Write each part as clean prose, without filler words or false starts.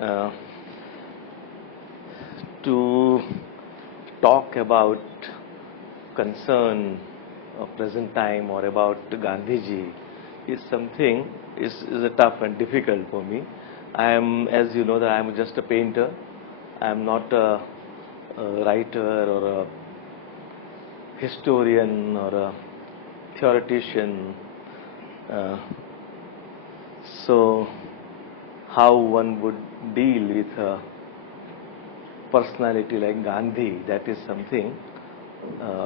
uh, to talk about concern of present time or about Gandhiji is something is a tough and difficult for me. I am, as you know, that I am just a painter. I am not a writer or a historian or a theoretician. So how one would deal with a personality like Gandhi, that is something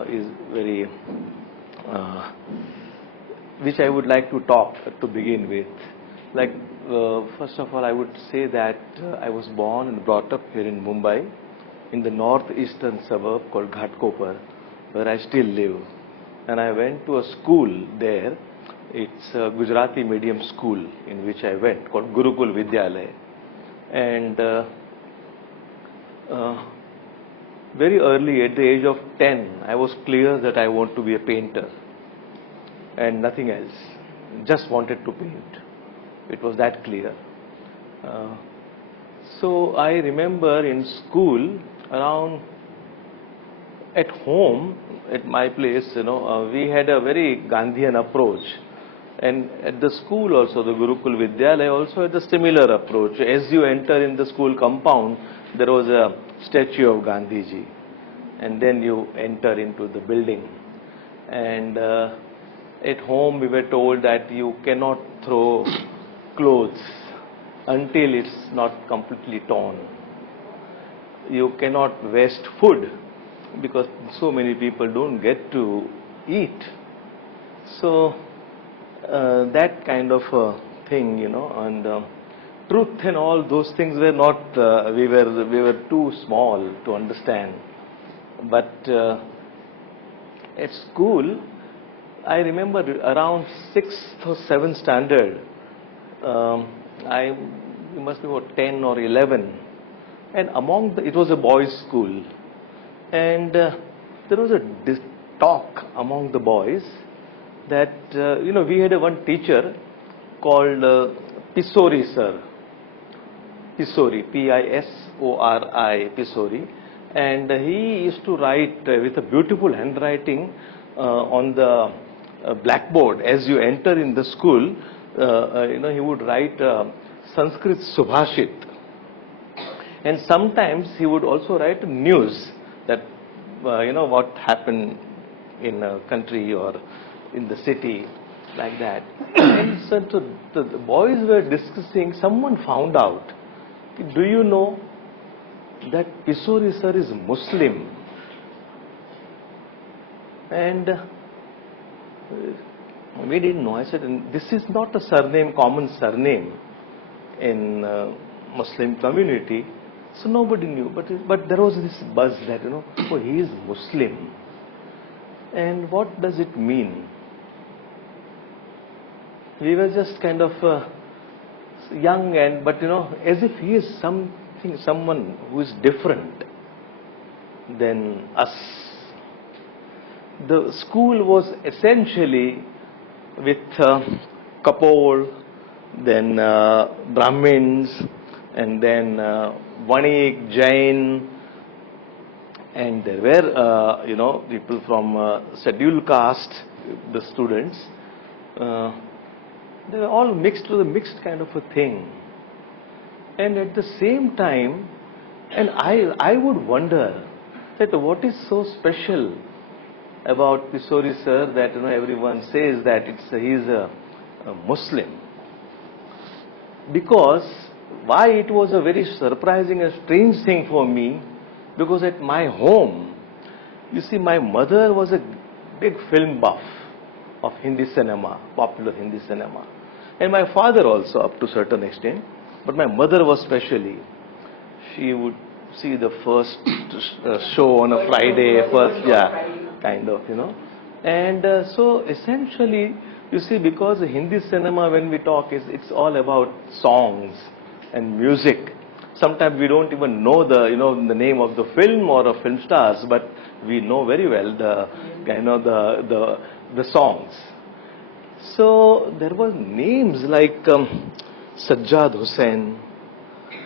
is very which I would like to talk to begin with. Like first of all, I would say that I was born and brought up here in Mumbai, in the northeastern suburb called Ghatkopar, where I still live. And I went to a school there. It's a Gujarati medium school in which I went, called Gurukul Vidyalaya. And very early, at the age of 10, I was clear that I want to be a painter and nothing else. Just wanted to paint. It was that clear. So I remember in school, around at home, at my place, we had a very Gandhian approach. And at the school also, the Gurukul Vidyalaya also had a similar approach. As you enter in the school compound, there was a statue of Gandhiji. And then you enter into the building. And at home we were told that you cannot throw clothes until it's not completely torn. You cannot waste food because so many people don't get to eat. So that kind of thing, and truth and all those things were not, we were too small to understand. But at school, I remember around 6th or 7th standard, I must be about 10 or 11, and it was a boys' school, and there was a talk among the boys that, we had one teacher called Pisori sir, Pisori, Pisori, Pisori, and he used to write with a beautiful handwriting on the blackboard. As you enter in the school, he would write Sanskrit Subhashit. And sometimes he would also write news that, what happened in a country or in the city, like that. And so the boys were discussing, someone found out, do you know that Pisori sir is Muslim? And we didn't know. I said, this is not a surname, common surname in Muslim community. So nobody knew. But there was this buzz that, oh, he is Muslim. And what does it mean? We were just kind of young, but as if he is someone who is different than us. The school was essentially with Kapoor, then Brahmins, and then Vanik, Jain, and there were people from scheduled caste, the students. They were all mixed with a mixed kind of a thing. And at the same time, and I would wonder that what is so special about Pisori sir that everyone says that he is a Muslim. Because why it was a very surprising and strange thing for me, because at my home, you see, my mother was a big film buff of Hindi cinema, popular Hindi cinema. And my father also, up to a certain extent. But my mother was specially. She would see the first show on a Friday, kind of, And so essentially, you see, because Hindi cinema, when we talk, it's all about songs and music. Sometimes we don't even know the name of the film or of film stars, but we know very well the songs. So there were names like Sajjad Hussain,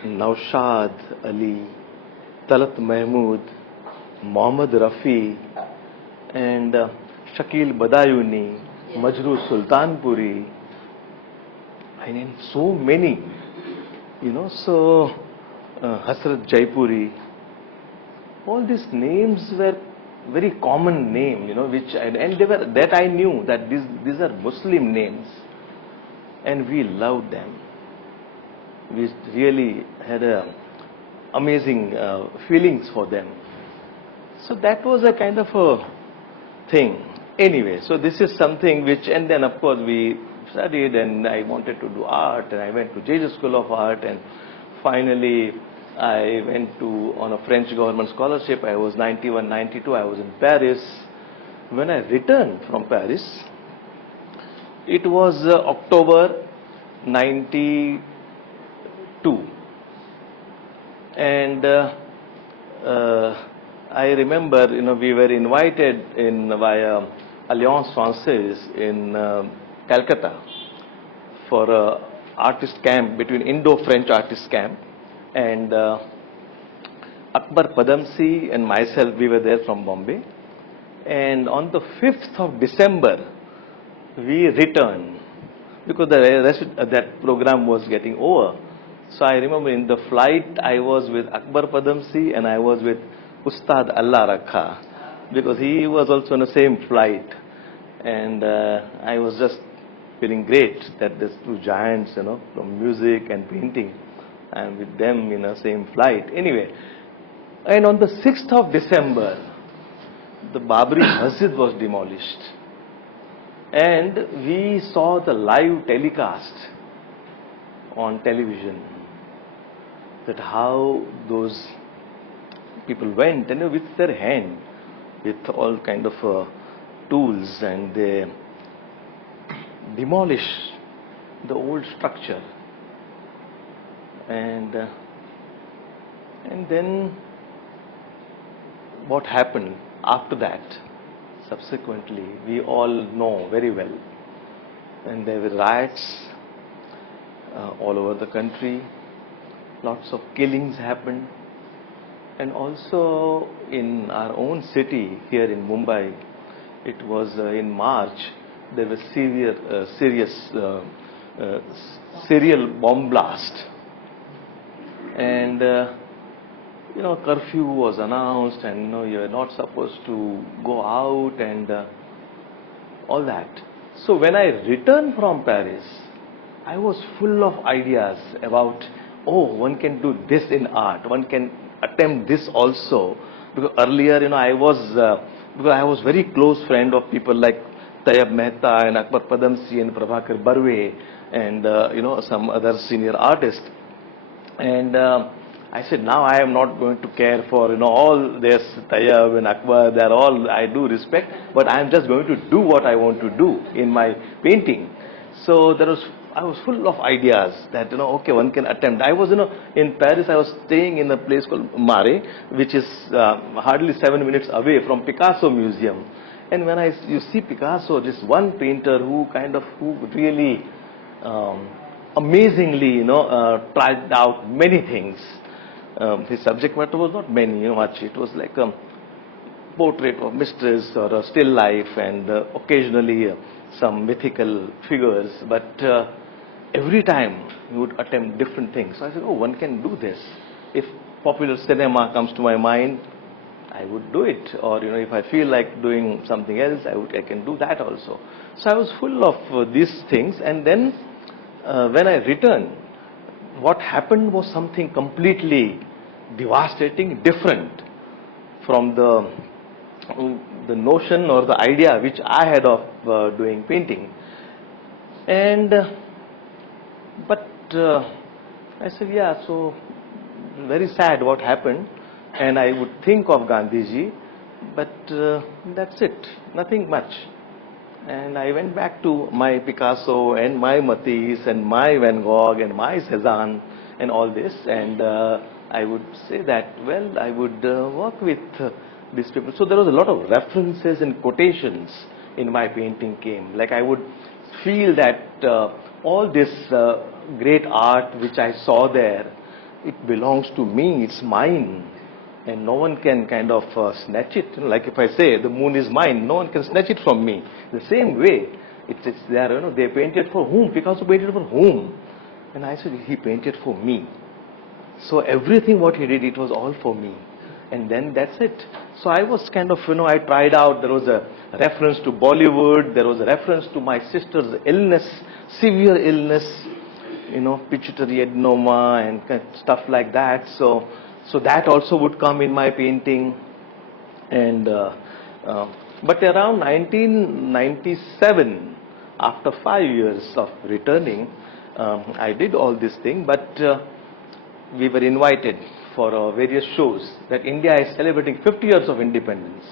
Naushad Ali, Talat Mahmood, Mohammad Rafi, and Shakil Badayuni, Majru Sultanpuri. I mean, so many, so Hasrat Jaipuri. All these names were very common name, which, and they were, that I knew that these are Muslim names, and we loved them. We really had amazing feelings for them. So that was a kind of a thing. Anyway, so this is something which, and then of course we studied, and I wanted to do art, and I went to JJ School of Art, and finally I went on a French government scholarship. I was 91, 92, I was in Paris. When I returned from Paris, it was October 92. And I remember, we were invited via Alliance Francaise in Calcutta for a artist camp, between Indo-French artist camp. And Akbar Padamsi and myself, we were there from Bombay. And on the 5th of December, we returned, because the rest of that program was getting over. So I remember in the flight, I was with Akbar Padamsi and I was with Ustad Allah Rakha, because he was also on the same flight. And I was just feeling great that these two giants, from music and painting, and with them in the same flight. Anyway, and on the 6th of December, the Babri Masjid was demolished. And we saw the live telecast on television, that how those people went, with their hand, with all kind of tools, and they demolished the old structure. And then what happened after that, subsequently, we all know very well. And there were riots all over the country, lots of killings happened, and also in our own city here in Mumbai, it was in March, there was serious serial bomb blast. And curfew was announced, and you are not supposed to go out, and all that. So when I returned from Paris, I was full of ideas about, one can do this in art, one can attempt this also. Because earlier, because I was very close friend of people like Tayyab Mehta and Akbar Padamsi and Prabhakar Barve and some other senior artists. And I said, now I am not going to care for all this Tayyab and Akbar. They are all, I do respect, but I am just going to do what I want to do in my painting. So I was full of ideas that okay, one can attempt. I was in Paris. I was staying in a place called Mare, which is hardly 7 minutes away from Picasso Museum. And when you see Picasso, this one painter who really amazingly tried out many things. His subject matter was not many, much. It was like a portrait of mistress or a still life, and occasionally some mythical figures. But every time he would attempt different things. So I said, one can do this. If popular cinema comes to my mind, I would do it. Or if I feel like doing something else, I can do that also. So I was full of these things. And then when I returned, what happened was something completely devastating, different from the notion or the idea which I had of doing painting. And but I said, so very sad what happened, and I would think of Gandhiji, but that's it, nothing much. And I went back to my Picasso and my Matisse and my Van Gogh and my Cézanne and all this, and I would say that, I would work with these people. So there was a lot of references and quotations in my painting came. Like I would feel that all this great art which I saw there it belongs to me, it's mine, and no one can kind of snatch it. Like if I say the moon is mine, no one can snatch it from me. The same way, it's there. They painted for whom? Picasso painted for whom? And I said, he painted for me. So everything what he did, it was all for me. And then that's it. So I was kind of, I tried out. There was a reference to Bollywood. There was a reference to my sister's illness, severe illness, pituitary adenoma and stuff like that. So that also would come in my painting. And but around 1997, after 5 years of returning, I did all this thing. But we were invited for various shows that India is celebrating 50 years of independence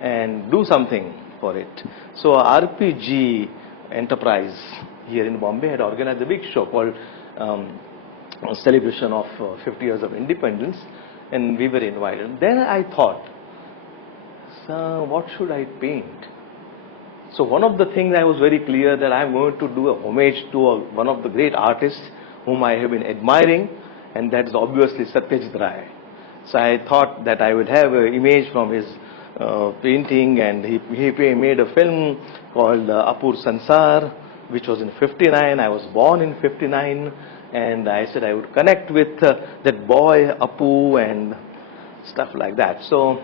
and do something for it. So RPG Enterprise here in Bombay had organized a big show called Celebration of 50 Years of Independence, and we were invited. Then I thought, so what should I paint? So one of the things I was very clear that I'm going to do a homage to one of the great artists whom I have been admiring, and that's obviously Satyajit Ray. So I thought that I would have an image from his painting, and he made a film called Apur Sansar, which was in 59. I was born in 59, and I said I would connect with that boy Apu and stuff like that. So,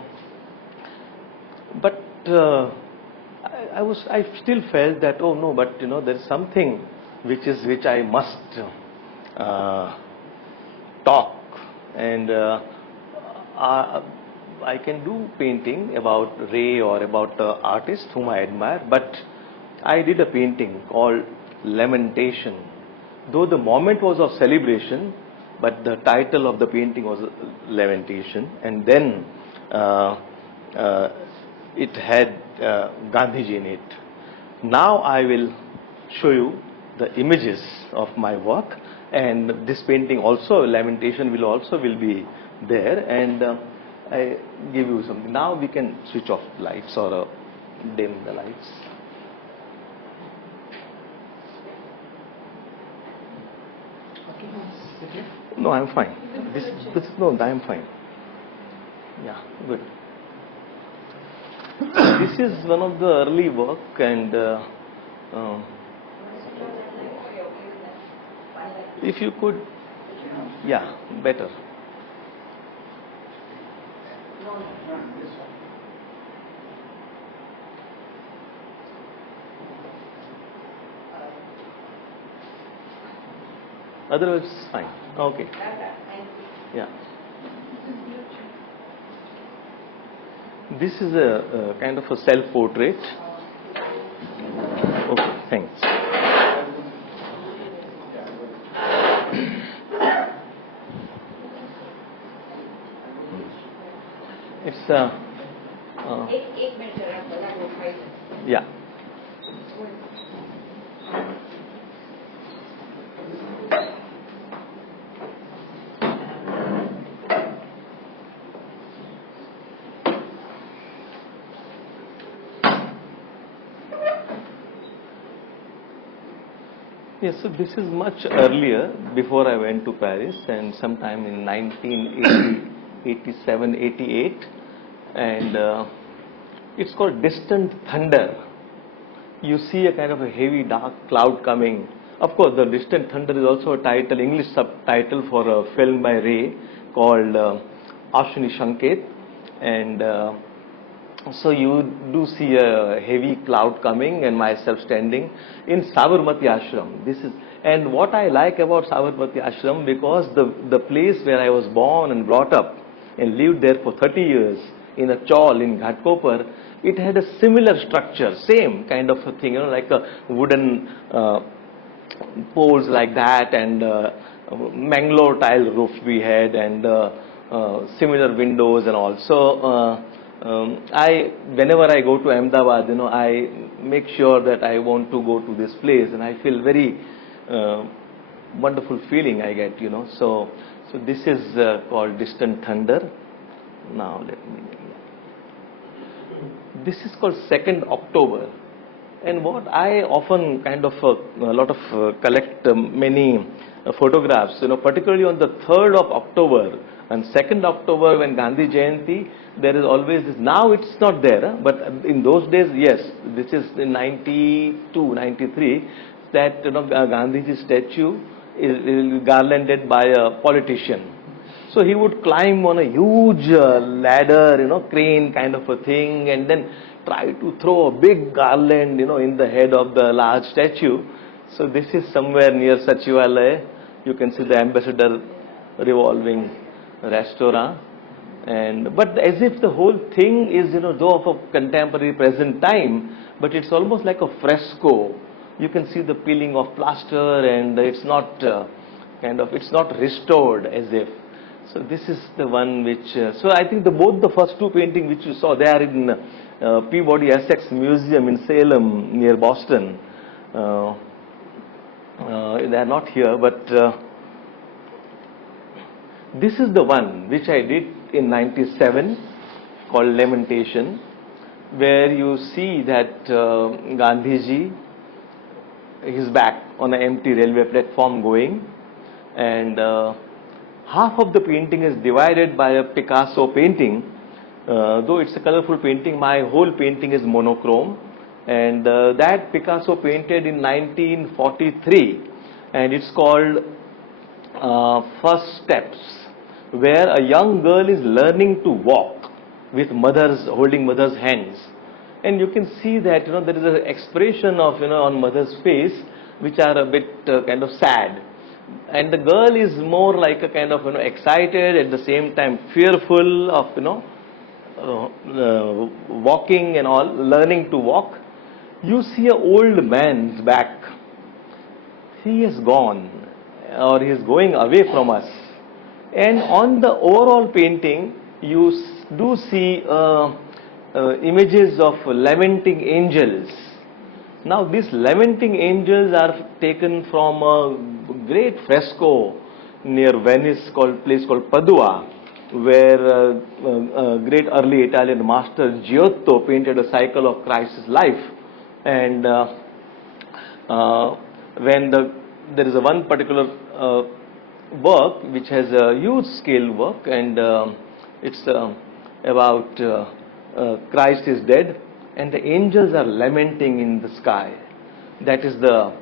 but I still felt that, oh no, but there is something which I must talk, and I can do painting about Ray or about artists whom I admire, but I did a painting called Lamentation. Though the moment was of celebration, but the title of the painting was Lamentation, and then it had Gandhiji in it. Now I will show you the images of my work, and this painting also, Lamentation, will be there, and I give you something. Now we can switch off the lights or dim the lights. No, I'm fine. No, I'm fine. Yeah, good. This is one of the early work, and if you could, yeah, better. Otherwise, fine. Okay. Yeah. This is a kind of a self-portrait. Okay, thanks. It's yeah. Yes, so this is much earlier, before I went to Paris, and sometime in 1987, 88, and it's called Distant Thunder. You see a kind of a heavy dark cloud coming. Of course, the Distant Thunder is also a title, English subtitle for a film by Ray called Ashwini Sanket, and so you do see a heavy cloud coming and myself standing in Sabarmati Ashram. This is, and what I like about Sabarmati Ashram, because the place where I was born and brought up and lived there for 30 years in a chawl in Ghatkopar, it had a similar structure, same kind of a thing, like a wooden poles like that, and Mangalore tile roof we had, and similar windows and all. So whenever I go to Ahmedabad, I make sure that I want to go to this place, and I feel very wonderful feeling I get, So this is called Distant Thunder. Now let me. This is called 2nd October. And what I often kind of collect many photographs, particularly on the 3rd of October and 2nd October when Gandhi Jayanti, there is always this. Now it's not there, but in those days, yes, this is in 92, 93, that Gandhi's statue is garlanded by a politician. So he would climb on a huge ladder, crane kind of a thing, and then try to throw a big garland, in the head of the large statue. So this is somewhere near Sachivalaya. You can see the ambassador revolving restaurant. But as if the whole thing is, though of a contemporary present time, but it's almost like a fresco. You can see the peeling of plaster, and it's not it's not restored as if. So this is the one which, so I think both the first two paintings which you saw, they are in Peabody Essex Museum in Salem near Boston. They are not here, but this is the one which I did in 97 called Lamentation, where you see that Gandhiji is back on an empty railway platform going, and half of the painting is divided by a Picasso painting. Though it's a colorful painting, my whole painting is monochrome, and that Picasso painted in 1943, and it's called First Steps, where a young girl is learning to walk with holding mother's hands. And you can see that there is an expression of on mother's face which are a bit kind of sad. And the girl is more like a kind of excited, at the same time fearful of walking and all, learning to walk. You see an old man's back. He is gone, or he is going away from us. And on the overall painting, you do see images of lamenting angels. Now these lamenting angels are taken from a great fresco near Venice place called Padua, where a great early Italian master Giotto painted a cycle of Christ's life. And when there is one particular work which has a huge scale work, and it's about Christ is dead, and the angels are lamenting in the sky. That is the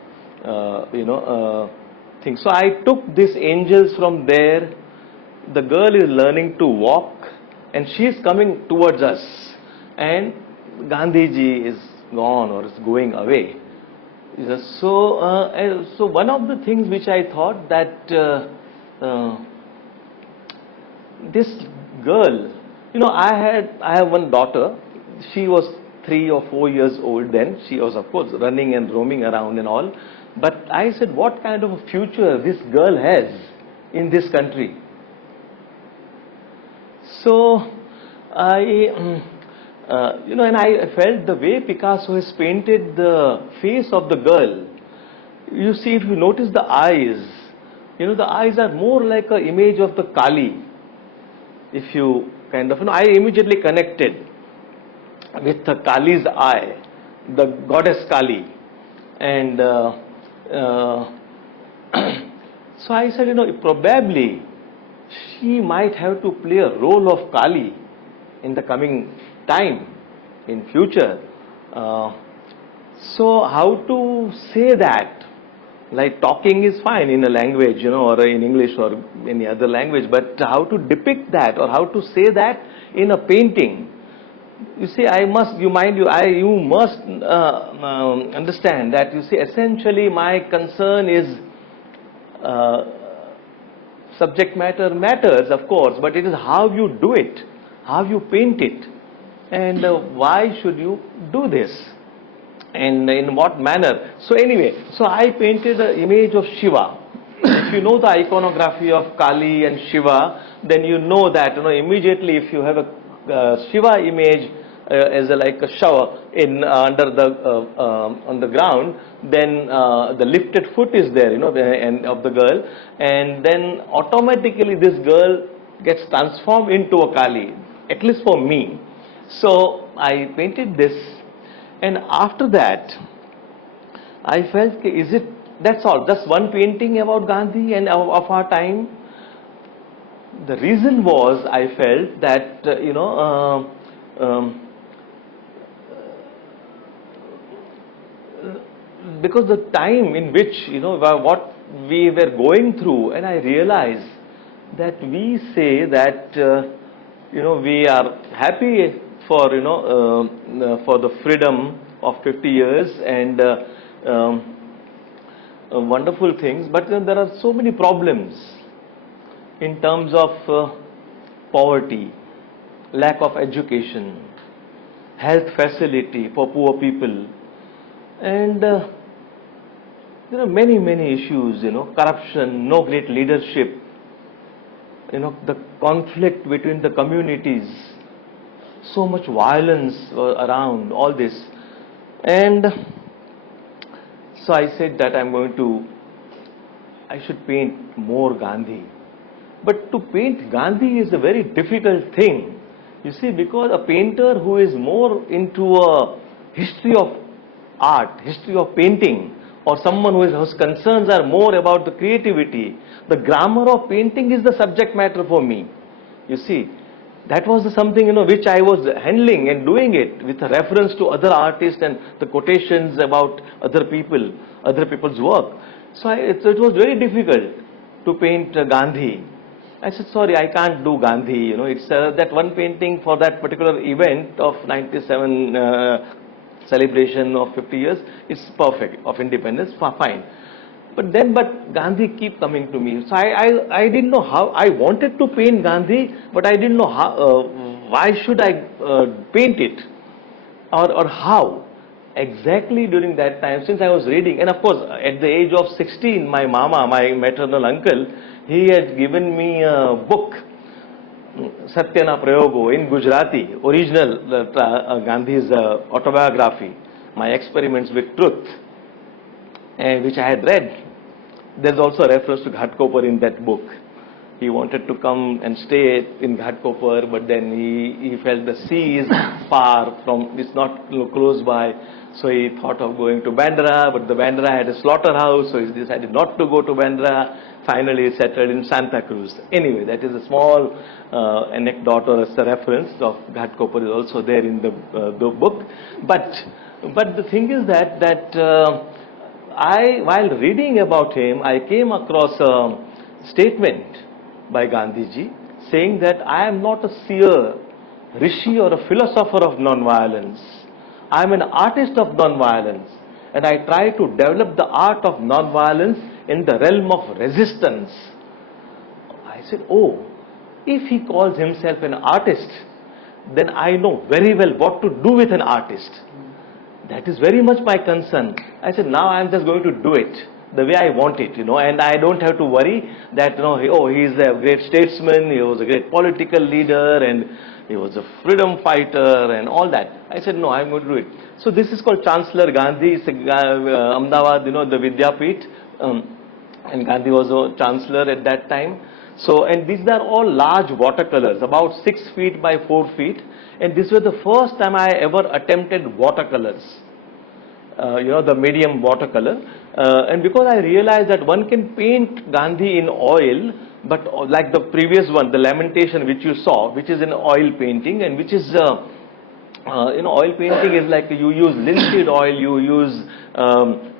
thing. So I took these angels from there. The girl is learning to walk, and she is coming towards us, and Gandhiji is gone or is going away. So one of the things which I thought that this girl, I have one daughter. She was 3 or 4 years old then. She was, of course, running and roaming around and all. But I said, what kind of a future this girl has in this country? So and I felt the way Picasso has painted the face of the girl. You see, if you notice the eyes, the eyes are more like an image of the Kali. If you I immediately connected with the Kali's eye, the goddess Kali. And so I said, probably she might have to play a role of Kali in the coming time, in future. So how to say that? Like talking is fine in a language, or in English or any other language, but how to depict that or how to say that in a painting? You see, you must understand that, essentially my concern is subject matter matters, of course, but it is how you do it, how you paint it, and why should you do this, and in what manner. So anyway, I painted an image of Shiva. If you know the iconography of Kali and Shiva, then you know that immediately if you have a Shiva image as like a shower under the on the ground, then the lifted foot is there, and of the girl, and then automatically this girl gets transformed into a Kali, at least for me. So I painted this, and after that I felt, is it, that's all, just one painting about Gandhi and of our time? The reason was, I felt that, because the time in which, what we were going through, and I realized that we say that, we are happy for, for the freedom of 50 years and wonderful things, but there are so many problems in terms of poverty, lack of education, health facility for poor people, and many issues, corruption, no great leadership, the conflict between the communities, so much violence around all this. And so I said that I should paint more Gandhi. But to paint Gandhi is a very difficult thing, you see, because a painter who is more into a history of art, history of painting, or someone whose concerns are more about the creativity, the grammar of painting is the subject matter for me. You see, that was something, which I was handling and doing it with a reference to other artists and the quotations about other people's work. So it was very difficult to paint Gandhi. I said, sorry, I can't do Gandhi. It's that one painting for that particular event of 97 celebration of 50 years. It's perfect, of independence, fine. But Gandhi keep coming to me. So I didn't know how. I wanted to paint Gandhi, but I didn't know how. Why should I paint it, or how? Exactly during that time, since I was reading, and of course at the age of 16, my mama, my maternal uncle, he had given me a book, Satyana Prayogo, in Gujarati, original Gandhi's autobiography, My Experiments with Truth, which I had read. There's also a reference to Ghatkopar in that book. He wanted to come and stay in Ghatkopar, but then he felt the sea is far from, it's not close by, so he thought of going to Bandra, but the Bandra had a slaughterhouse, so he decided not to go to Bandra. Finally, he settled in Santa Cruz. Anyway, that is a small anecdote or a reference of Ghatkopar is also there in the book. But the thing is that while reading about him, I came across a statement by Gandhiji saying that I am not a seer, rishi or a philosopher of non-violence. I am an artist of non-violence, and I try to develop the art of non-violence in the realm of resistance. I said, oh, if he calls himself an artist, then I know very well what to do with an artist. That is very much my concern. I said, now I am just going to do it the way I want it, and I don't have to worry that, he is a great statesman, he was a great political leader, and he was a freedom fighter and all that. I said, no, I'm going to do it. So this is called Chancellor Gandhi, Ahmedabad, the Vidyapeeth, and Gandhi was a chancellor at that time. So, and these are all large watercolors, about 6 feet by 4 feet. And this was the first time I ever attempted watercolors, the medium watercolor. And because I realized that one can paint Gandhi in oil, but like the previous one, the Lamentation which you saw, which is an oil painting, and which is, oil painting is like you use linseed oil, you use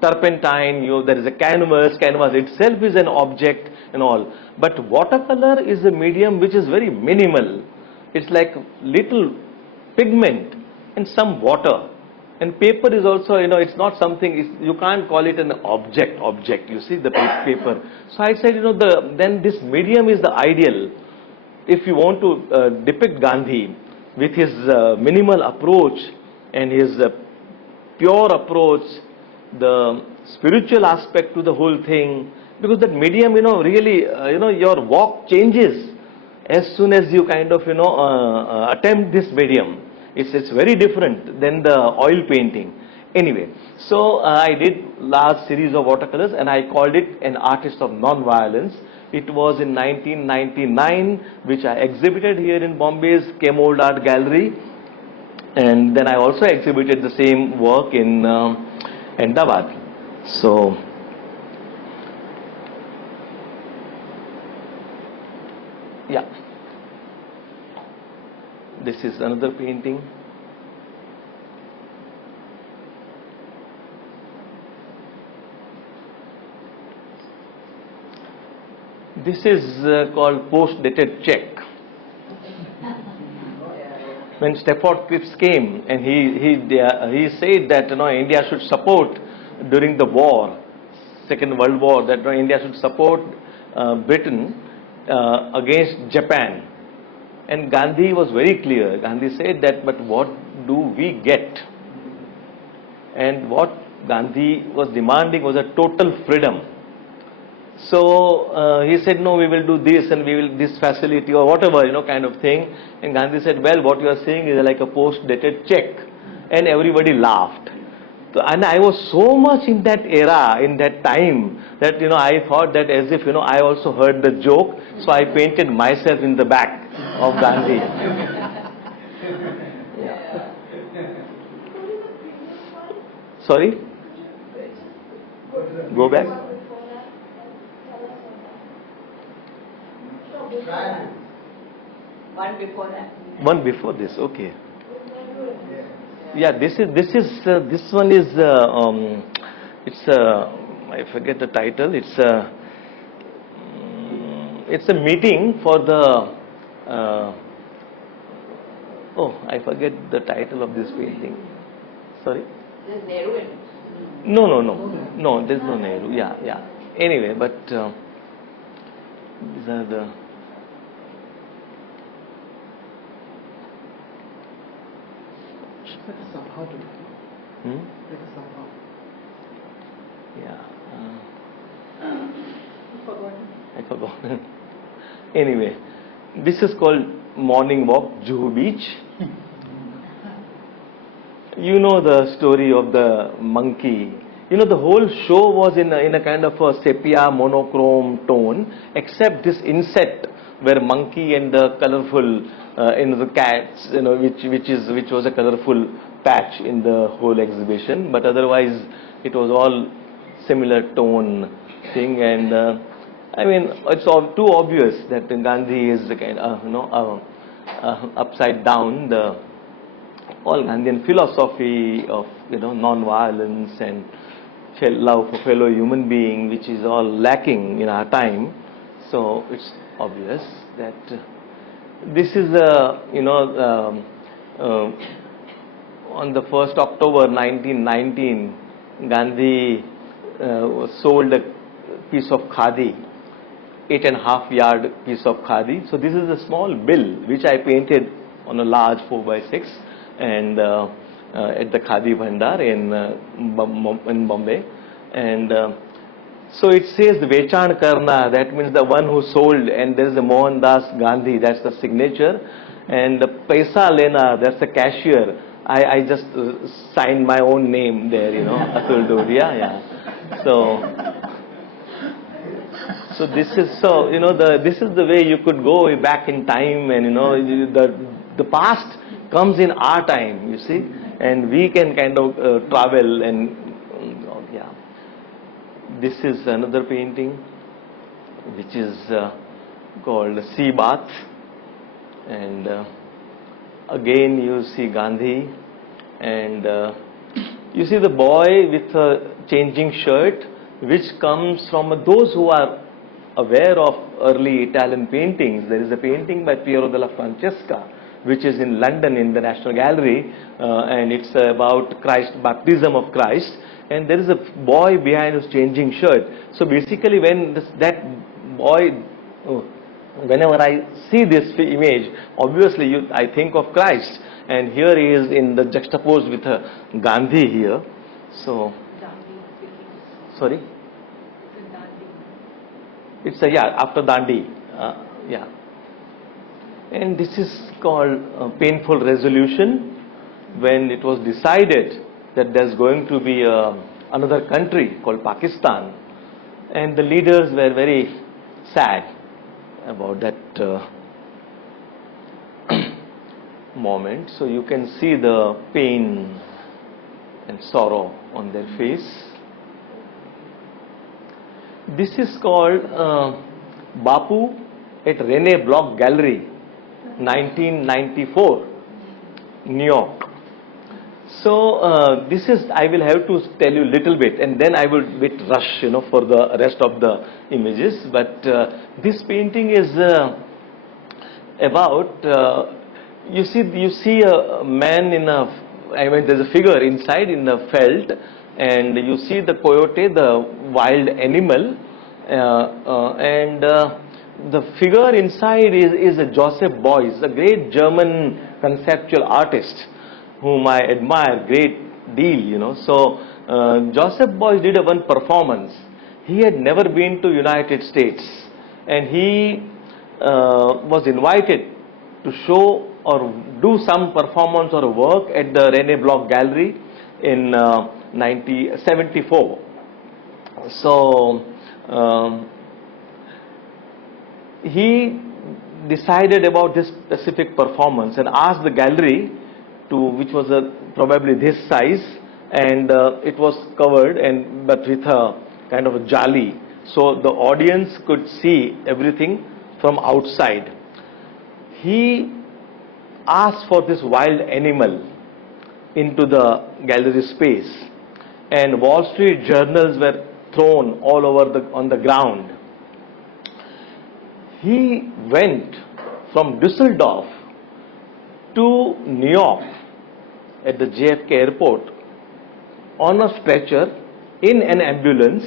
turpentine, there is a canvas itself is an object and all. But watercolor is a medium which is very minimal. It's like little pigment and some water. And paper is also, it's not something, you can't call it an object, you see, the paper. So I said, then this medium is the ideal. If you want to depict Gandhi with his minimal approach and his pure approach, the spiritual aspect to the whole thing, because that medium, really, your walk changes as soon as you kind of, attempt this medium. It's very different than the oil painting. Anyway, so I did large series of watercolors and I called it an artist of non-violence. It was in 1999, which I exhibited here in Bombay's Kemold Art Gallery. And then I also exhibited the same work in Ahmedabad. So, yeah, this is another painting. This is called post-dated check. When Stafford Cripps came and he said that India should support during the war, Second World War, that India should support Britain against Japan. And Gandhi was very clear. Gandhi said that, but what do we get? And what Gandhi was demanding was a total freedom. So he said, no, we will do this and we will this facility or whatever, kind of thing. And Gandhi said, well, what you are saying is like a post-dated check. And everybody laughed. So, and I was so much in that era, in that time, that, I thought that as if, I also heard the joke. So I painted myself in the back of Gandhi. Yeah. Sorry? Go back. One before that. One before this, okay. Yeah, this one is it's I forget the title. It's a meeting for the I forget the title of this painting. Sorry. There's Nehru in it. No. There's no Nehru. Yeah. Anyway, but these are the. Yeah. I forgot. Anyway, this is called Morning Walk, Juhu Beach. You know the story of the monkey. The whole show was in a kind of a sepia monochrome tone, except this inset where monkey and the colorful, the cats, which was a colorful patch in the whole exhibition. But otherwise, it was all similar tone thing. And I mean, it's all too obvious that Gandhi is the kind of, upside down the all Gandhian philosophy of non-violence and love for fellow human being, which is all lacking in our time. So it's obvious that this is on the 1st October 1919, Gandhi sold a piece of khadi, 8.5 yard piece of khadi. So this is a small bill which I painted on a large 4x6 and at the Khadi Bhandar in Bombay. And so it says Vechan Karna, that means the one who sold, and there is a Mohandas Gandhi, that's the signature, and the Paisa Lena, that's the cashier. I just signed my own name there, Atul Dodiya, yeah. So this is this is the way you could go back in time, and the past comes in our time, you see, and we can kind of travel and yeah. This is another painting which is called Sea Bath, and again you see Gandhi, and you see the boy with a changing shirt, which comes from those who are aware of early Italian paintings. There is a painting by Piero della Francesca, which is in London in the National Gallery, and it's about baptism of Christ, and there is a boy behind who's changing shirt. So basically when that boy, whenever I see this image, obviously I think of Christ, and here he is in the juxtaposed with Gandhi here. So, sorry? It's after Dandi, yeah. And this is called painful resolution, when it was decided that there's going to be another country called Pakistan, and the leaders were very sad about that moment. So you can see the pain and sorrow on their face. This is called Bapu at Rene Block Gallery, 1994, New York. So this is, I will have to tell you a little bit, and then I will bit rush, for the rest of the images. But this painting is about, you see a man in a, there's a figure inside in the felt, and you see the coyote, the wild animal, and the figure inside is a Joseph Beuys, a great German conceptual artist whom I admire great deal, So Joseph Beuys did one performance. He had never been to United States, and he was invited to show or do some performance or work at the Rene Block Gallery in 1974. So he decided about this specific performance and asked the gallery to, which was probably this size, and it was covered but with a kind of a jali, so the audience could see everything from outside. He asked for this wild animal into the gallery space, and Wall Street journals were thrown all over on the ground. He went from Düsseldorf to New York at the JFK airport on a stretcher, in an ambulance,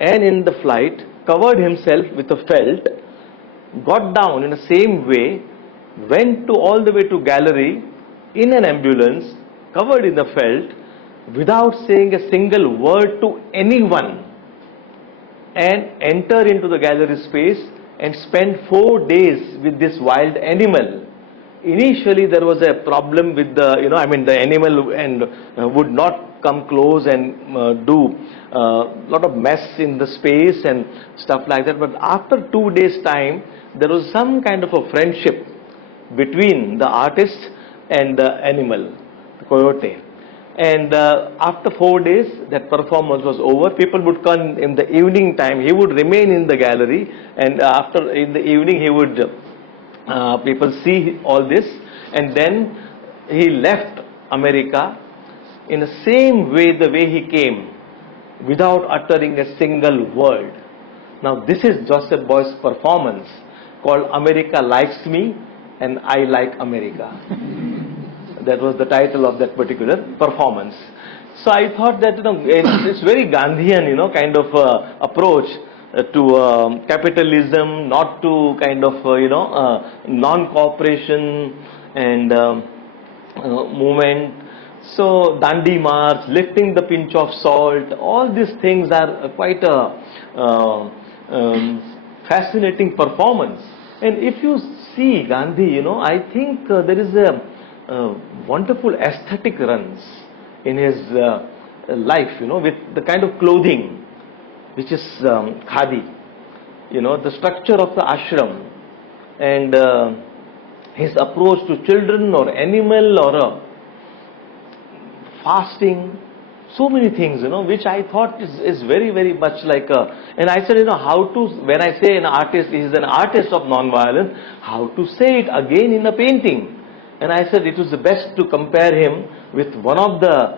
and in the flight covered himself with a felt, got down in the same way, went to all the way to gallery in an ambulance, covered in the felt, without saying a single word to anyone, and enter into the gallery space and spend 4 days with this wild animal. Initially there was a problem with the, the animal and would not come close and do lot of mess in the space and stuff like that. But after 2 days time, there was some kind of a friendship between the artist and the animal, the coyote. And after 4 days, that performance was over. People would come in the evening time. He would remain in the gallery, and after in the evening he would people see all this, and then he left America in the same way the way he came, without uttering a single word. Now this is Joseph Beuys' performance called America Likes Me and I Like America. That was the title of that particular performance. So I thought that it's very Gandhian, kind of approach to capitalism, not to kind of non-cooperation and movement. So Dandi March, lifting the pinch of salt, all these things are quite a fascinating performance. And if you see Gandhi, I think there is a wonderful aesthetic runs in his life, with the kind of clothing which is khadi, the structure of the ashram, and his approach to children or animal or fasting, so many things, which I thought is very, very much like and I said, how to, when I say an artist is an artist of non-violence, how to say it again in a painting. And I said it was the best to compare him with one of the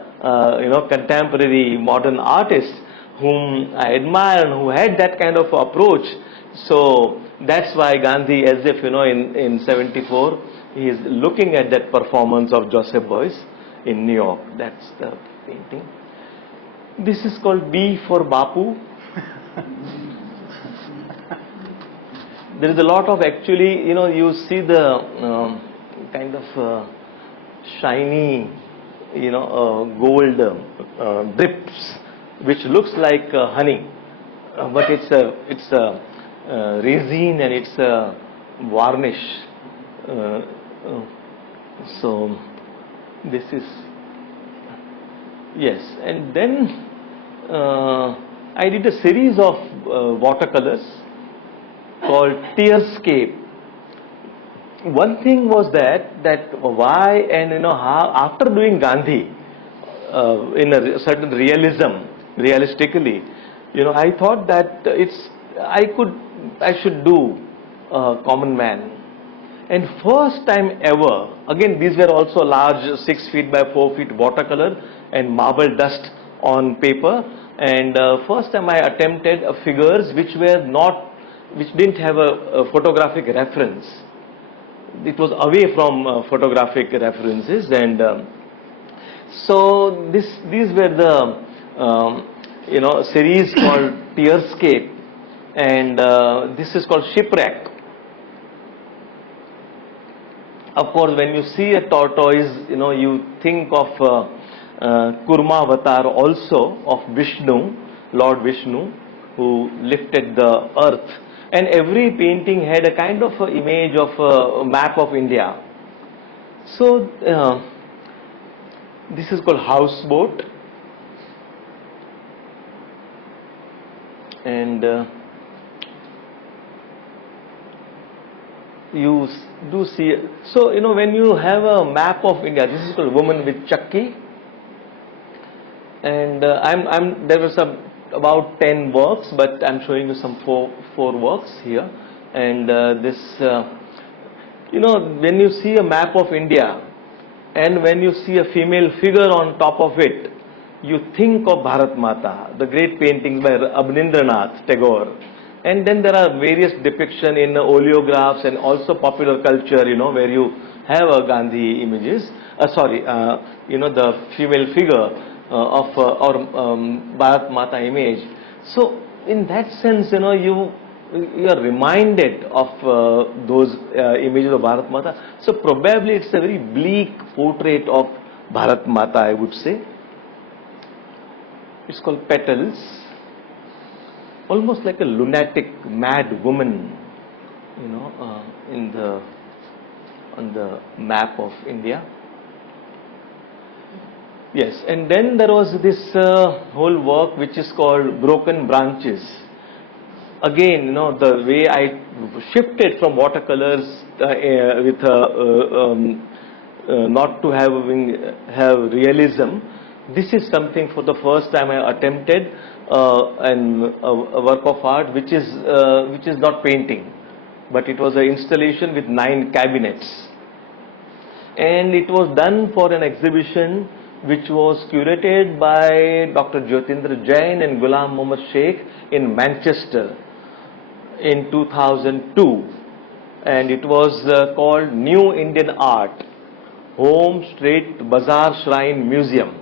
contemporary modern artists whom I admire and who had that kind of approach. So that's why Gandhi, as if in 74, he is looking at that performance of Joseph Beuys in New York. That's the painting. This is called B for Bapu. There is a lot of, actually, you see the kind of shiny, gold drips, which looks like honey, but it's a resin and it's a varnish. So this is, yes. And then I did a series of watercolors called Tearscape. One thing was that why and how, after doing Gandhi in a certain realistically, I thought that I should do common man. And first time ever, again these were also large 6 feet by 4 feet watercolor and marble dust on paper. And first time I attempted figures which didn't have a photographic reference. It was away from photographic references, and so these were the series called Tearscape, and this is called Shipwreck. Of course, when you see a tortoise, you think of Kurma avatar also of Vishnu, Lord Vishnu, who lifted the earth. And every painting had a kind of image of a map of India. So this is called Houseboat, and you do see. So when you have a map of India, this is called Woman with Chakki, and there were about 10 works, but I'm showing you some four works here. And this, when you see a map of India, and when you see a female figure on top of it, you think of Bharat Mata, the great paintings by Abhinendranath Tagore. And then there are various depictions in oleographs and also popular culture, where you have a Gandhi images, the female figure of Bharat Mata image. So in that sense, you are reminded of those images of Bharat Mata. So probably it's a very bleak portrait of Bharat Mata, I would say. It's called Petals. Almost like a lunatic, mad woman, on the map of India. Yes, and then there was this whole work which is called Broken Branches. Again, the way I shifted from watercolors with not to have realism. This is something for the first time I attempted a work of art which is not painting, but it was an installation with 9 cabinets, and it was done for an exhibition which was curated by Dr. Jyotindra Jain and Ghulam Mohammad Sheikh in Manchester in 2002, and it was called New Indian Art, Home, Street, Bazaar, Shrine, Museum.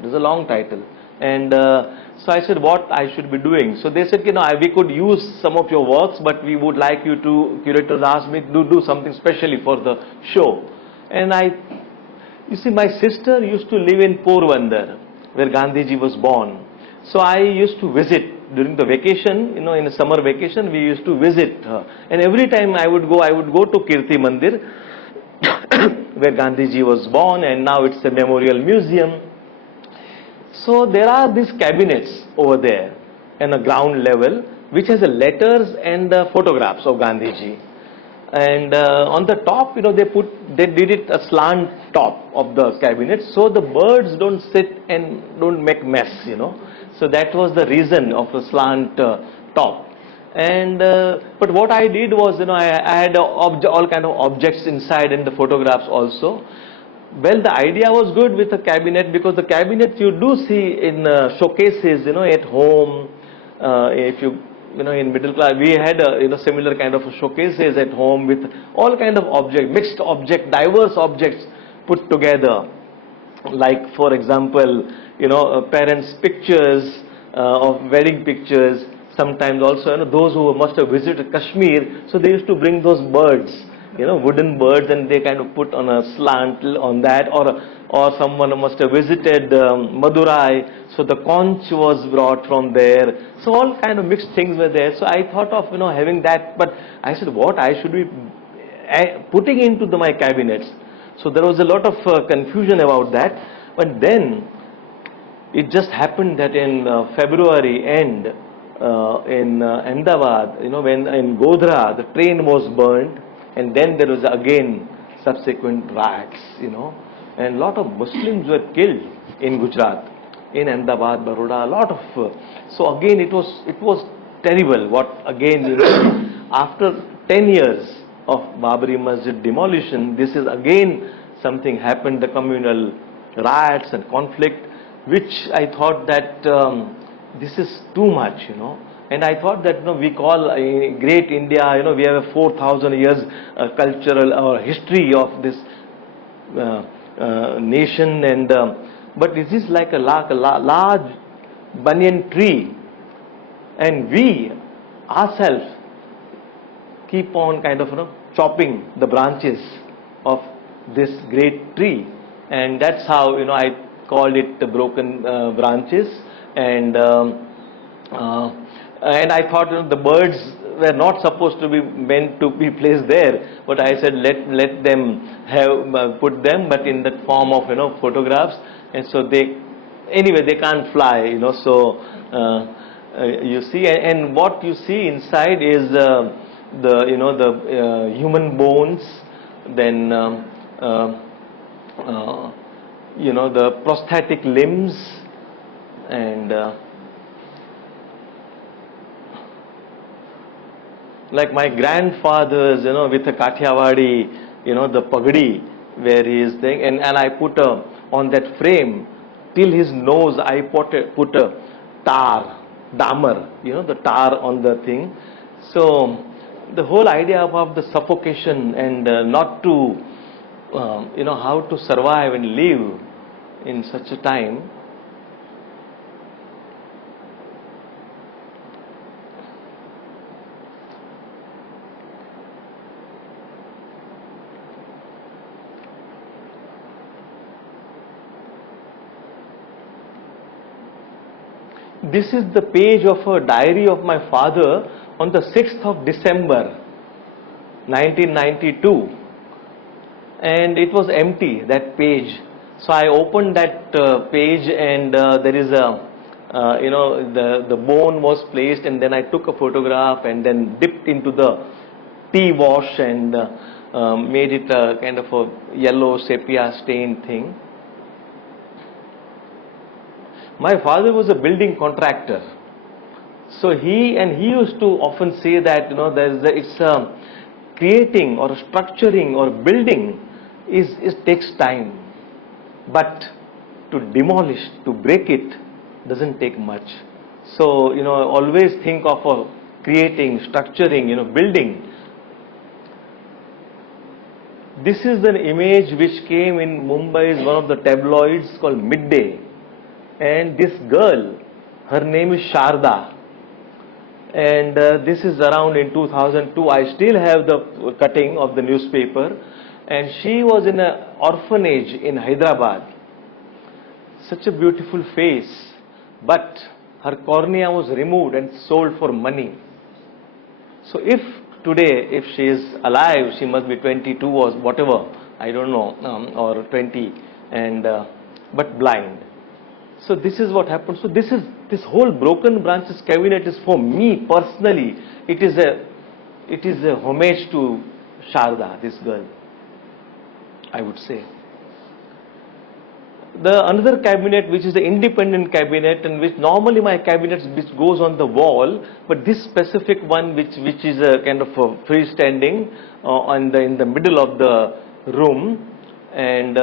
It is a long title. And so I said what I should be doing. So they said, we could use some of your works, but we would like you to, curators asked me to do something specially for the show. And you see, my sister used to live in Porbandar, where Gandhiji was born. So I used to visit during the vacation, in the summer vacation, we used to visit her. And every time I would go to Kirti Mandir, where Gandhiji was born, and now it's a memorial museum. So there are these cabinets over there in a ground level, which has the letters and the photographs of Gandhiji. And on the top, they did it a slant top of the cabinet, so the birds don't sit and don't make mess, So that was the reason of the slant top. And but what I did was, I had all kind of objects inside and the photographs also. Well, the idea was good with a cabinet, because the cabinet you do see in showcases, at home. If you, in middle class, we had similar kind of showcases at home with all kind of objects, mixed objects, diverse objects put together. Like, for example, parents' pictures of wedding pictures. Sometimes also, those who must have visited Kashmir, so they used to bring those birds. Wooden birds, and they kind of put on a slant on that, or someone must have visited Madurai, so the conch was brought from there. So all kind of mixed things were there. So I thought of having that, but I said what I should be putting into my cabinets. So there was a lot of confusion about that. But then it just happened that in February end in Ahmedabad, when in Godhra the train was burned. And then there was again subsequent riots, and a lot of Muslims were killed in Gujarat. in Ahmedabad, Baroda, a lot of. So again, it was terrible. What again, after 10 years of Babri Masjid demolition, this is again something happened, the communal riots and conflict, which I thought that this is too much, And I thought that we call great India, we have a 4,000 years cultural or history of this nation, and but this is like a large banyan tree, and we ourselves keep on kind of chopping the branches of this great tree, and that's how I called it the broken branches, and I thought the birds were not supposed to be meant to be placed there, but I said let them have put them, but in the form of photographs, and so they can't fly, So you see, and what you see inside is the human bones, then the prosthetic limbs, and like my grandfather's, with a Kathiawadi, the pagdi where he is there, and I put on that frame till his nose, I put a damar, the tar on the thing. So the whole idea about the suffocation and not to, how to survive and live in such a time. This is the page of a diary of my father on the 6th of December 1992, and it was empty, that page. So I opened that page, and there is a the bone was placed, and then I took a photograph and then dipped into the tea wash and made it a kind of a yellow sepia stained thing. My father was a building contractor, so he used to often say that creating or structuring or building takes time, but to demolish, to break it, doesn't take much. So always think of creating, structuring, building. This is an image which came in Mumbai's one of the tabloids called Midday. And this girl, her name is Sharda, and this is around in 2002. I still have the cutting of the newspaper, and she was in an orphanage in Hyderabad. Such a beautiful face, but her cornea was removed and sold for money. So if she is alive, she must be 22 or whatever, I don't know, or 20, and but blind. So this is what happened. So this whole broken branches cabinet is for me personally. It is a homage to Sharda, this girl, I would say. The another cabinet, which is the independent cabinet, and which normally my cabinets which goes on the wall, but this specific one which is a kind of a freestanding in the middle of the room, and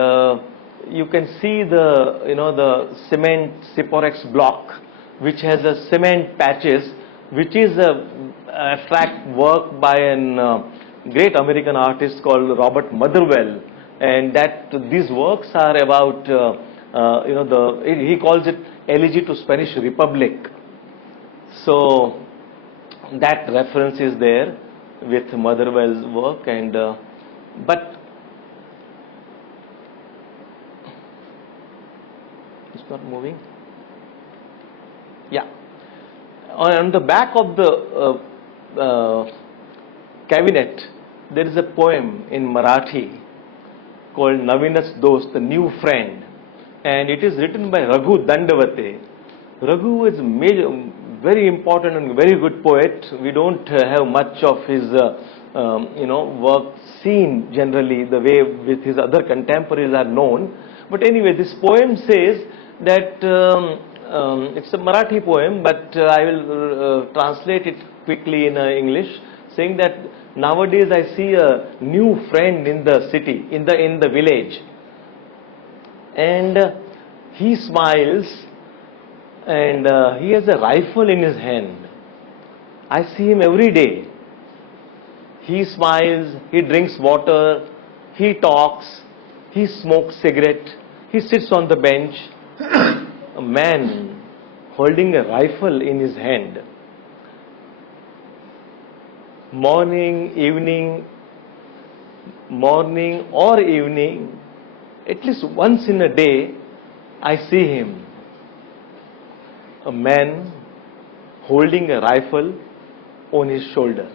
you can see the cement Siporex block, which has a cement patches, which is a abstract work by an great American artist called Robert Motherwell, and that these works are about he calls it Elegy to Spanish Republic. So that reference is there with Motherwell's work, and but not moving. Yeah. On the back of the cabinet, there is a poem in Marathi called Navinas Dost, the new friend, and it is written by Raghu Dandavate. Raghu is very important and very good poet. We don't have much of his work seen generally the way with his other contemporaries are known. But anyway, this poem says that it's a Marathi poem, but I will translate it quickly in English, saying that nowadays I see a new friend in the city, in the village, and he smiles, and he has a rifle in his hand. I see him every day. He smiles, he drinks water, he talks, he smokes cigarette, he sits on the bench. A man holding a rifle in his hand. Morning or evening, at least once in a day, I see him. A man holding a rifle on his shoulder.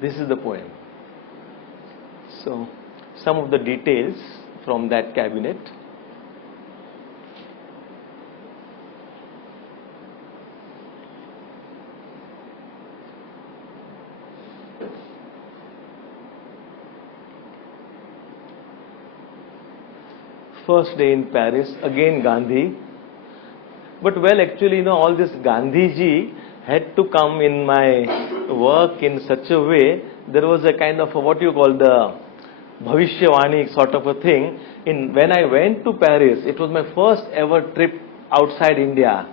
This is the poem. So, some of the details from that cabinet. First day in Paris, again Gandhi. But well, actually, all this Gandhiji had to come in my work in such a way, there was a kind of what you call the Bhavishyavani sort of a thing. When I went to Paris, it was my first ever trip outside India,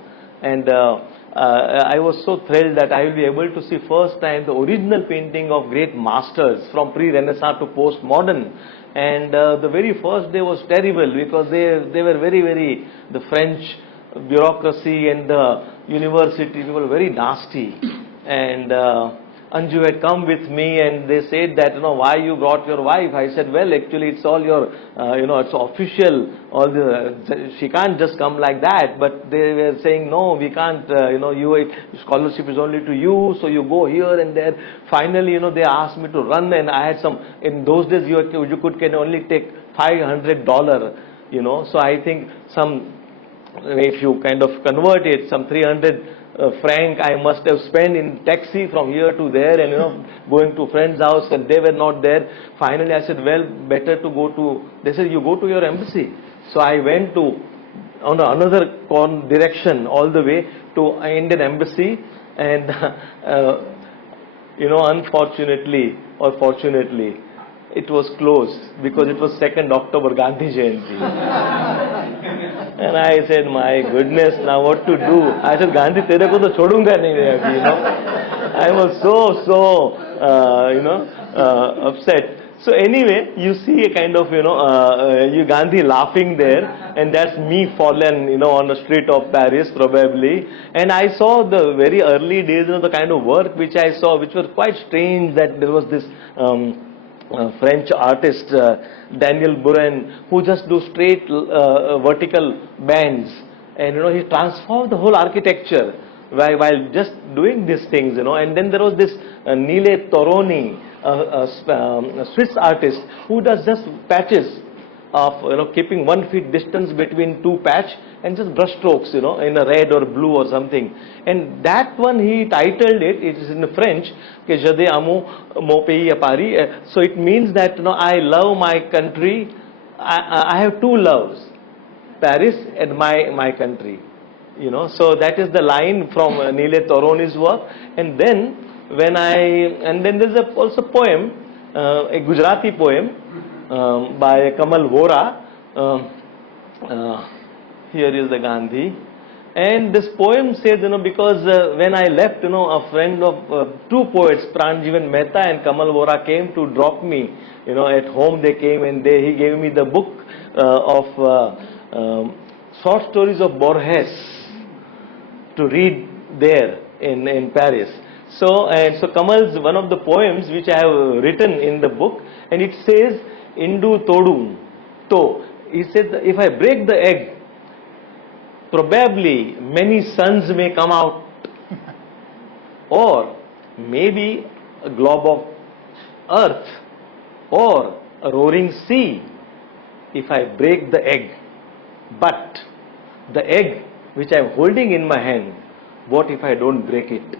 and I was so thrilled that I will be able to see first time the original painting of great masters from pre-Renaissance to post-modern. And the very first day was terrible because they were very, the French bureaucracy and the university were very nasty. And Anju had come with me and they said that, why you brought your wife? I said, well, actually it's all your, it's official. She can't just come like that. But they were saying, no, we can't, scholarship is only to you, so you go here and there. Finally, they asked me to run, and I had in those days you can only take $500, so I think if you kind of convert it, some 300 franc I must have spent in taxi from here to there, and going to friend's house, and they were not there. Finally I said, well, better to go to, they said, you go to your embassy. So I went to on another direction all the way to Indian embassy, and unfortunately or fortunately it was closed because it was 2nd October, Gandhi Jayanti. And I said, my goodness, now what to do? I said, Gandhi, tere ko to chodunga nahi, I was so upset. So anyway, you see a kind of, you Gandhi laughing there, and that's me fallen, on the street of Paris probably. And I saw the very early days, the kind of work which I saw, which was quite strange, that there was this French artist, Daniel Buren, who just do straight vertical bands, and he transformed the whole architecture while just doing these things, and then there was this Nile Toroni, a Swiss artist who does just patches of keeping 1 feet distance between two patch and just brush strokes, in a red or blue or something. And that one he titled it is in French, que je de amo mon pays à Paris. So it means that I love my country. I have two loves, Paris and my country. So that is the line from Nile Toroni's work. And then then there's also a poem, a Gujarati poem by Kamal Vora. Here is the Gandhi. And this poem says, because when I left, a friend of two poets, Pranjivan Mehta and Kamal Vora, came to drop me, at home they came, and he gave me the book of short stories of Borges to read there in Paris. So Kamal's one of the poems which I have written in the book, and it says, Indu Todum To. He said, if I break the egg, probably many suns may come out, or maybe a globe of earth, or a roaring sea, if I break the egg. But the egg which I am holding in my hand, what if I don't break it?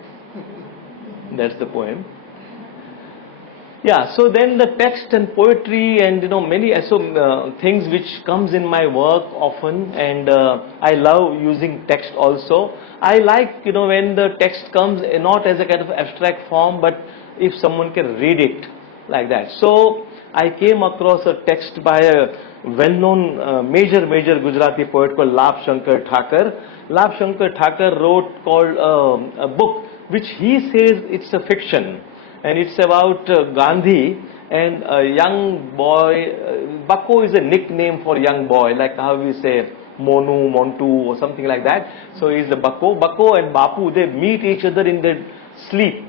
That's the poem. Yeah, so then the text and poetry and many things which comes in my work often, and I love using text also. I like when the text comes not as a kind of abstract form, but if someone can read it like that. So I came across a text by a well-known major Gujarati poet called Lap Shankar Thakur. Lap Shankar Thakur wrote called a book which he says it's a fiction, and it's about Gandhi and a young boy. Bako is a nickname for young boy, like how we say Monu, Montu or something like that. So he's the Bako. Bako and Bapu, they meet each other in their sleep,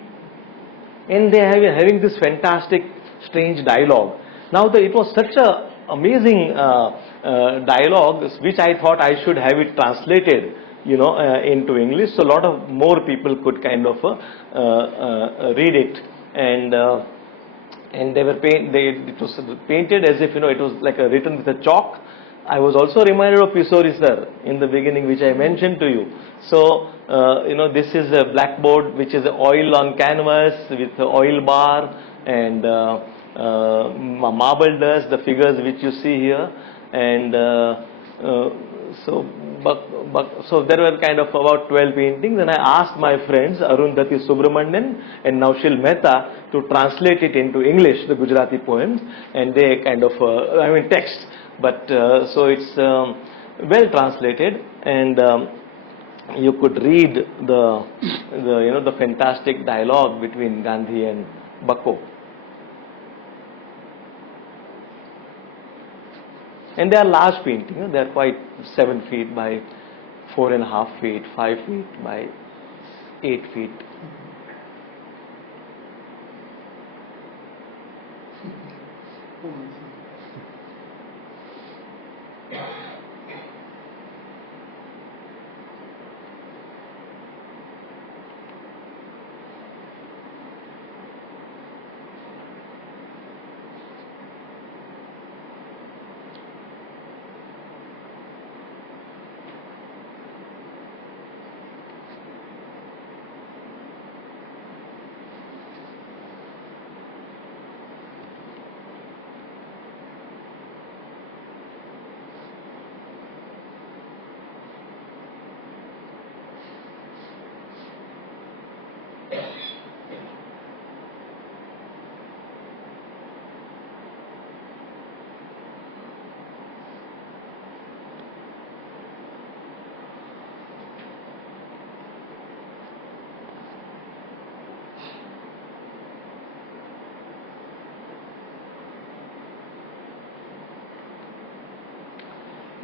and they are having this fantastic, strange dialogue. Now it was such a amazing dialogue, which I thought I should have it translated, into English, so a lot of more people could kind of read it. And they were it was painted as if it was like written with a chalk. I was also reminded of Pisori sir in the beginning, which I mentioned to you. So this is a blackboard which is oil on canvas with a oil bar and marble dust, the figures which you see here, and so there were kind of about 12 paintings, and I asked my friends Arundhati Subramanian and Naushil Mehta to translate it into English, the Gujarati poems, and they kind of text, but so it's well translated, and you could read the fantastic dialogue between Gandhi and Bako. And they are large paintings. They are quite 7 feet by 4.5 feet, 5 feet by 8 feet.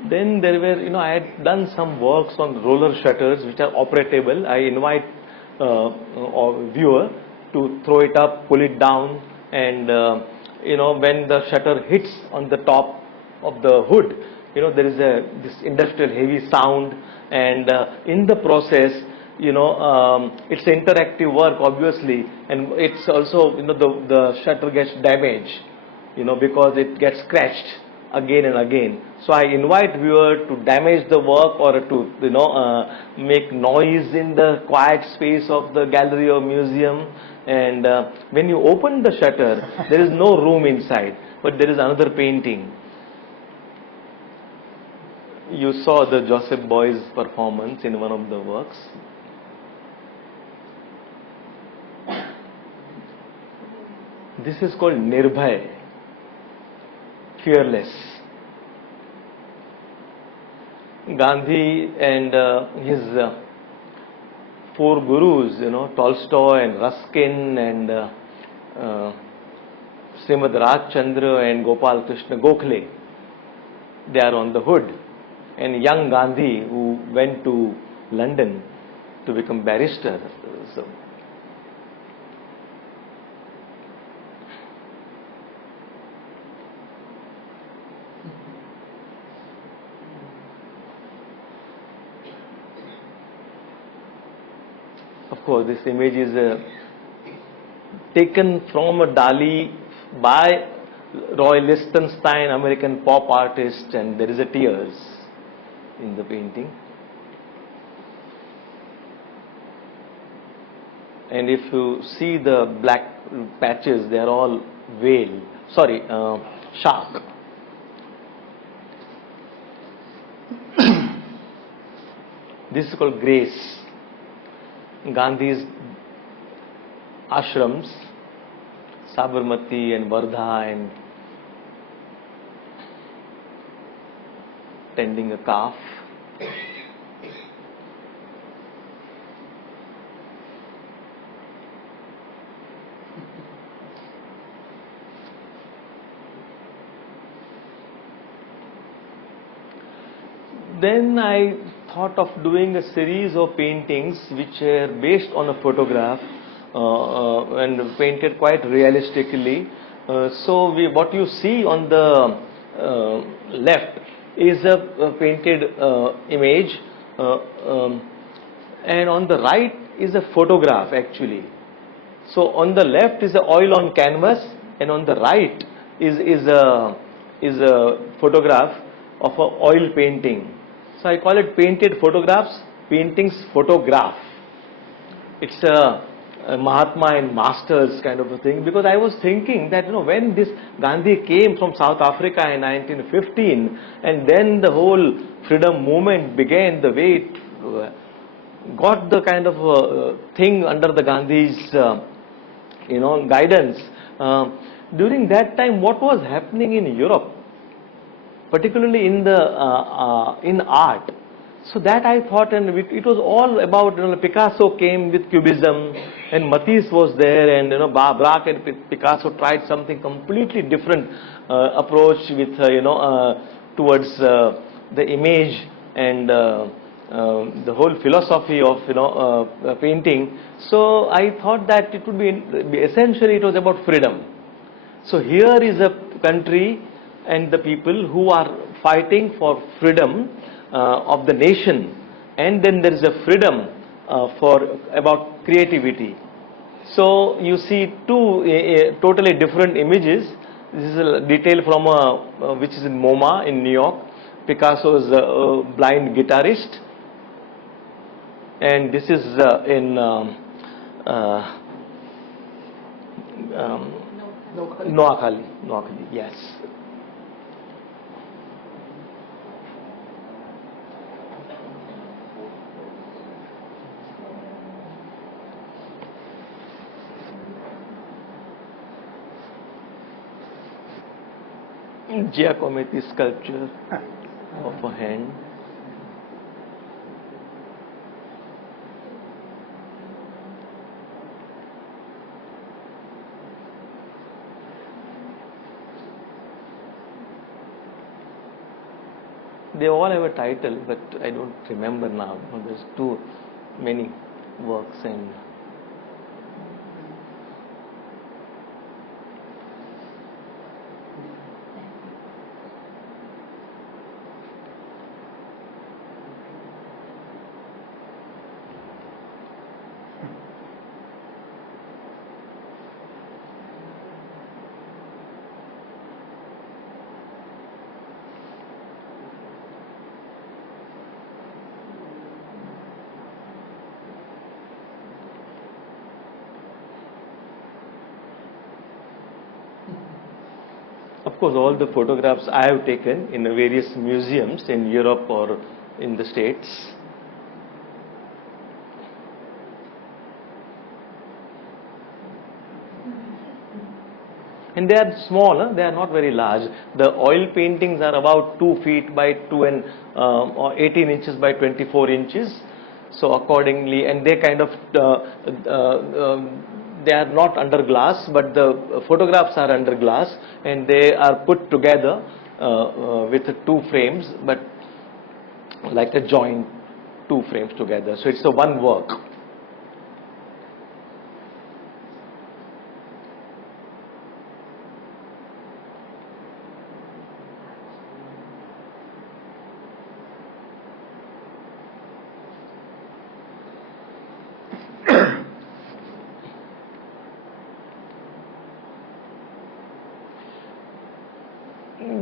Then there were, I had done some works on roller shutters which are operatable. I invite a viewer to throw it up, pull it down, and when the shutter hits on the top of the hood, there is this industrial heavy sound, and in the process, it's interactive work obviously, and it's also the shutter gets damaged, because it gets scratched again and again. So I invite viewer to damage the work or to make noise in the quiet space of the gallery or museum. And when you open the shutter, there is no room inside, but there is another painting. You saw the Joseph Beuys performance in one of the works. This is called Nirbhay, fearless. Gandhi and his 4 gurus, Tolstoy and Ruskin and Srimad Rajchandra and Gopal Krishna Gokhale, they are on the hood. And young Gandhi, who went to London to become barrister. So, of course, this image is taken from a Dali by Roy Lichtenstein, American pop artist, and there is a tears in the painting. And if you see the black patches, they are all whale. Sorry, shark. This is called grace. Gandhi's ashrams, Sabarmati and Wardha, and tending a calf. Then I thought of doing a series of paintings which are based on a photograph and painted quite realistically. So what you see on the left is a painted image, and on the right is a photograph actually. So on the left is a oil on canvas, and on the right is a photograph of a oil painting. So I call it painted photographs, paintings photograph. It's a Mahatma and Masters kind of a thing, because I was thinking that when this Gandhi came from South Africa in 1915, and then the whole freedom movement began, the way it got the kind of thing under the Gandhi's guidance. During that time, what was happening in Europe, particularly in art? So that I thought, and it was all about, Picasso came with Cubism, and Matisse was there, and Braque and Picasso tried something completely different approach with towards the image and the whole philosophy of painting. So I thought that it would be essentially it was about freedom. So here is a country and the people who are fighting for freedom of the nation, and then there is a freedom about creativity. So you see two totally different images. This is a detail from which is in MoMA in New York. Picasso is a blind guitarist, and this is in Noakhali, yes. Giacometti sculpture of a hand. They all have a title, but I don't remember now. There's too many works, and of course, all the photographs I have taken in various museums in Europe or in the States. And they are small, they are not very large. The oil paintings are about 2 feet by 2 and or 18 inches by 24 inches. So accordingly, and they kind of they are not under glass, but the photographs are under glass, and they are put together with 2 frames, but like a joint 2 frames together. So it's a one work.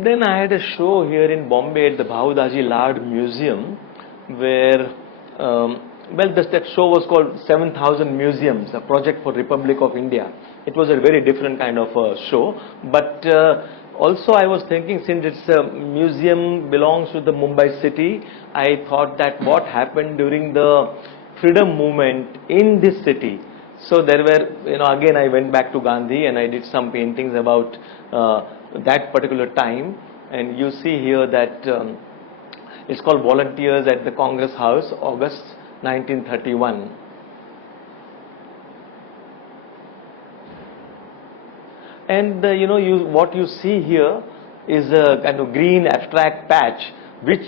Then I had a show here in Bombay at the Bhaudaji Lad Museum, where well, that show was called 7,000 Museums, a project for Republic of India. It was a very different kind of show, but also I was thinking, since it's a museum belongs to the Mumbai city, I thought that what happened during the freedom movement in this city. So there were, again I went back to Gandhi and I did some paintings about that particular time, and you see here that it's called Volunteers at the Congress House, August 1931. And what you see here is a kind of green abstract patch, which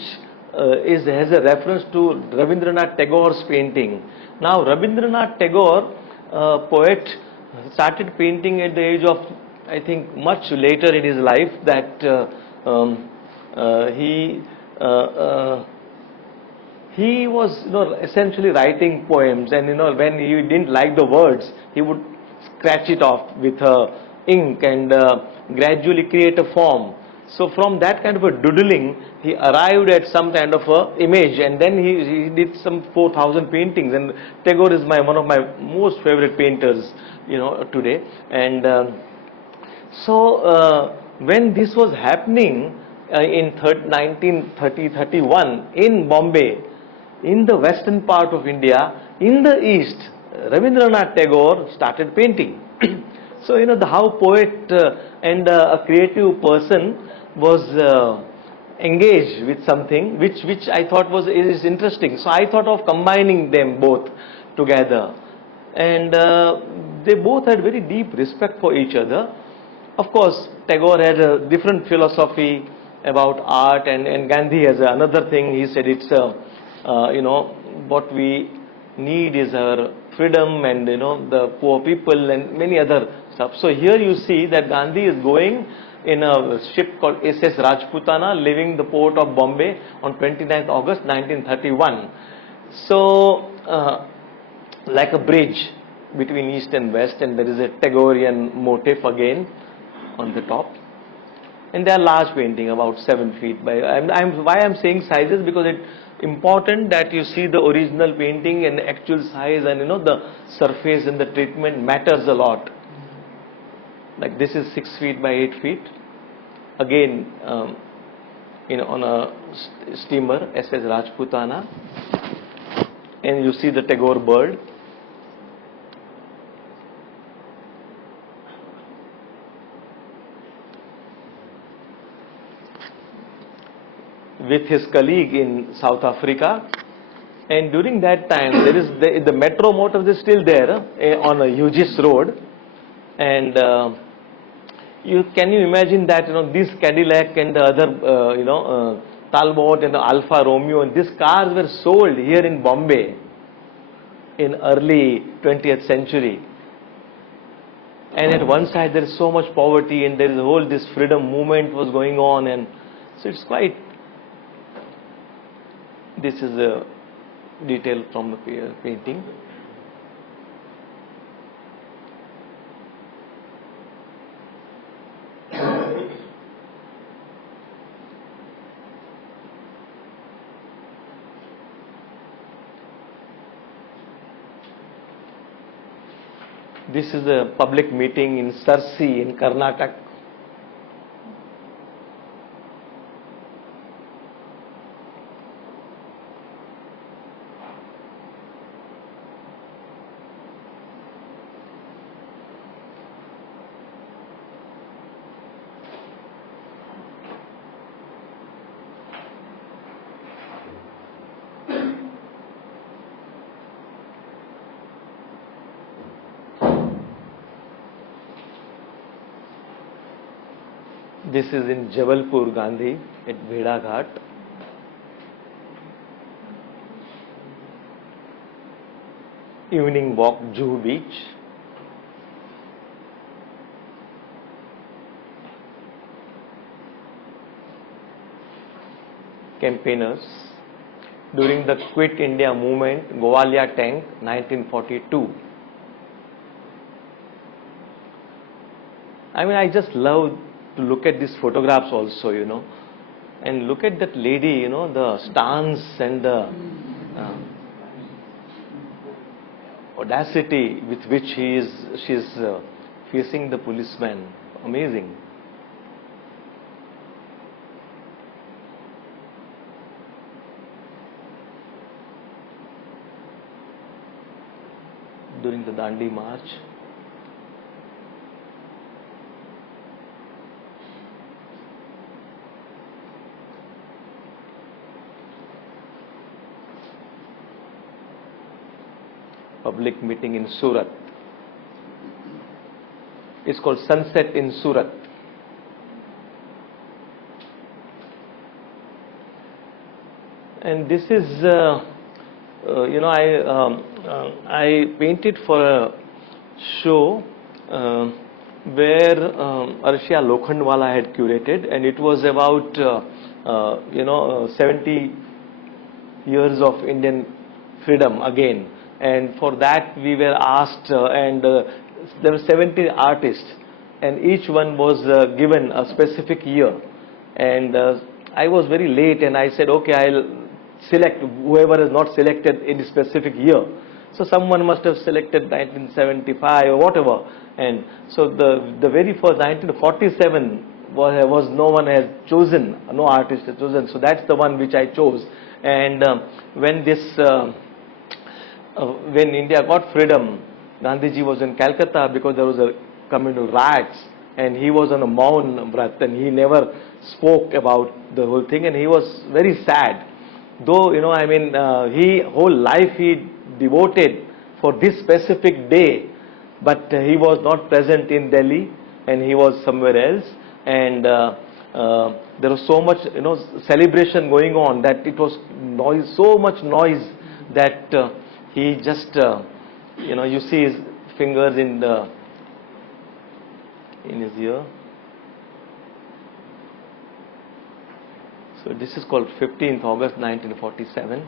has a reference to Rabindranath Tagore's painting. Now, Rabindranath Tagore, poet, started painting at the age of, I think, much later in his life. That he was, essentially writing poems, and when he didn't like the words, he would scratch it off with ink and gradually create a form. So from that kind of a doodling, he arrived at some kind of a image, and then he did some 4,000 paintings. And Tagore is one of my most favorite painters, today. And so when this was happening in 1930-31 in Bombay, in the western part of India, in the east, Rabindranath Tagore started painting. So how poet and a creative person was engaged with something which I thought is interesting. So I thought of combining them both together, and they both had very deep respect for each other. Of course, Tagore had a different philosophy about art, and Gandhi has another thing. He said it's what we need is our freedom, and the poor people and many other stuff. So here you see that Gandhi is going in a ship called SS Rajputana, leaving the port of Bombay on 29th August 1931. So like a bridge between east and west, and there is a Tagorean motif again on the top. And they are large painting, about 7 feet by. Why I'm saying sizes, because it's important that you see the original painting and actual size, and the surface and the treatment matters a lot. Like this is 6 feet by 8 feet. Again, on a steamer, SS Rajputana, and you see the Tagore bird. With his colleague in South Africa, and during that time there is the metro motors is still there on a Hughes Road, and can you imagine that this Cadillac and the other Talbot and the Alfa Romeo, and these cars were sold here in Bombay in early 20th century. And at one side there is so much poverty, and there is this freedom movement was going on, and so it's quite. This is a detail from the painting. This is a public meeting in Sarsi in Karnataka. This is in Jabalpur, Gandhi, at Bheda Ghat. Evening walk, Juhu Beach. Campaigners. During the Quit India movement, Gowalia Tank, 1942. I just love to look at these photographs also, and look at that lady, the stance and the audacity with which she's facing the policeman, amazing. During the Dandi march. Public meeting in Surat. It's called Sunset in Surat. And this is, I painted for a show where Arshia Lokhandwala had curated, and it was about 70 years of Indian freedom again. And for that we were asked, and there were 70 artists, and each one was given a specific year. And I was very late, and I said, okay, I'll select whoever is not selected in a specific year. So someone must have selected 1975 or whatever. And so the very first 1947 was no one has chosen, no artist has chosen. So that's the one which I chose. And when India got freedom, Gandhiji was in Calcutta because there was a communal riots, and he was on a Maun Vrat, and he never spoke about the whole thing, and he was very sad. Though, he whole life he devoted for this specific day, but he was not present in Delhi, and he was somewhere else, and there was so much, celebration going on that it was noise, so much noise that he just, you see his fingers in his ear. So this is called 15th August 1947.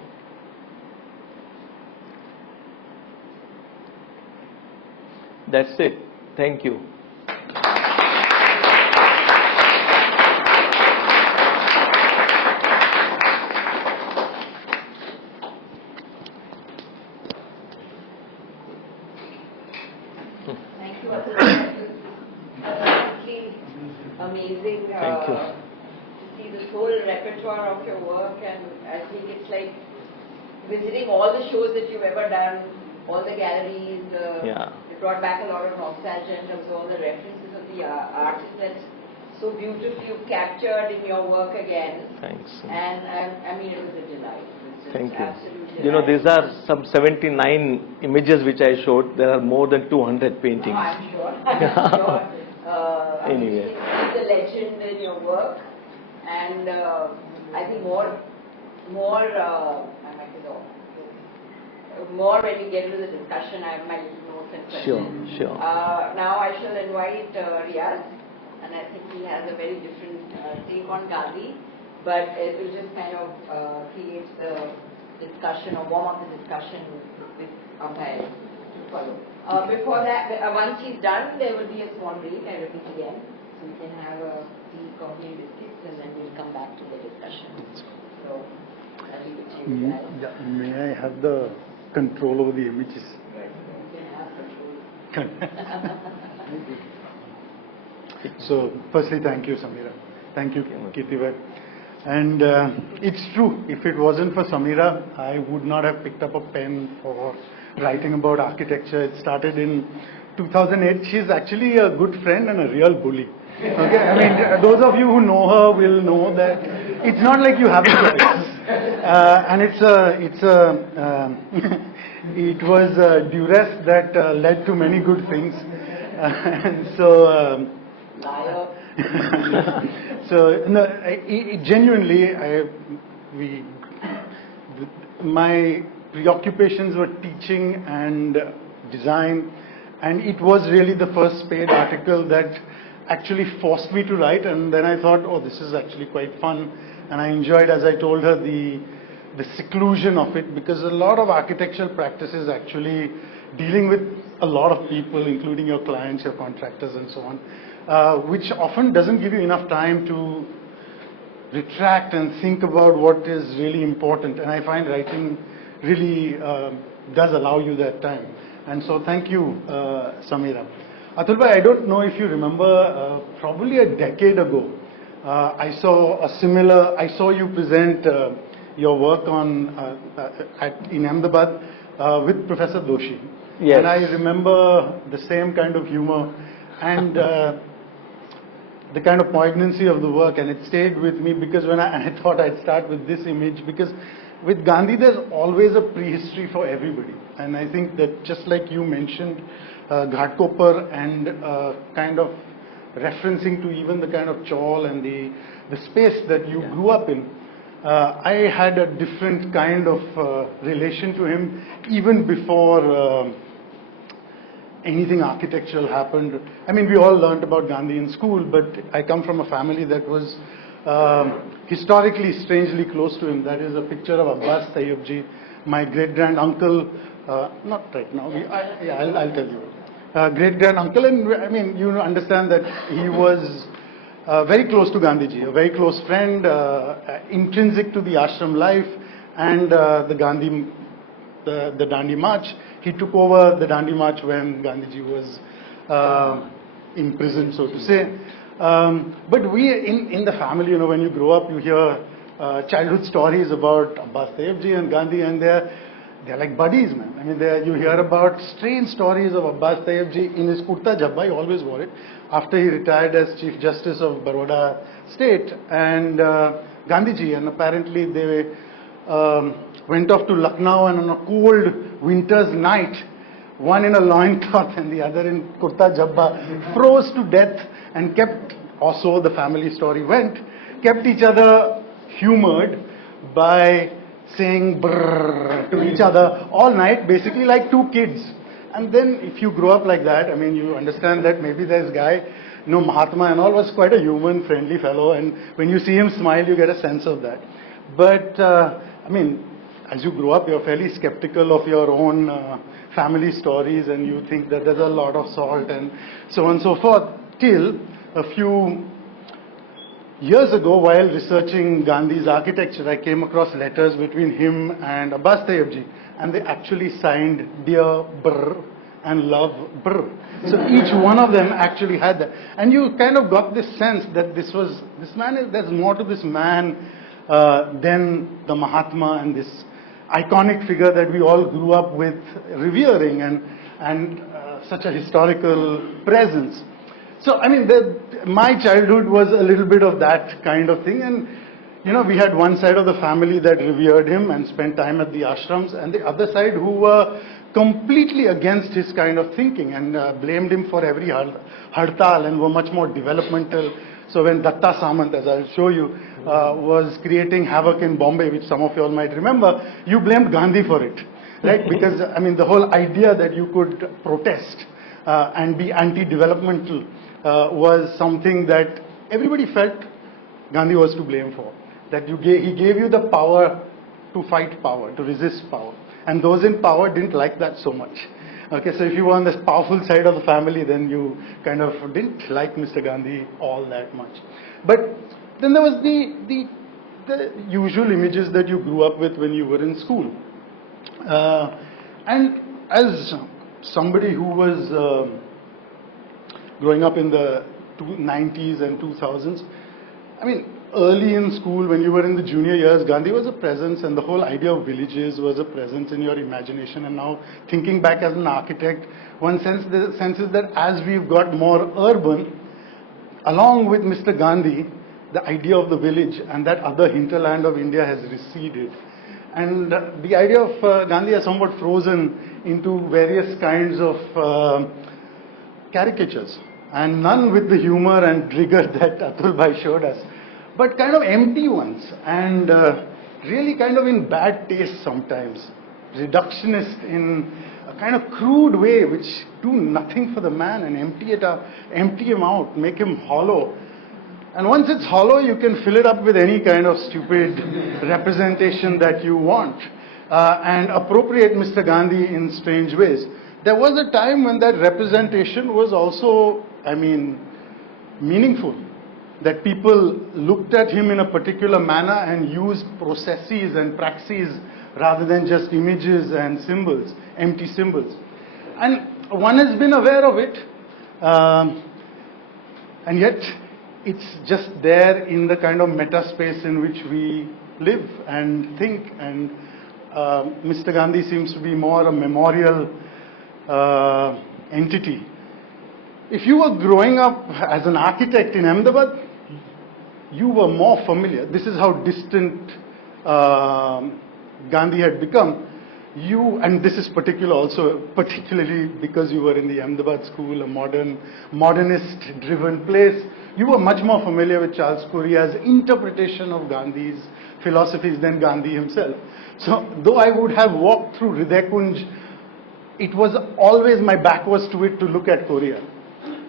That's it. Thank you. Thank you, Atul. Absolutely amazing. Thank you. See this whole repertoire of your work, and I think it's like visiting all the shows that you've ever done, all the galleries. It brought back a lot of nostalgia in terms of all the references of the artists that so beautifully you've captured in your work again. Thanks. And it was a delight. Thank you. Absolutely. These are some 79 images which I showed. There are more than 200 paintings. No, I'm sure. I'm sure. Anyway. It's a legend in your work. And I think more when we get into the discussion, I have my notes and questions. Sure. Now I shall invite Riyaz, and I think he has a very different take on Gandhi, but it will just kind of create the discussion or warm up the discussion with Abhay to follow. Before that, once he's done, there will be a small break. I repeat again, so we can have a tea, coffee, and biscuits, and then we'll come back to the discussion. So I'll leave it to you guys. Yeah, may I have the control over the images? So, firstly, thank you, Samira. Thank you, Kirti. And it's true, if it wasn't for Samira, I would not have picked up a pen for writing about architecture. It started in 2008. She's actually a good friend and a real bully. Okay, I mean, those of you who know her will know that it's not like you have a choice. And it was duress that led to many good things. And so, so no, genuinely, my preoccupations were teaching and design, and it was really the first SPADE article that actually forced me to write. And then I thought, oh, this is actually quite fun, and I enjoyed, as I told her, the seclusion of it, because a lot of architectural practice is actually dealing with a lot of people, including your clients, your contractors, and so on, which often doesn't give you enough time to retract and think about what is really important. And I find writing really does allow you that time. And so thank you, Samira. Atul bhai, I don't know if you remember, probably a decade ago, I saw you present your work in Ahmedabad with Professor Doshi. Yes. And I remember the same kind of humor and the kind of poignancy of the work, and it stayed with me because when I thought I'd start with this image, because with Gandhi there's always a prehistory for everybody. And I think that just like you mentioned, Ghatkopar and kind of referencing to even the kind of chawl and the space that you grew up in, I had a different kind of relation to him even before anything architectural happened. I mean, we all learned about Gandhi in school, but I come from a family that was historically strangely close to him. That is a picture of Abhay Sardesai, my great-grand uncle, not right now, I'll tell you. Great-grand uncle, and I mean, you understand that he was very close to Gandhiji, a very close friend, intrinsic to the ashram life, and the Dandi March. He took over the Dandi March when Gandhiji was in prison, so to say. But we, in the family, when you grow up, you hear childhood stories about Abhay Sardesai and Gandhi, and they're like buddies, man. I mean, you hear about strange stories of Abhay Sardesai in his kurta jabba. He always wore it after he retired as Chief Justice of Baroda State, and Gandhiji, and apparently they went off to Lucknow, and on a cold winter's night, one in a loincloth and the other in kurta jabba, froze to death and kept, or so the family story went, kept each other humored by saying brrr to each other all night, basically like two kids. And then if you grow up like that, I mean, you understand that maybe this guy, Mahatma and all, was quite a human, friendly fellow, and when you see him smile, you get a sense of that. But, I mean, as you grow up, you're fairly skeptical of your own family stories, and you think that there's a lot of salt and so on and so forth, till a few years ago, while researching Gandhi's architecture, I came across letters between him and Abhay Sardesai, and they actually signed Dear Brr and Love Brr. So each one of them actually had that. And you kind of got this sense that there's more to this man than the Mahatma and this iconic figure that we all grew up with revering and such a historical presence. So, I mean, my childhood was a little bit of that kind of thing, and, we had one side of the family that revered him and spent time at the ashrams, and the other side who were completely against his kind of thinking and blamed him for every hartal and were much more developmental. So when Datta Samant, as I'll show you, was creating havoc in Bombay, which some of you all might remember, you blamed Gandhi for it, right? Because, I mean, the whole idea that you could protest and be anti-developmental was something that everybody felt Gandhi was to blame for. That he gave you the power to fight power, to resist power. And those in power didn't like that so much. Okay, so if you were on the powerful side of the family, then you kind of didn't like Mr. Gandhi all that much. But then there was the usual images that you grew up with when you were in school. And as somebody who was growing up in the 90s and 2000s, I mean, early in school, when you were in the junior years, Gandhi was a presence, and the whole idea of villages was a presence in your imagination. And now, thinking back as an architect, one senses that as we've got more urban, along with Mr. Gandhi, the idea of the village and that other hinterland of India has receded. And the idea of Gandhi has somewhat frozen into various kinds of caricatures, and none with the humor and rigor that Atul bhai showed us, but kind of empty ones, and really kind of in bad taste sometimes, reductionist in a kind of crude way, which do nothing for the man and empty him out, make him hollow. And once it's hollow, you can fill it up with any kind of stupid representation that you want, and appropriate Mr. Gandhi in strange ways. There was a time when that representation was also, I mean, meaningful. That people looked at him in a particular manner and used processes and praxis rather than just images and symbols, empty symbols. And one has been aware of it, and yet it's just there in the kind of meta space in which we live and think. And Mr. Gandhi seems to be more a memorial entity. If you were growing up as an architect in Ahmedabad, you were more familiar. This is how distant Gandhi had become. And this is particularly because you were in the Ahmedabad school, a modernist-driven place. You were much more familiar with Charles Correa's interpretation of Gandhi's philosophies than Gandhi himself. So, though I would have walked through Hriday Kunj, it was always my back was to it to look at Correa.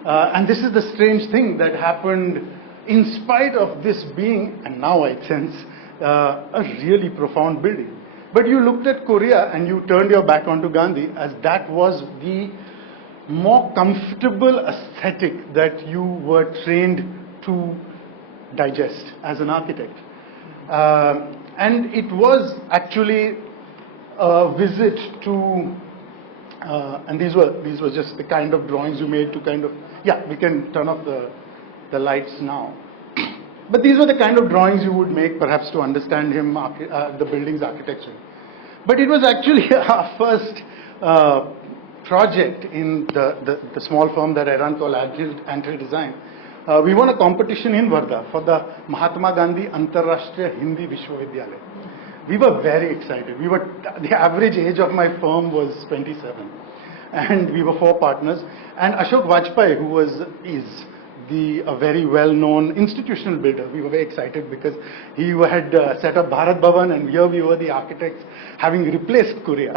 And this is the strange thing that happened in spite of this being, and now I sense, a really profound building. But you looked at Correa and you turned your back onto Gandhi, as that was the more comfortable aesthetic that you were trained to digest as an architect. And it was actually a visit to, and these were just the kind of drawings you made to kind of, yeah, we can turn off the lights now. But these were the kind of drawings you would make perhaps to understand him, the building's architecture. But it was actually our first project in the small firm that I run called Anthill Design. We won a competition in Wardha for the Mahatma Gandhi Antarrashtriya Hindi Vishwavidyalaya. We were very excited. The average age of my firm was 27. And we were 4 partners. And Ashok Vajpayee, who is a very well-known institutional builder. We were very excited because he had set up Bharat Bhavan, and here we were the architects having replaced Correa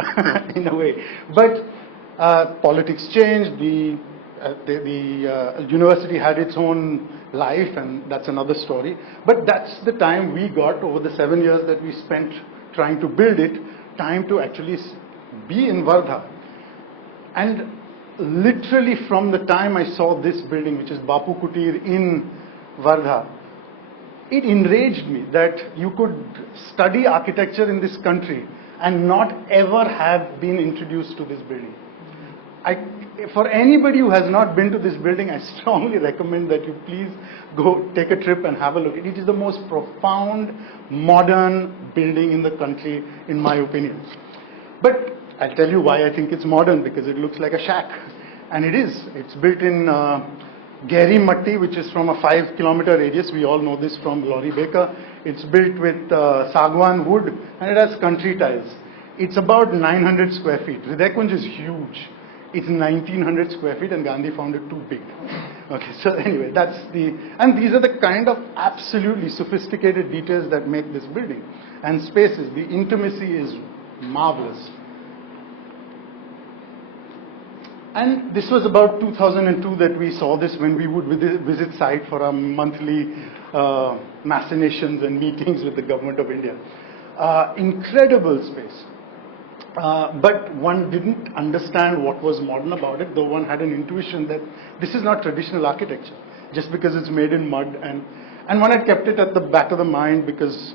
in a way. But politics changed, the university had its own life, and that's another story. But that's the time we got, over the 7 years that we spent trying to build it, time to actually be in Wardha. And literally from the time I saw this building, which is Bapu Kutir in Wardha, it enraged me that you could study architecture in this country and not ever have been introduced to this building. For anybody who has not been to this building, I strongly recommend that you please go take a trip and have a look. It is the most profound, modern building in the country, in my opinion. But I'll tell you why I think it's modern, because it looks like a shack. And it is. It's built in Gehri Matti, which is from a 5-kilometer radius. We all know this from Lorry Baker. It's built with sagwan wood, and it has country tiles. It's about 900 square feet. Hriday Kunj is huge. It's 1900 square feet, and Gandhi found it too big. Okay, so anyway, and these are the kind of absolutely sophisticated details that make this building. And spaces, the intimacy is marvelous. And this was about 2002 that we saw this, when we would visit site for our monthly machinations and meetings with the government of India. Incredible space. But one didn't understand what was modern about it, though one had an intuition that this is not traditional architecture, just because it's made in mud. And one had kept it at the back of the mind because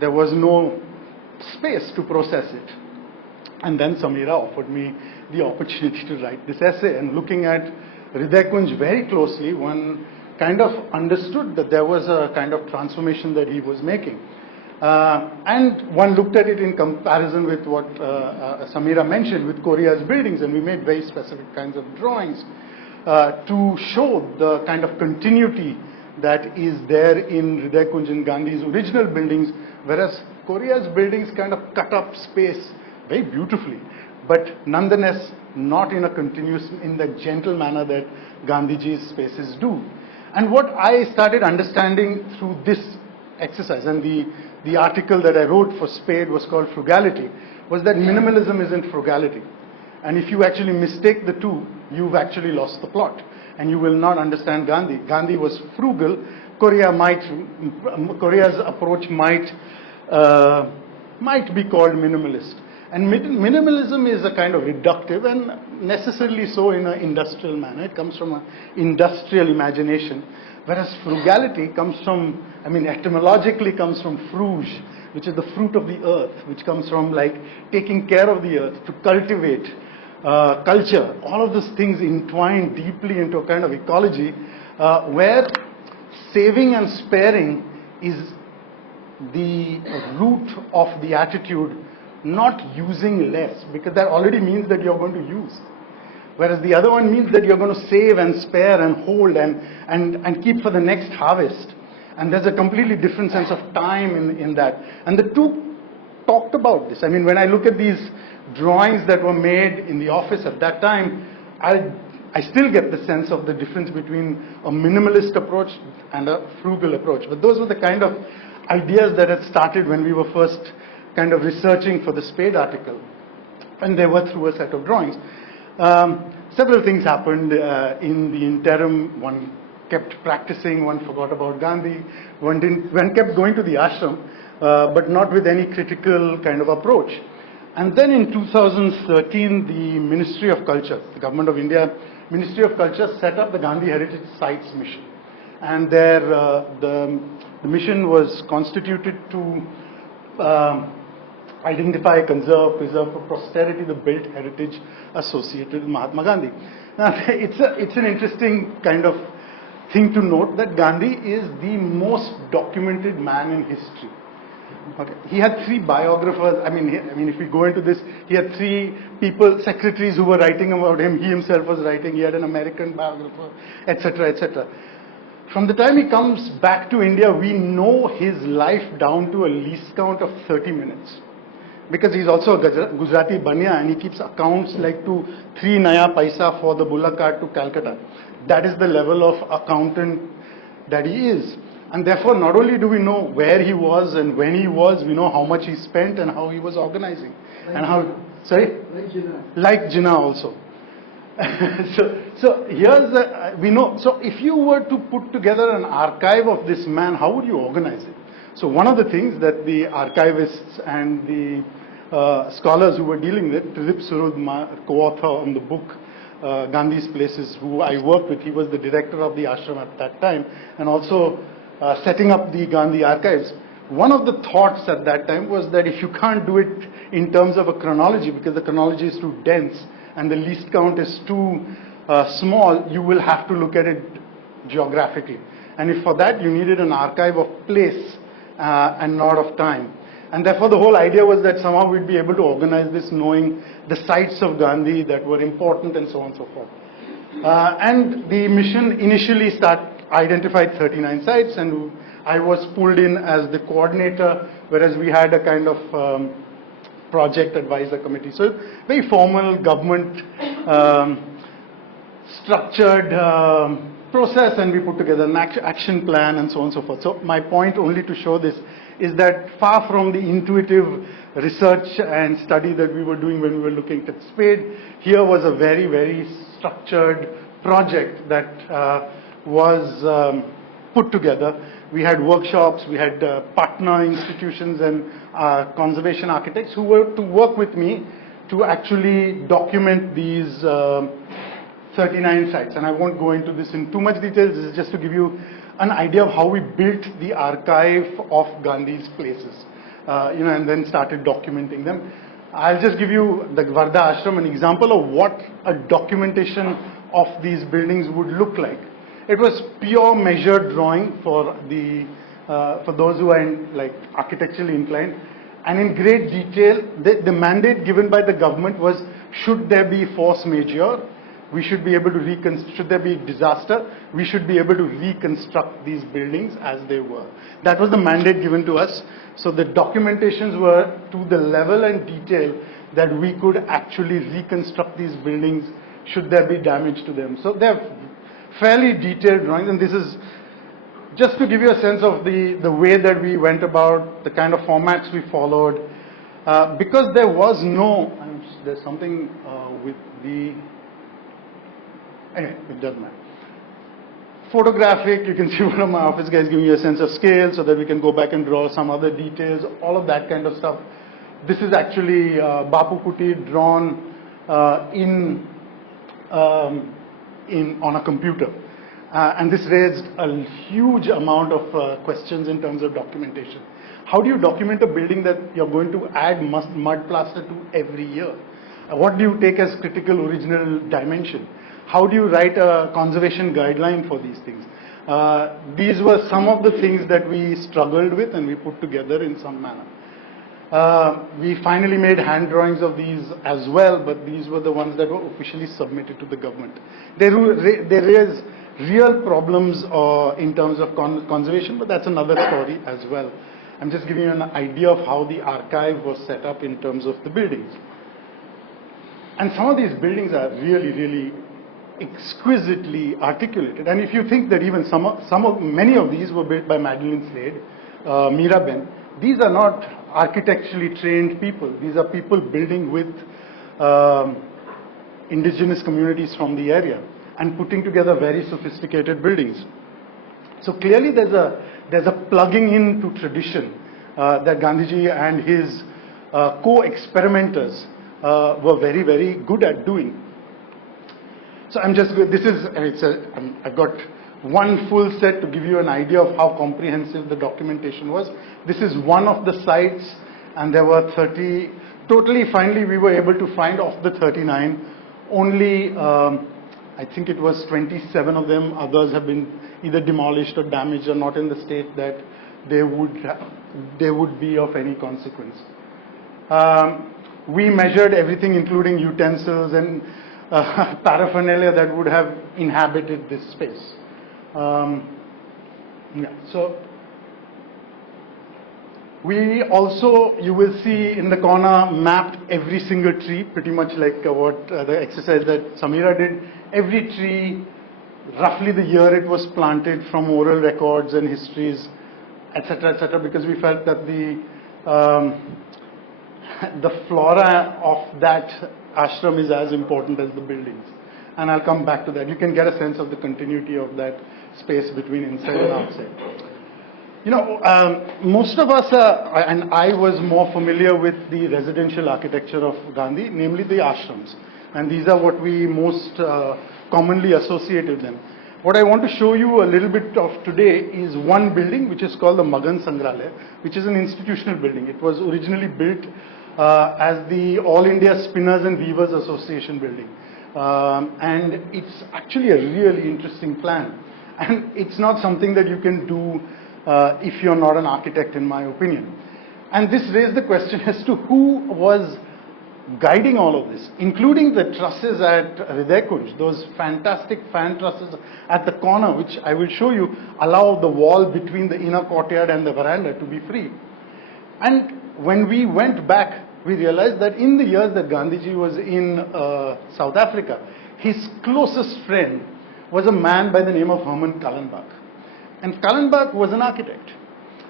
there was no space to process it. And then Samira offered me the opportunity to write this essay. And looking at Hriday Kunj very closely, one kind of understood that there was a kind of transformation that he was making. And one looked at it in comparison with what Samira mentioned with Correa's buildings, and we made very specific kinds of drawings to show the kind of continuity that is there in Hriday Kunj and Gandhi's original buildings, whereas Correa's buildings kind of cut up space very beautifully, but nonetheless not in the gentle manner that Gandhiji's spaces do. And what I started understanding through this exercise, and the article that I wrote for SPADE was called Frugality, was that minimalism isn't frugality. And if you actually mistake the two, you've actually lost the plot, and you will not understand Gandhi. Gandhi was frugal. Correa's approach might be called minimalist. And minimalism is a kind of reductive, and necessarily so in an industrial manner. It comes from an industrial imagination. Whereas frugality comes from, etymologically comes from fruge, which is the fruit of the earth, which comes from like taking care of the earth, to cultivate, culture, all of those things entwine deeply into a kind of ecology where saving and sparing is the root of the attitude, not using less, because that already means that you're going to use. Whereas the other one means that you're going to save and spare and hold and keep for the next harvest. And there's a completely different sense of time in that. And the two talked about this. I mean, when I look at these drawings that were made in the office at that time, I still get the sense of the difference between a minimalist approach and a frugal approach. But those were the kind of ideas that had started when we were first kind of researching for the SPADE article. And they were through a set of drawings. Several things happened in the interim. One kept practicing, one forgot about Gandhi, one kept going to the ashram, but not with any critical kind of approach. And then in 2013, the Ministry of Culture, the Government of India, Ministry of Culture set up the Gandhi Heritage Sites Mission. And the mission was constituted to identify, conserve, preserve for posterity the built heritage associated with Mahatma Gandhi. Now, it's an interesting kind of thing to note that Gandhi is the most documented man in history. Okay. He had 3 biographers. I mean, if we go into this, he had 3 people, secretaries who were writing about him. He himself was writing. He had an American biographer, etc., etc. From the time he comes back to India, we know his life down to a least count of 30 minutes. Because he's also a Gujarati Banya and he keeps accounts like to 3 naya paisa for the bullock cart to Calcutta. That is the level of accountant that he is. And therefore, not only do we know where he was and when he was, we know how much he spent and how he was organizing. Like and how, Jinnah. Sorry? Like Jinnah. Like Jinnah also. so here's we know. So if you were to put together an archive of this man, how would you organize it? So one of the things that the archivists and the scholars who were dealing with, Trilip Surud, co-author on the book, Gandhi's Places, who I worked with, he was the director of the ashram at that time, and also setting up the Gandhi archives. One of the thoughts at that time was that if you can't do it in terms of a chronology, because the chronology is too dense and the least count is too small, you will have to look at it geographically. And if for that you needed an archive of place and not of time. And therefore the whole idea was that somehow we'd be able to organize this knowing the sites of Gandhi that were important and so on and so forth. And the mission initially identified 39 sites, and I was pulled in as the coordinator, whereas we had a kind of project advisor committee. So very formal government structured process, and we put together an action plan and so on and so forth. So my point only to show this is that far from the intuitive research and study that we were doing when we were looking at SPADE, here was a very, very structured project that was put together. We had workshops, we had partner institutions and conservation architects who were to work with me to actually document these 39 sites. And I won't go into this in too much detail. This is just to give you an idea of how we built the archive of Gandhi's places, and then started documenting them. I'll just give you the Varda Ashram, an example of what a documentation of these buildings would look like. It was pure measured drawing for those who are architecturally inclined, and in great detail. The mandate given by the government was, should there be force majeure, we should be able to reconstruct. Should there be disaster, we should be able to reconstruct these buildings as they were. That was the mandate given to us. So the documentations were to the level and detail that we could actually reconstruct these buildings should there be damage to them. So they're fairly detailed drawings, and this is just to give you a sense of the way that we went about, the kind of formats we followed. Because there was no, there's something with the, anyway, it doesn't matter. Photographic, you can see one of my office guys giving you a sense of scale so that we can go back and draw some other details, all of that kind of stuff. This is actually Bapu Kuti drawn on a computer. And this raised a huge amount of questions in terms of documentation. How do you document a building that you're going to add mud plaster to every year? What do you take as critical original dimension? How do you write a conservation guideline for these things? These were some of the things that we struggled with and we put together in some manner. We finally made hand drawings of these as well, but these were the ones that were officially submitted to the government. There is real problems in terms of conservation, but that's another story as well. I'm just giving you an idea of how the archive was set up in terms of the buildings. And some of these buildings are really, really exquisitely articulated. And if you think that even many of these were built by Madeline Slade, Miraben, these are not architecturally trained people. These are people building with indigenous communities from the area and putting together very sophisticated buildings. So clearly there's a plugging into tradition that Gandhiji and his co-experimenters were very, very good at doing. So I've got one full set to give you an idea of how comprehensive the documentation was. This is one of the sites, and there were 30, totally finally we were able to find of the 39, only I think it was 27 of them, others have been either demolished or damaged or not in the state that they would be of any consequence. We measured everything including utensils and paraphernalia that would have inhabited this space. So we also, you will see in the corner, mapped every single tree, pretty much like what the exercise that Samira did. Every tree, roughly the year it was planted from oral records and histories, etc., because we felt that the flora of that ashram is as important as the buildings. And I'll come back to that. You can get a sense of the continuity of that space between inside and outside. You know, most of us, and I was more familiar with the residential architecture of Gandhi, namely the ashrams. And these are what we most commonly associate with them. What I want to show you a little bit of today is one building which is called the Magan Sangrahalaya, which is an institutional building. It was originally built as the All India Spinners and Weavers Association building. And it's actually a really interesting plan. And it's not something that you can do if you're not an architect, in my opinion. And this raised the question as to who was guiding all of this, including the trusses at Hriday Kunj, those fantastic fan trusses at the corner, which I will show you, allow the wall between the inner courtyard and the veranda to be free. And when we went back, we realized that in the years that Gandhiji was in South Africa, his closest friend was a man by the name of Herman Kallenbach. And Kallenbach was an architect.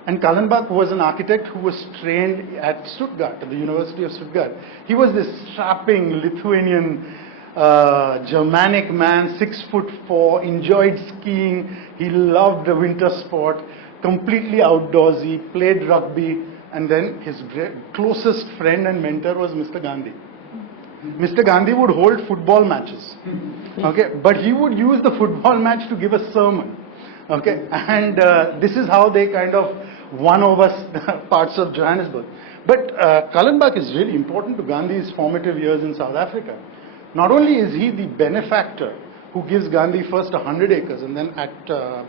And Kallenbach was an architect who was trained at Stuttgart, at the University of Stuttgart. He was this strapping Lithuanian, Germanic man, 6'4", enjoyed skiing. He loved the winter sport, completely outdoorsy, played rugby. And then his closest friend and mentor was Mr. Gandhi. Mr. Gandhi would hold football matches, okay, but he would use the football match to give a sermon, okay, and this is how they kind of won over parts of Johannesburg. But Kallenbach is really important to Gandhi's formative years in South Africa. Not only is he the benefactor who gives Gandhi first 100 acres and then at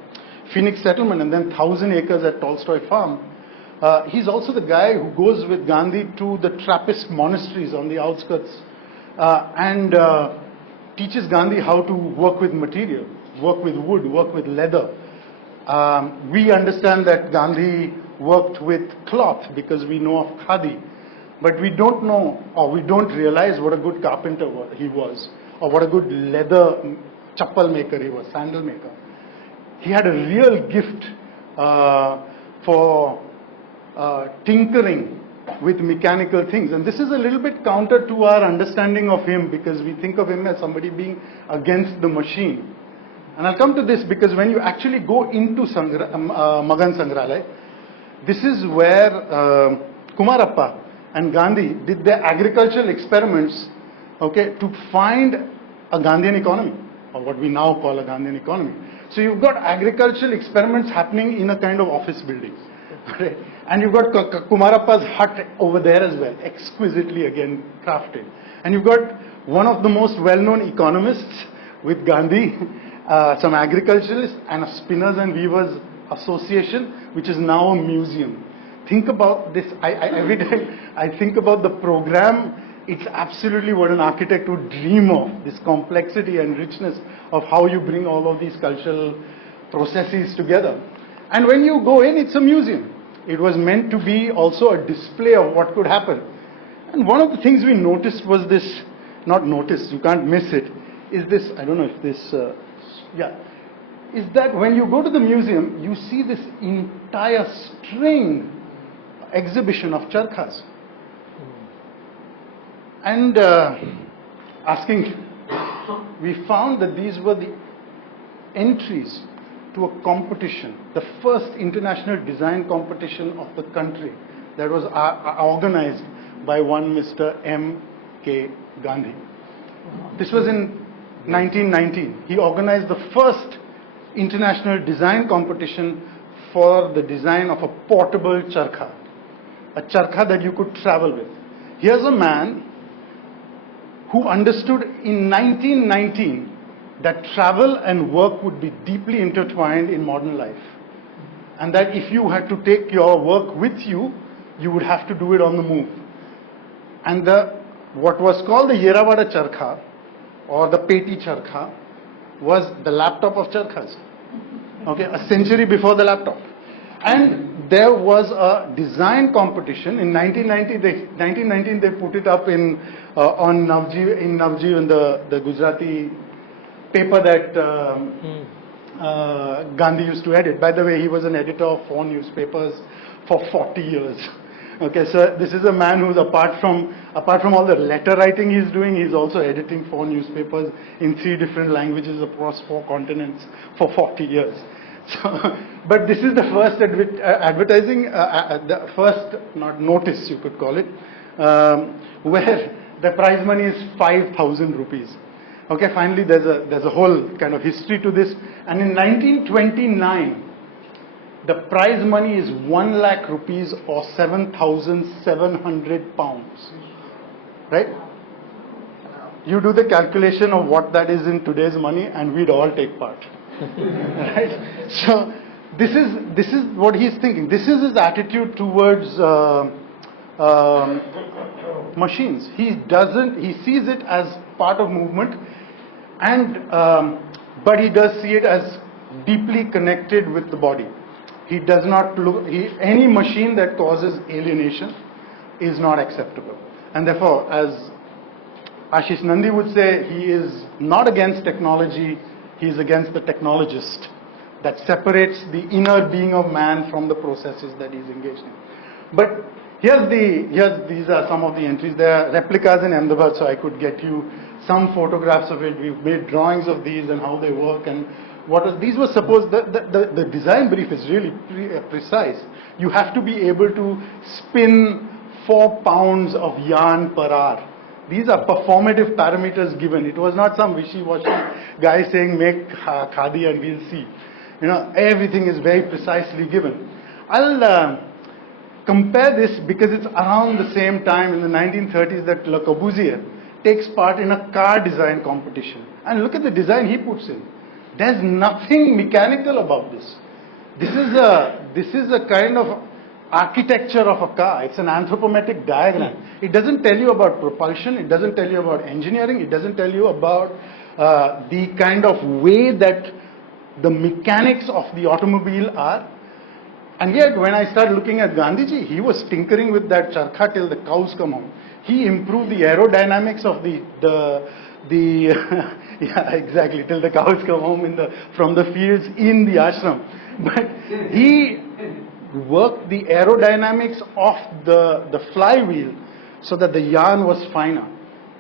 Phoenix Settlement and then 1,000 acres at Tolstoy Farm, he's also the guy who goes with Gandhi to the Trappist monasteries on the outskirts and teaches Gandhi how to work with material, work with wood, work with leather. We understand that Gandhi worked with cloth because we know of khadi, but we don't know or we don't realize what a good carpenter he was or what a good leather chappal maker he was, sandal maker. He had a real gift for tinkering with mechanical things, and this is a little bit counter to our understanding of him because we think of him as somebody being against the machine. And I'll come to this because when you actually go into Magan Sangrahalaya, this is where Kumarappa and Gandhi did their agricultural experiments, okay, to find a Gandhian economy, or what we now call a Gandhian economy. So you've got agricultural experiments happening in a kind of office buildings. Right? And you've got Kumarappa's hut over there as well, exquisitely again crafted. And you've got one of the most well-known economists with Gandhi, some agriculturalists, and a Spinners and Weavers Association, which is now a museum. Think about this. Every time I think about the program, it's absolutely what an architect would dream of, this complexity and richness of how you bring all of these cultural processes together. And when you go in, it's a museum. It was meant to be also a display of what could happen. And one of the things we noticed was this, not noticed, you can't miss it, is this, I don't know if this, is that when you go to the museum, you see this entire string exhibition of charkhas. And we found that these were the entries to a competition, the first international design competition of the country that was organized by one Mr. M.K. Gandhi. This was in 1919. He organized the first international design competition for the design of a portable charkha, a charkha that you could travel with. Here's a man who understood in 1919 that travel and work would be deeply intertwined in modern life. And that if you had to take your work with you, you would have to do it on the move. And what was called the Yeravada Charkha, or the Peti Charkha, was the laptop of charkhas. Okay, a century before the laptop. And there was a design competition in 1919. They put it up in on Navjeevan, in the Gujarati paper that Gandhi used to edit. By the way, he was an editor of 4 newspapers for 40 years. Okay, so this is a man who's apart from all the letter writing he's doing, he's also editing 4 newspapers in 3 different languages across 4 continents for 40 years. So, but this is the first advertising, the first not notice you could call it, where the prize money is 5,000 rupees. Okay, finally there's a whole kind of history to this, and in 1929 the prize money is 1 lakh rupees or 7,700 pounds. Right? You do the calculation of what that is in today's money, and we'd all take part. Right? So this is what he's thinking. This is his attitude towards machines. He sees it as part of movement, and but he does see it as deeply connected with the body. He does not look, any machine that causes alienation is not acceptable. And therefore, as Ashish Nandy would say, he is not against technology, he is against the technologist that separates the inner being of man from the processes that he is engaged in. But these are some of the entries. There are replicas in Ahmedabad, so I could get you some photographs of it. We've made drawings of these and how they work, and these were supposed, the design brief is really precise. You have to be able to spin 4 pounds of yarn per hour. These are performative parameters given. It was not some wishy-washy guy saying make khadi and we'll see. You know, everything is very precisely given. I'll compare this because it's around the same time in the 1930s that Le Corbusier takes part in a car design competition. And look at the design he puts in. There's nothing mechanical about this. This is a kind of architecture of a car. It's an anthropometric diagram. It doesn't tell you about propulsion. It doesn't tell you about engineering. It doesn't tell you about the kind of way that the mechanics of the automobile are. And yet, when I started looking at Gandhiji, he was tinkering with that charkha till the cows come home. He improved the aerodynamics of yeah, exactly, till the cows come home from the fields in the ashram. But he worked the aerodynamics of the flywheel so that the yarn was finer.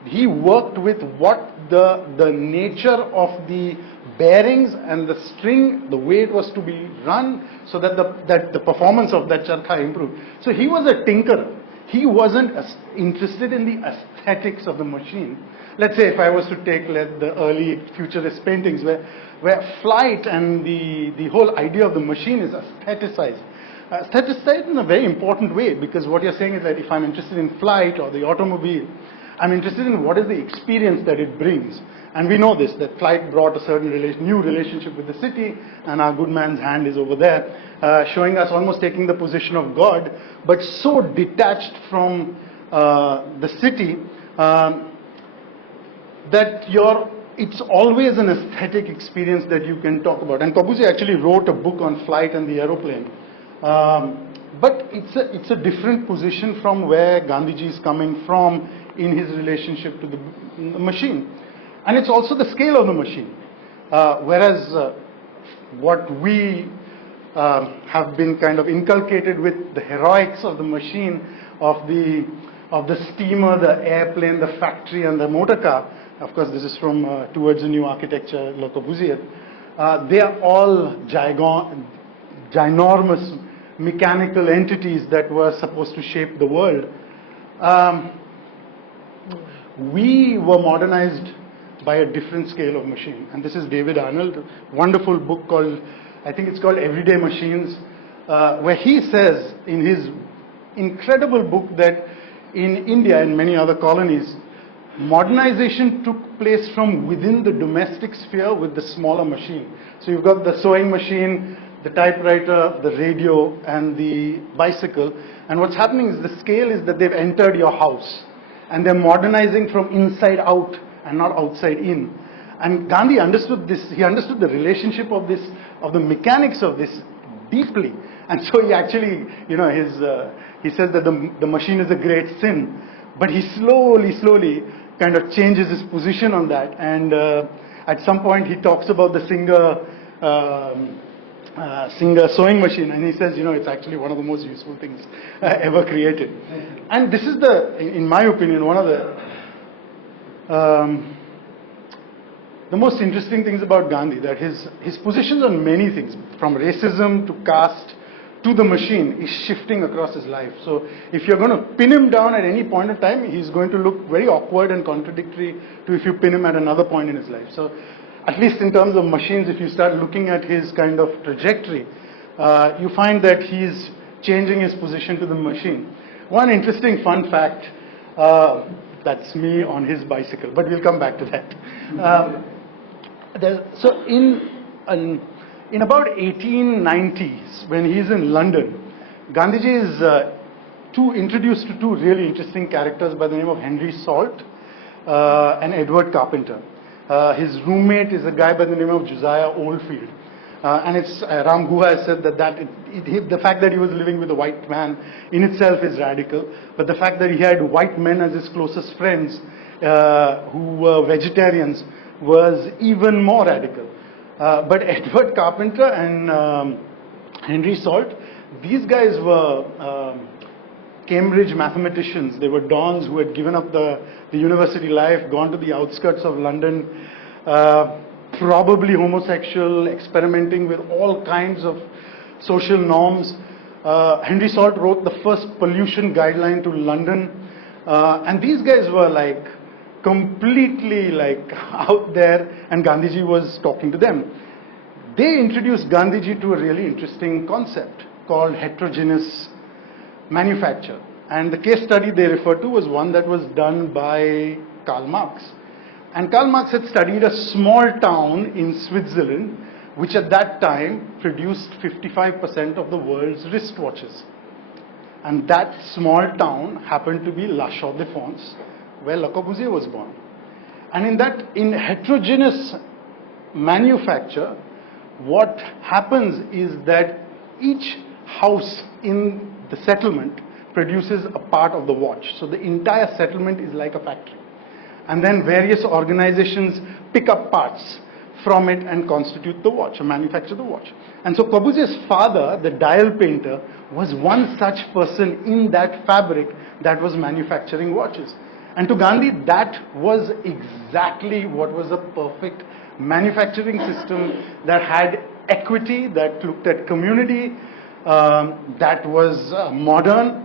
He worked with what the nature of the bearings and the string, the way it was to be run, so that the performance of that charkha improved. So he was a tinkerer. He wasn't interested in the aesthetics of the machine. Let's say if I was to take the early futurist paintings where flight and the whole idea of the machine is aestheticized. Aestheticized in a very important way, because what you're saying is that if I'm interested in flight or the automobile, I'm interested in what is the experience that it brings. And we know this, that flight brought a certain new relationship with the city, and our good man's hand is over there, showing us almost taking the position of God, but so detached from the city that it's always an aesthetic experience that you can talk about. And Corbusier actually wrote a book on flight and the aeroplane. But it's a different position from where Gandhiji is coming from in his relationship to the machine. And it's also the scale of the machine. Whereas what we have been kind of inculcated with the heroics of the machine, of the steamer, the airplane, the factory, and the motor car. Of course, this is from Towards a New Architecture, Le Corbusier. They are all ginormous mechanical entities that were supposed to shape the world. We were modernized by a different scale of machine. And this is David Arnold, wonderful book called, I think it's called Everyday Machines, where he says in his incredible book that in India and many other colonies, modernization took place from within the domestic sphere with the smaller machine. So you've got the sewing machine, the typewriter, the radio, and the bicycle. And what's happening is the scale is that they've entered your house. And they're modernizing from inside out and not outside in. And Gandhi understood this. He understood the relationship of this, of the mechanics of this deeply. And so he actually, he says that the machine is a great sin. But he slowly kind of changes his position on that. And at some point he talks about the Singer sewing machine, and he says, it's actually one of the most useful things ever created. And this is in my opinion, one of the most interesting things about Gandhi, that his positions on many things, from racism to caste to the machine, is shifting across his life. So if you're going to pin him down at any point of time, he's going to look very awkward and contradictory to if you pin him at another point in his life. So at least in terms of machines, if you start looking at his kind of trajectory, you find that he's changing his position to the machine. One interesting fun fact, that's me on his bicycle, but we'll come back to that. So in about 1890s, when he's in London, Gandhiji is introduced to two really interesting characters by the name of Henry Salt and Edward Carpenter. His roommate is a guy by the name of Josiah Oldfield. And it's Ram Guha has said that the fact that he was living with a white man in itself is radical, but the fact that he had white men as his closest friends who were vegetarians was even more radical. But Edward Carpenter and Henry Salt, these guys were Cambridge mathematicians. They were dons who had given up the university life, gone to the outskirts of London, probably homosexual, experimenting with all kinds of social norms. Henry Salt wrote the first pollution guideline to London. And these guys were completely out there, and Gandhiji was talking to them. They introduced Gandhiji to a really interesting concept called heterogeneous manufacture. And the case study they refer to was one that was done by Karl Marx. And Karl Marx had studied a small town in Switzerland, which at that time produced 55% of the world's wristwatches. And that small town happened to be La Chaux-de-Fonds, where Le Corbusier was born. And in heterogeneous manufacture, what happens is that each house in the settlement produces a part of the watch. So the entire settlement is like a factory. And then various organizations pick up parts from it and constitute the watch, or manufacture the watch. And so Corbusier's father, the dial painter, was one such person in that fabric that was manufacturing watches. And to Gandhi, that was exactly what was a perfect manufacturing system that had equity, that looked at community, that was modern.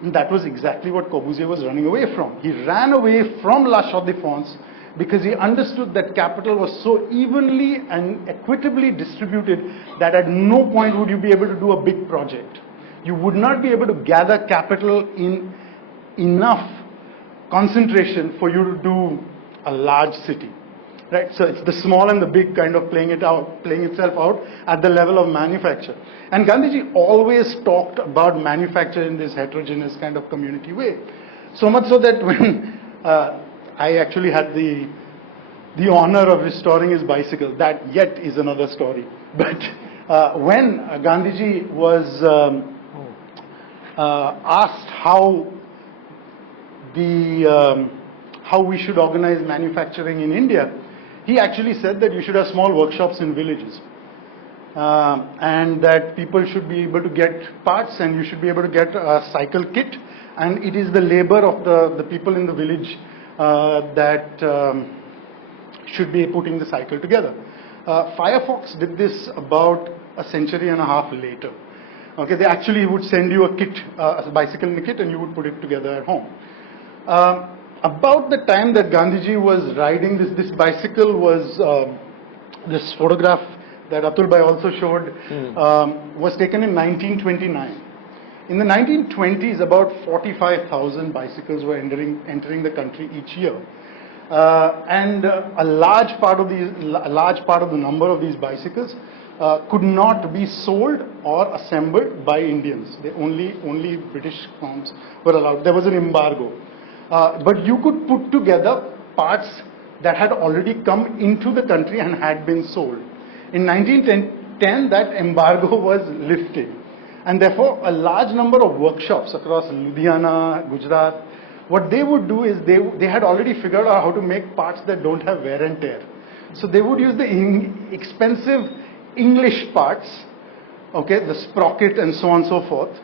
And that was exactly what Corbusier was running away from. He ran away from La Chaux-de-Fonds because he understood that capital was so evenly and equitably distributed that at no point would you be able to do a big project. You would not be able to gather capital in enough concentration for you to do a large city, right? So it's the small and the big kind of playing itself out at the level of manufacture. And Gandhiji always talked about manufacture in this heterogeneous kind of community way. So much so that when I actually had the honor of restoring his bicycle, that yet is another story. But when Gandhiji was asked how we should organize manufacturing in India, he actually said that you should have small workshops in villages. And that people should be able to get parts, and you should be able to get a cycle kit, and it is the labor of the people in the village that should be putting the cycle together. Firefox did this about a century and a half later. Okay, they actually would send you a kit, a bicycle in a kit, and you would put it together at home. About the time that Gandhiji was riding this bicycle was this photograph that Atul Bhai also showed was taken in 1929. In the 1920s, about 45,000 bicycles were entering the country each year. And a large part of the number of these bicycles could not be sold or assembled by Indians. Only British firms were allowed. There was an embargo. But you could put together parts that had already come into the country and had been sold. In 1910, that embargo was lifted. And therefore, a large number of workshops across Ludhiana, Gujarat, what they would do is they had already figured out how to make parts that don't have wear and tear. So they would use the expensive English parts, okay, the sprocket and so on and so forth,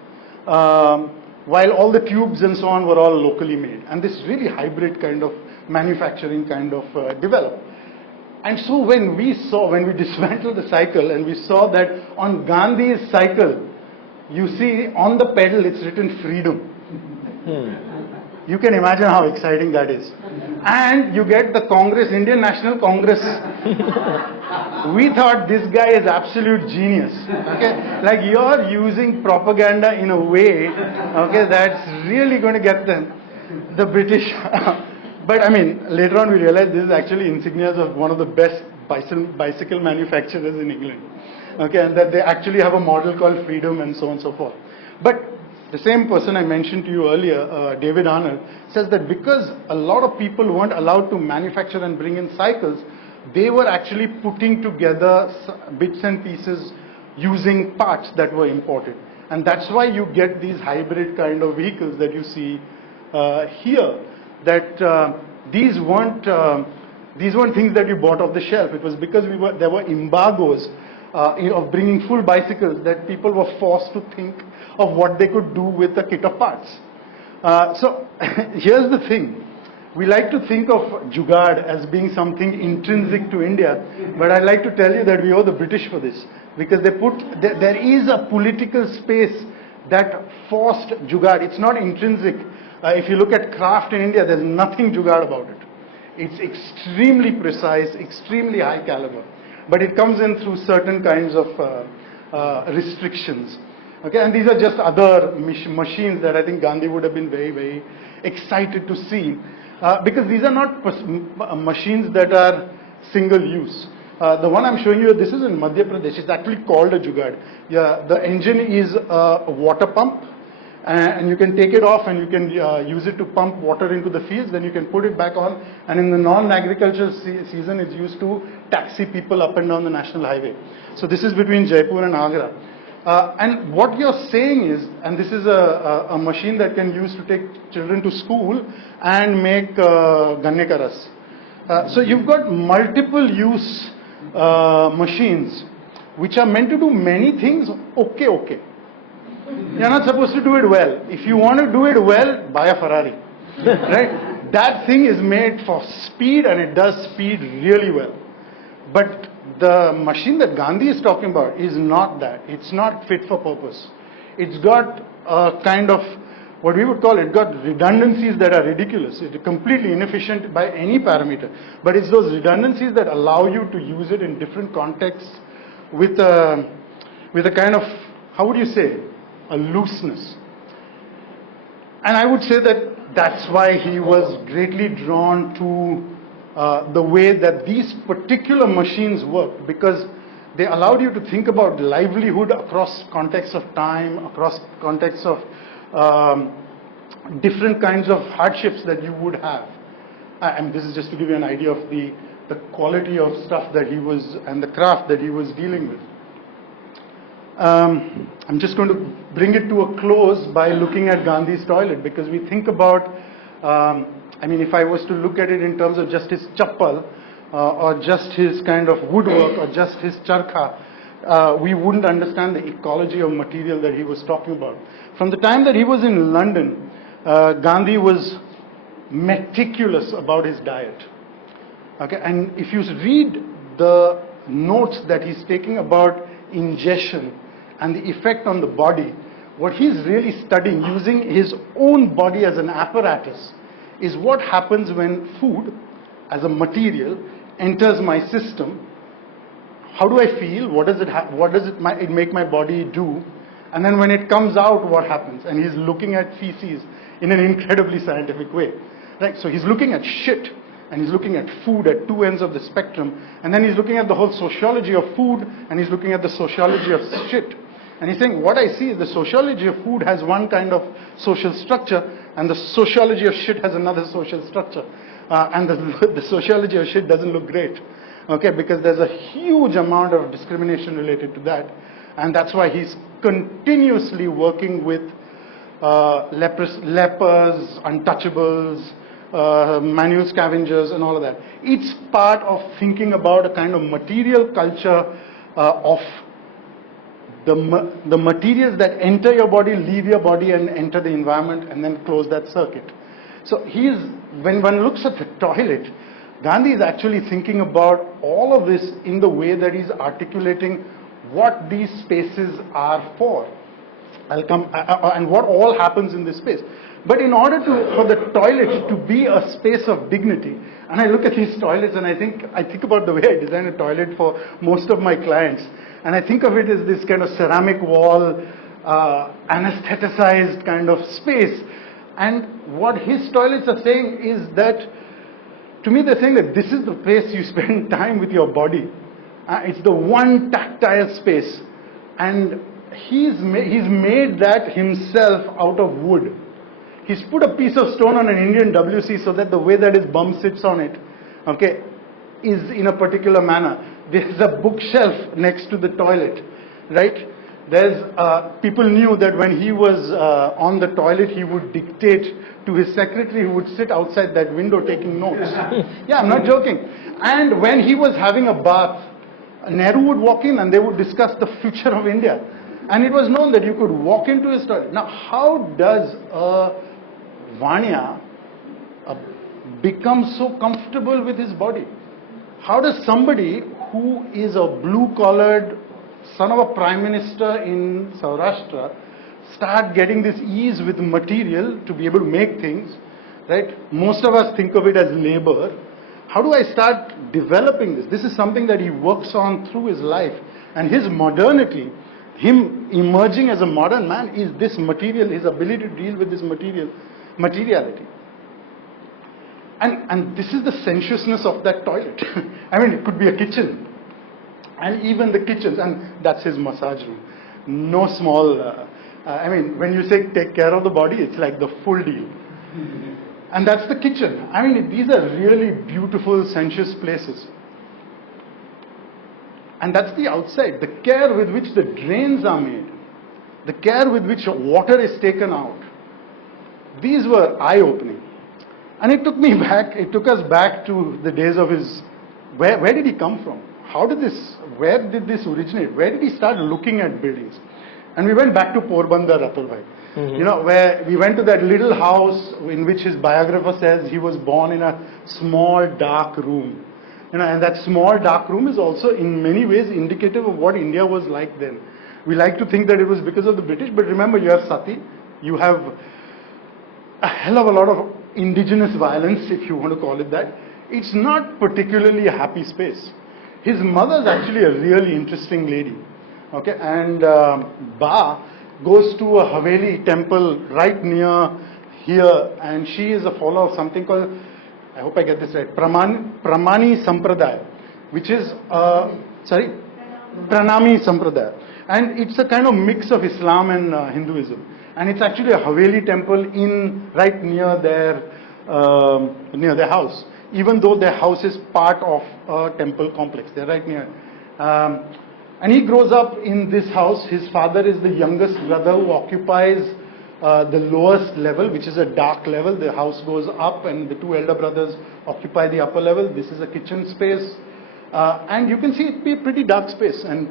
while all the tubes and so on were all locally made. And this really hybrid kind of manufacturing kind of developed. And so when we dismantled the cycle and we saw that on Gandhi's cycle, you see on the pedal it's written freedom. You can imagine how exciting that is. And you get the Congress, Indian National Congress. We thought this guy is absolute genius. Okay, like you're using propaganda in a way, okay, that's really going to get the British. But I mean, later on we realized this is actually insignias of one of the best bicycle manufacturers in England. Okay, and that they actually have a model called Freedom and so on and so forth. But the same person I mentioned to you earlier, David Arnold, says that because a lot of people weren't allowed to manufacture and bring in cycles, they were actually putting together bits and pieces using parts that were imported. And that's why you get these hybrid kind of vehicles that you see here. That these weren't things that you bought off the shelf. It was because there were embargoes of bringing full bicycles that people were forced to think of what they could do with a kit of parts. So here's the thing. We like to think of Jugaad as being something intrinsic to India, but I'd like to tell you that we owe the British for this, because there is a political space that forced Jugaad. It's not intrinsic. If you look at craft in India, there's nothing Jugaad about it. It's extremely precise, extremely high caliber, but it comes in through certain kinds of restrictions. Okay, and these are just other machines that I think Gandhi would have been very, very excited to see, because these are not machines that are single use. The one I'm showing you, this is in Madhya Pradesh. It's actually called a Jugaad. Yeah, the engine is a water pump, and you can take it off and you can use it to pump water into the fields. Then you can put it back on, and in the non-agricultural season, it's used to taxi people up and down the national highway. So this is between Jaipur and Agra. And what you're saying is, and this is a machine that can use to take children to school and make ganne ka ras. So you've got multiple use machines which are meant to do many things. Okay. You're not supposed to do it well. If you want to do it well, buy a Ferrari. Right? That thing is made for speed, and it does speed really well. But the machine that Gandhi is talking about is not that. It's not fit for purpose. It's got a kind of, what we would call it, got redundancies that are ridiculous. It's completely inefficient by any parameter. But it's those redundancies that allow you to use it in different contexts with a kind of, how would you say, a looseness. And I would say that that's why he was greatly drawn to the way that these particular machines work, because they allowed you to think about livelihood across contexts of time, across contexts of different kinds of hardships that you would have. And this is just to give you an idea of the quality of stuff that he was, and the craft that he was dealing with. I'm just going to bring it to a close by looking at Gandhi's toilet, because we think about, I mean, if I was to look at it in terms of just his chappal, or just his kind of woodwork, or just his charkha, we wouldn't understand the ecology of material that he was talking about. From the time that he was in London, Gandhi was meticulous about his diet. Okay, and if you read the notes that he's taking about ingestion and the effect on the body, what he's really studying, using his own body as an apparatus, is what happens when food as a material enters my system. How do I feel? What does it make my body do? And then when it comes out, what happens? And he's looking at feces in an incredibly scientific way. Right? So he's looking at shit, and he's looking at food at two ends of the spectrum, and then he's looking at the whole sociology of food, and he's looking at the sociology of shit. And he's saying, what I see is the sociology of food has one kind of social structure, and the sociology of shit has another social structure. And the sociology of shit doesn't look great. Okay, because there's a huge amount of discrimination related to that. And that's why he's continuously working with lepers, untouchables, manual scavengers, and all of that. It's part of thinking about a kind of material culture of the materials that enter your body, leave your body, and enter the environment, and then close that circuit. So when one looks at the toilet, Gandhi is actually thinking about all of this in the way that he's articulating what these spaces are for. And what all happens in this space. But in order for the toilet to be a space of dignity, and I look at these toilets and I think about the way I design a toilet for most of my clients, and I think of it as this kind of ceramic wall, anesthetized kind of space. And what his toilets are saying is that, to me they're saying that this is the place you spend time with your body. It's the one tactile space. And he's made that himself out of wood. He's put a piece of stone on an Indian WC so that the way that his bum sits on it, okay, is in a particular manner. There's a bookshelf next to the toilet, right? People knew that when he was on the toilet, he would dictate to his secretary, who would sit outside that window taking notes. Yeah, I'm not joking. And when he was having a bath, Nehru would walk in and they would discuss the future of India. And it was known that you could walk into his toilet. Now, how does a Vanya become so comfortable with his body? How does somebody who is a blue-collared son of a prime minister in Saurashtra start getting this ease with material to be able to make things, right? Most of us think of it as labor. How do I start developing this? This is something that he works on through his life. And his modernity, him emerging as a modern man, is this material, his ability to deal with this materiality. And this is the sensuousness of that toilet. I mean, it could be a kitchen. And even the kitchens, and that's his massage room. No small, I mean, when you say take care of the body, it's like the full deal. And that's the kitchen. I mean, these are really beautiful, sensuous places. And that's the outside. The care with which the drains are made, the care with which water is taken out, these were eye-opening. And it took us back to the days of his, where did he come from? Where did this originate? Where did he start looking at buildings? And we went back to Porbandar, Atul bhai. Mm-hmm. You know, where we went to that little house in which his biographer says he was born in a small dark room. You know, and that small dark room is also in many ways indicative of what India was like then. We like to think that it was because of the British, but remember, you have Sati, you have a hell of a lot of indigenous violence, if you want to call it that. It's not particularly a happy space. His mother's actually a really interesting lady. Okay, and Ba goes to a Haveli temple right near here, and she is a follower of something called, I hope I get this right, Pramani Sampradaya, which is, Pranami Sampradaya. And it's a kind of mix of Islam and Hinduism. And it's actually a Haveli temple right near their house. Even though their house is part of a temple complex, they're right near. And he grows up in this house. His father is the youngest brother who occupies the lowest level, which is a dark level. The house goes up and the two elder brothers occupy the upper level. This is a kitchen space. And you can see it be a pretty dark space. And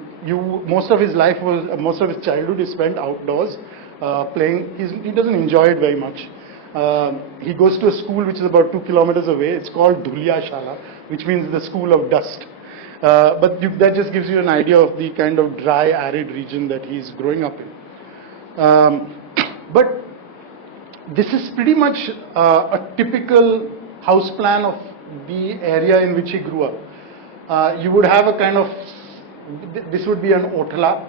most of his childhood is spent outdoors playing. He doesn't enjoy it very much. He goes to a school which is about 2 kilometers away. It's called Dhulia Shala, which means the school of dust. But that just gives you an idea of the kind of dry, arid region that he's growing up in. But this is pretty much a typical house plan of the area in which he grew up. You would have a kind of, this would be an otla,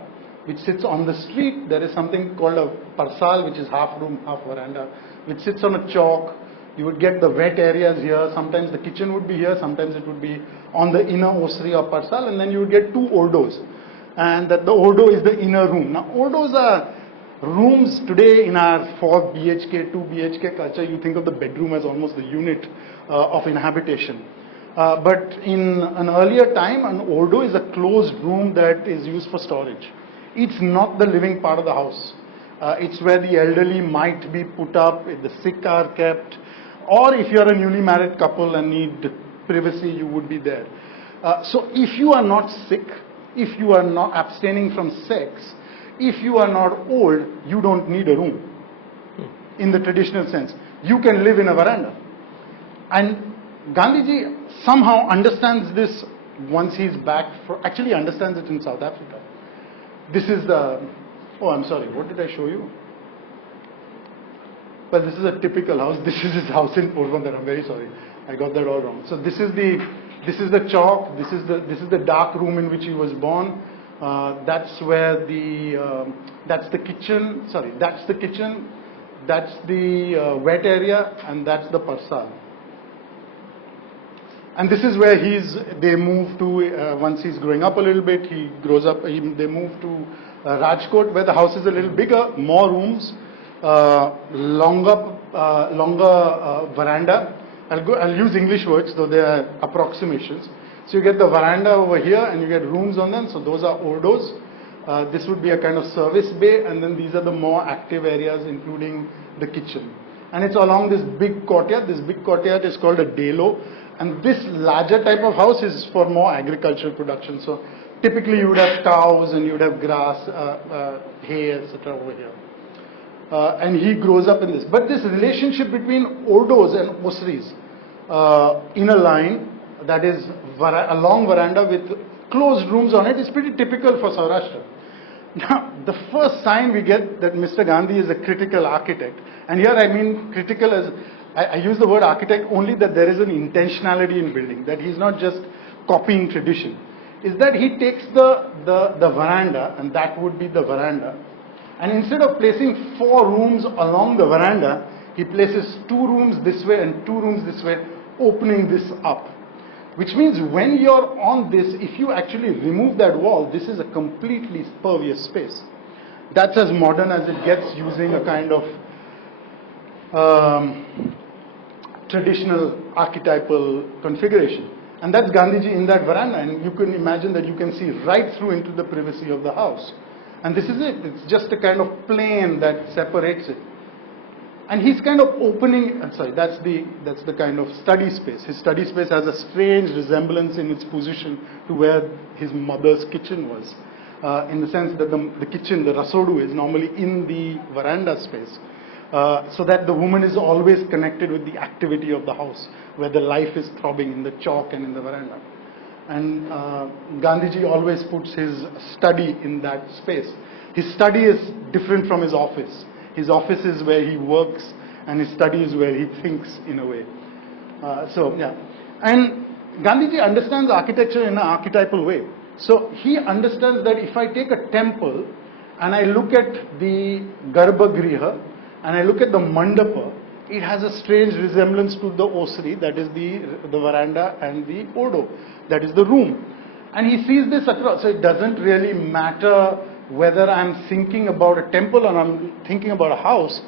which sits on the street. There is something called a parsal, which is half room, half veranda, which sits on a chalk. You would get the wet areas here. Sometimes the kitchen would be here. Sometimes it would be on the inner osri or parsal. And then you would get 2 ordos. And that the ordo is the inner room. Now, ordos are rooms today in our 4 BHK, 2 BHK culture. You think of the bedroom as almost the unit of inhabitation. But in an earlier time, an ordo is a closed room that is used for storage. It's not the living part of the house. It's where the elderly might be put up, the sick are kept, or if you're a newly married couple and need privacy, you would be there. So if you are not sick, if you are not abstaining from sex, if you are not old, you don't need a room in the traditional sense. You can live in a veranda. And Gandhiji somehow understands this once he's back, actually understands it in South Africa. This is the, I'm sorry, what did I show you? Well, this is a typical house. This is his house in Porbandar. I'm very sorry, I got that all wrong. So this is the chalk. This is the dark room in which he was born. That's where that's the kitchen. Sorry, that's the kitchen. That's the wet area, and that's the parsal. And this is where they move to, once he's growing up a little bit, he grows up, they move to Rajkot, where the house is a little bigger, more rooms, longer veranda. I'll use English words, though they are approximations. So you get the veranda over here, and you get rooms on them, so those are ordos. This would be a kind of service bay, and then these are the more active areas, including the kitchen. And it's along this big courtyard. This big courtyard is called a delo. And this larger type of house is for more agricultural production. So typically you would have cows and you would have grass, hay, etc. over here. And he grows up in this. But this relationship between ordos and osris in a line, that is a long veranda with closed rooms on it, is pretty typical for Saurashtra. Now, the first sign we get that Mr. Gandhi is a critical architect, and here I mean critical as, I use the word architect only that there is an intentionality in building, that he's not just copying tradition, is that he takes the veranda, and that would be the veranda, and instead of placing 4 rooms along the veranda, he places 2 rooms this way and 2 rooms this way, opening this up. Which means when you're on this, if you actually remove that wall, this is a completely pervious space. That's as modern as it gets, using a kind of traditional archetypal configuration. And that's Gandhiji in that veranda, and you can imagine that you can see right through into the privacy of the house. And this is it. It's just a kind of plane that separates it. And he's kind of opening, that's the kind of study space. His study space has a strange resemblance in its position to where his mother's kitchen was. In the sense that the kitchen, the rasodu, is normally in the veranda space. So that the woman is always connected with the activity of the house, where the life is throbbing in the chalk and in the veranda. And Gandhiji always puts his study in that space. His study is different from his office. His office is where he works, and his study is where he thinks, in a way. And Gandhiji understands architecture in an archetypal way. So he understands that if I take a temple, and I look at the Garbhagriha, and I look at the mandapa, it has a strange resemblance to the osri, that is the veranda, and the odo, that is the room. And he sees this across. So it doesn't really matter whether I'm thinking about a temple or I'm thinking about a house.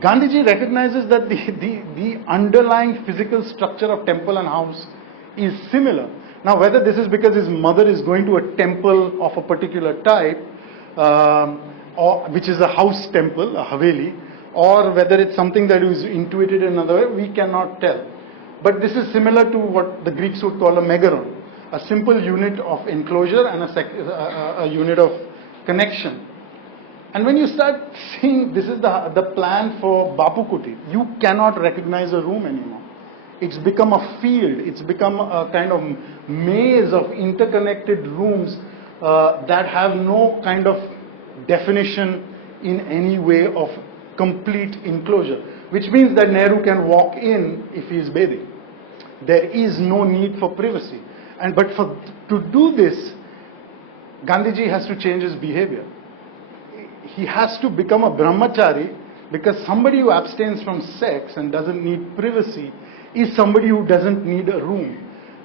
Gandhiji recognizes that the underlying physical structure of temple and house is similar. Now, whether this is because his mother is going to a temple of a particular type, or which is a house temple, a haveli, or whether it's something that is intuited in another way, we cannot tell. But this is similar to what the Greeks would call a megaron, a simple unit of enclosure and a unit of connection. And when you start seeing, this is the plan for Bapu Kuti, you cannot recognize a room anymore. It's become a field, it's become a kind of maze of interconnected rooms that have no kind of definition in any way of complete enclosure, which means that Nehru can walk in if he is bathing. There is no need for privacy. But to do this, Gandhiji has to change his behavior. He has to become a brahmachari, because somebody who abstains from sex and doesn't need privacy is somebody who doesn't need a room.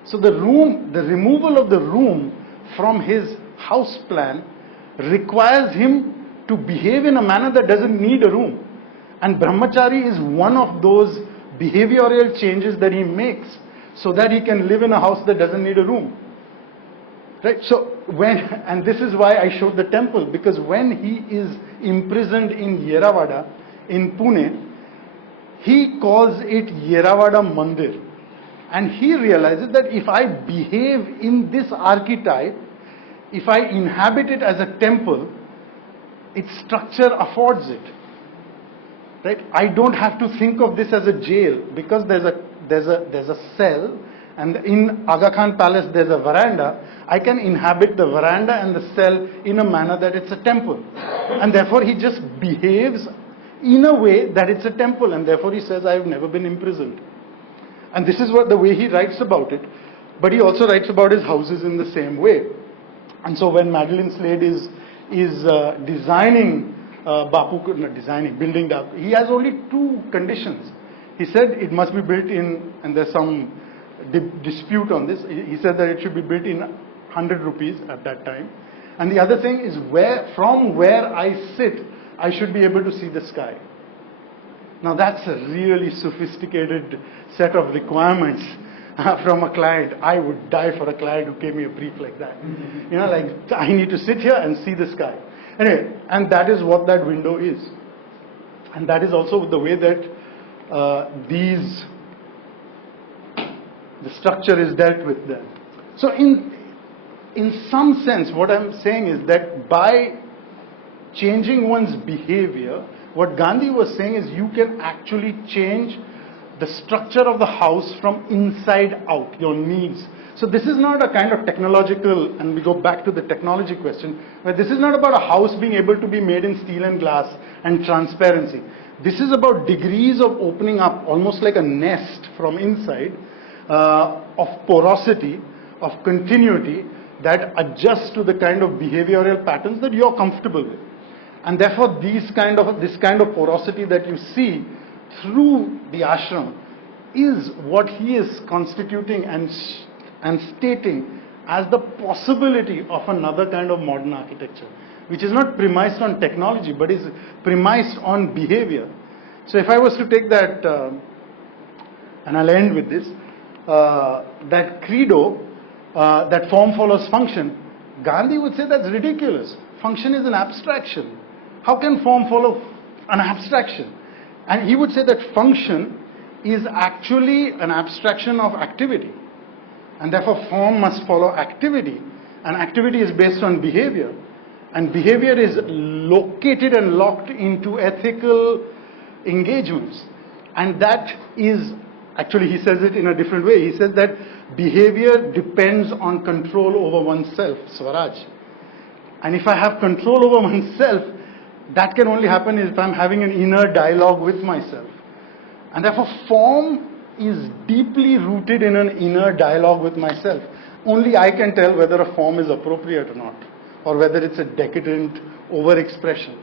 So the removal of the room from his house plan requires him to behave in a manner that doesn't need a room. And brahmachari is one of those behavioral changes that he makes so that he can live in a house that doesn't need a room. Right? So and this is why I showed the temple, because when he is imprisoned in Yeravada in Pune, he calls it Yeravada Mandir. And he realizes that if I behave in this archetype, if I inhabit it as a temple, its structure affords it. Right? I don't have to think of this as a jail, because there's a cell, and in Aga Khan Palace there's a veranda. I can inhabit the veranda and the cell in a manner that it's a temple. And therefore he just behaves in a way that it's a temple, and therefore he says, I've never been imprisoned. And this is the way he writes about it. But he also writes about his houses in the same way. And so when Madeline Slade is designing building Bapu, he has only two conditions. He said it must be built in, and there's some dispute on this, he said that it should be built in 100 rupees at that time. And the other thing is, from where I sit, I should be able to see the sky. Now that's a really sophisticated set of requirements from a client. I would die for a client who gave me a brief like that. You know, like, I need to sit here and see the sky. Anyway, and that is what that window is. And that is also the way that the structure is dealt with there. So in some sense, what I'm saying is that by changing one's behavior, what Gandhi was saying is you can actually change the structure of the house from inside out, your needs. So this is not a kind of technological, and we go back to the technology question, where this is not about a house being able to be made in steel and glass and transparency. This is about degrees of opening up, almost like a nest from inside, of porosity, of continuity, that adjusts to the kind of behavioral patterns that you're comfortable with. And therefore this kind of porosity that you see through the ashram is what he is constituting and stating as the possibility of another kind of modern architecture, which is not premised on technology, but is premised on behavior. So if I was to take that, and I'll end with this, that credo, that form follows function, Gandhi would say that's ridiculous. Function is an abstraction. How can form follow an abstraction? And he would say that function is actually an abstraction of activity. And therefore form must follow activity. And activity is based on behavior. And behavior is located and locked into ethical engagements. And that is, actually he says it in a different way. He says that behavior depends on control over oneself, Swaraj. And if I have control over oneself, that can only happen if I'm having an inner dialogue with myself. And therefore form is deeply rooted in an inner dialogue with myself. Only I can tell whether a form is appropriate or not, or whether it's a decadent overexpression.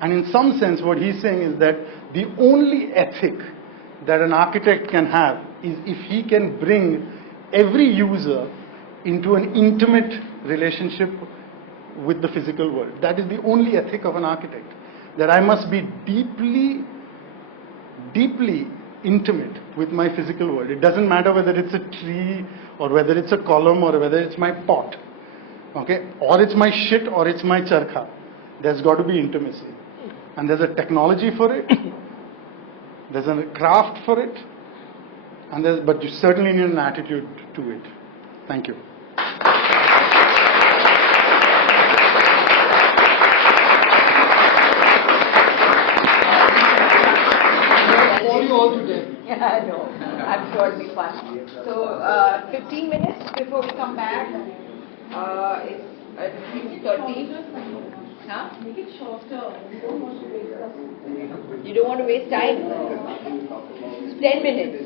And in some sense what he's saying is that the only ethic that an architect can have is if he can bring every user into an intimate relationship with the physical world. That is the only ethic of an architect, that I must be deeply, deeply intimate with my physical world. It doesn't matter whether it's a tree or whether it's a column or whether it's my pot, okay, or it's my shit or it's my charkha. There's got to be intimacy. And there's a technology for it, there's a craft for it, and but you certainly need an attitude to it. Thank you. Yeah, I know. I'm sure it'll be fun. So, 15 minutes before we come back. It's 6:30. Huh? Make it shorter. You don't want to waste time? 10 minutes.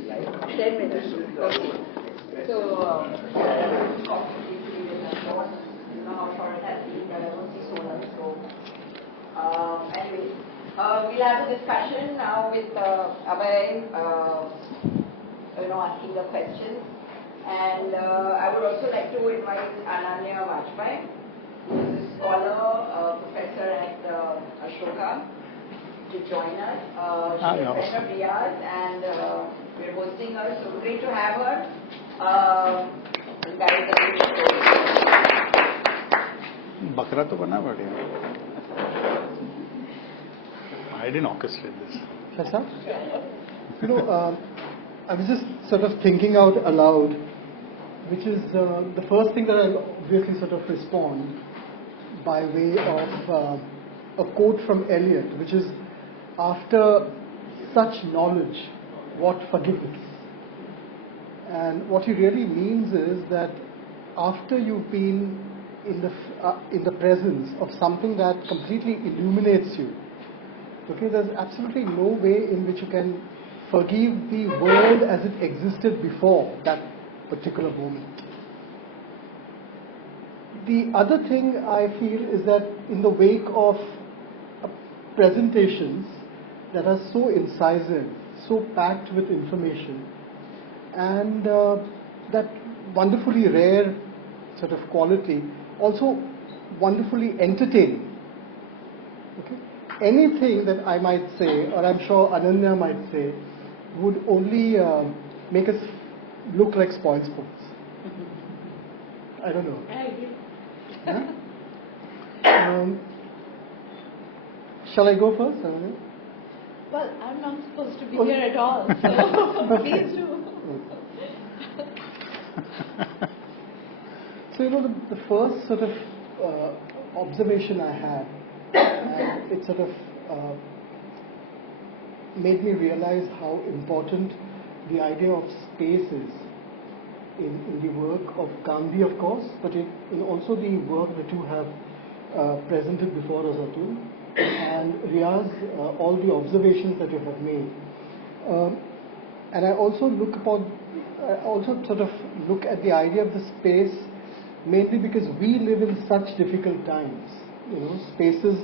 10 minutes. Okay. So, I don't know how short it has been, but I won't see so long. So, anyway. We'll have a discussion now with Abhay, asking the questions. And I would also like to invite Ananya Vajpayee, who is a scholar, professor at Ashoka, to join us. She's a friend of Riyaz, and we're hosting her, so great to have her. Bakra to bana badhiya. I didn't orchestrate this. Shashank? I was just sort of thinking out aloud, which is the first thing that I'll obviously sort of respond by way of a quote from Eliot, which is, after such knowledge, what forgiveness? And what he really means is that after you've been in the presence of something that completely illuminates you, okay, there's absolutely no way in which you can forgive the world as it existed before that particular moment. The other thing I feel is that in the wake of presentations that are so incisive, so packed with information, and that wonderfully rare sort of quality, also wonderfully entertaining. Okay? Anything that I might say, or I'm sure Ananya might say, would only make us look like spoil sports. I don't know. I agree. Huh? Shall I go first, Ananya? Well, I'm not supposed to be here at all, so please do. So, the first sort of observation I had, and it sort of made me realize how important the idea of space is in the work of Gandhi, of course, but in also the work that you have presented before us, Atul, and Riyaz, all the observations that you have made. And I also sort of look at the idea of the space mainly because we live in such difficult times, spaces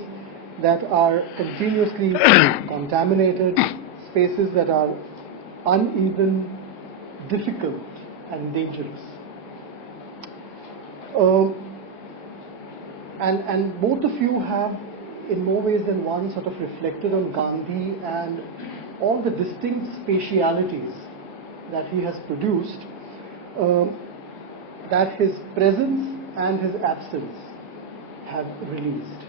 that are continuously contaminated, spaces that are uneven, difficult, and dangerous. And both of you have, in more ways than one, sort of reflected on Gandhi and all the distinct spatialities that he has produced, that his presence and his absence have released.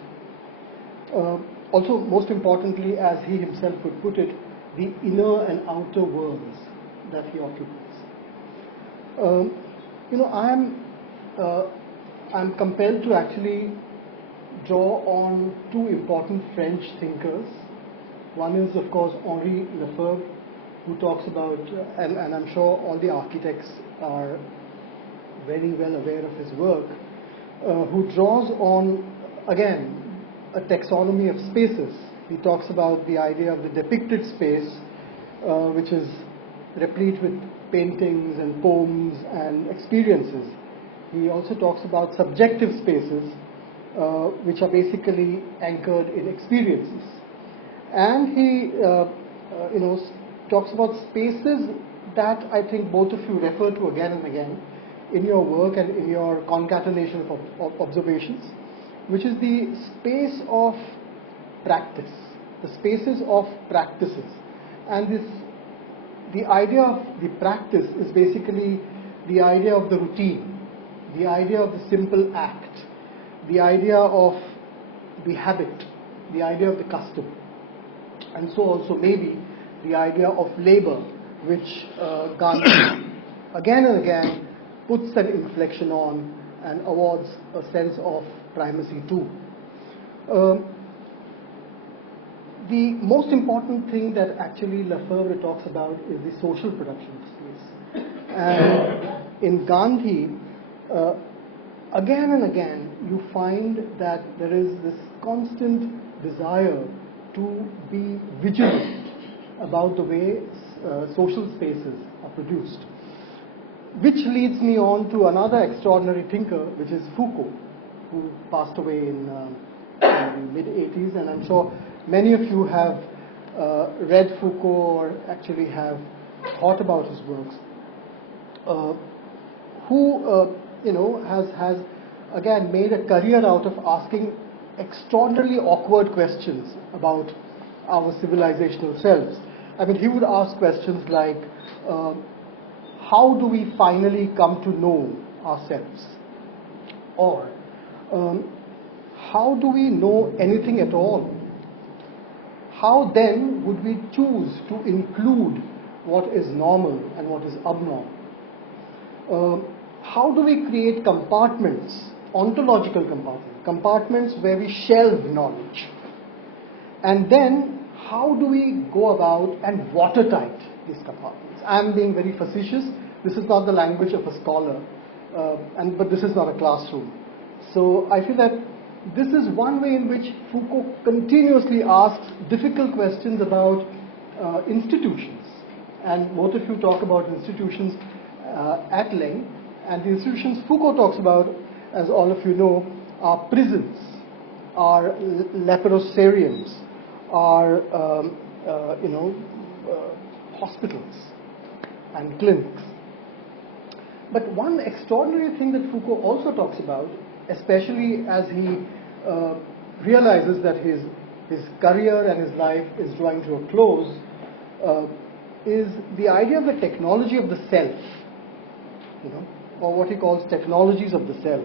Also, most importantly, as he himself would put it, the inner and outer worlds that he occupies. I'm compelled to actually draw on two important French thinkers. One is, of course, Henri Lefebvre, who talks about, and I'm sure all the architects are very well aware of his work, who draws on, again, a taxonomy of spaces. He talks about the idea of the depicted space, which is replete with paintings and poems and experiences. He also talks about subjective spaces, which are basically anchored in experiences. And he, talks about spaces that I think both of you refer to again and again in your work and in your concatenation of observations, which is the space of practice, the spaces of practices. And the idea of the practice is basically the idea of the routine, the idea of the simple act, the idea of the habit, the idea of the custom, and so also maybe the idea of labor, which Gandhi again and again puts an inflection on and awards a sense of primacy too. The most important thing that actually Lefebvre talks about is the social production of space. And in Gandhi, again and again, you find that there is this constant desire to be vigilant about the way social spaces are produced. Which leads me on to another extraordinary thinker, which is Foucault, who passed away in the mid-80s, and I'm sure many of you have read Foucault or actually have thought about his works. Who has again made a career out of asking extraordinarily awkward questions about our civilizational selves. I mean, he would ask questions like, how do we finally come to know ourselves? Or, how do we know anything at all? How then would we choose to include what is normal and what is abnormal? How do we create compartments, ontological compartments where we shelve knowledge? And then, how do we go about and watertight these compartments? I'm being very facetious. This is not the language of a scholar, but this is not a classroom. So I feel that this is one way in which Foucault continuously asks difficult questions about institutions. And both of you talk about institutions at length. And the institutions Foucault talks about, as all of you know, are prisons, are leprosariums, are hospitals and clinics. But one extraordinary thing that Foucault also talks about, especially as he realizes that his career and his life is drawing to a close, is the idea of the technology of the self, or what he calls technologies of the self,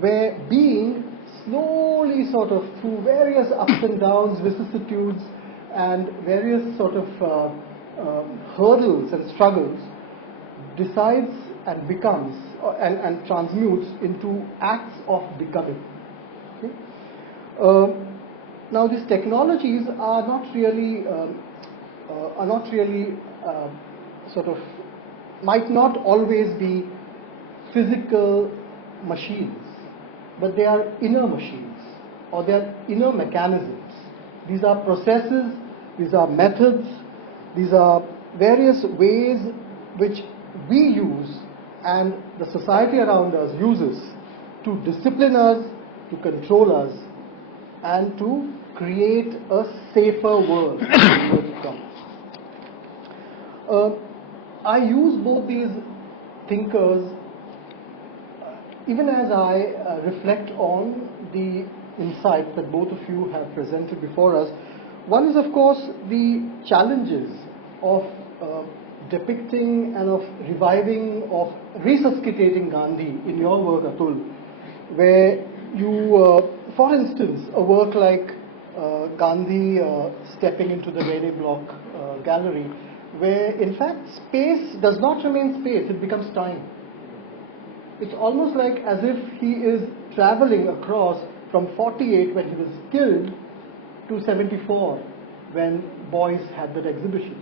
where being slowly sort of through various ups and downs, vicissitudes, and various sort of hurdles and struggles, decides and becomes and transmutes into acts of becoming. Okay? Now, these technologies are not really might not always be physical machines, but they are inner machines, or they are inner mechanisms. These are processes, these are methods, these are various ways which we use and the society around us uses to discipline us, to control us, and to create a safer world. I use both these thinkers even as I reflect on the insights that both of you have presented before us. One is, of course, the challenges of depicting and of reviving, of resuscitating Gandhi in your work, Atul, where you, for instance, a work like Gandhi stepping into the Rene Block gallery, where in fact space does not remain space, it becomes time. It's almost like as if he is traveling across from 48 when he was killed to 74 when Boyce had that exhibition.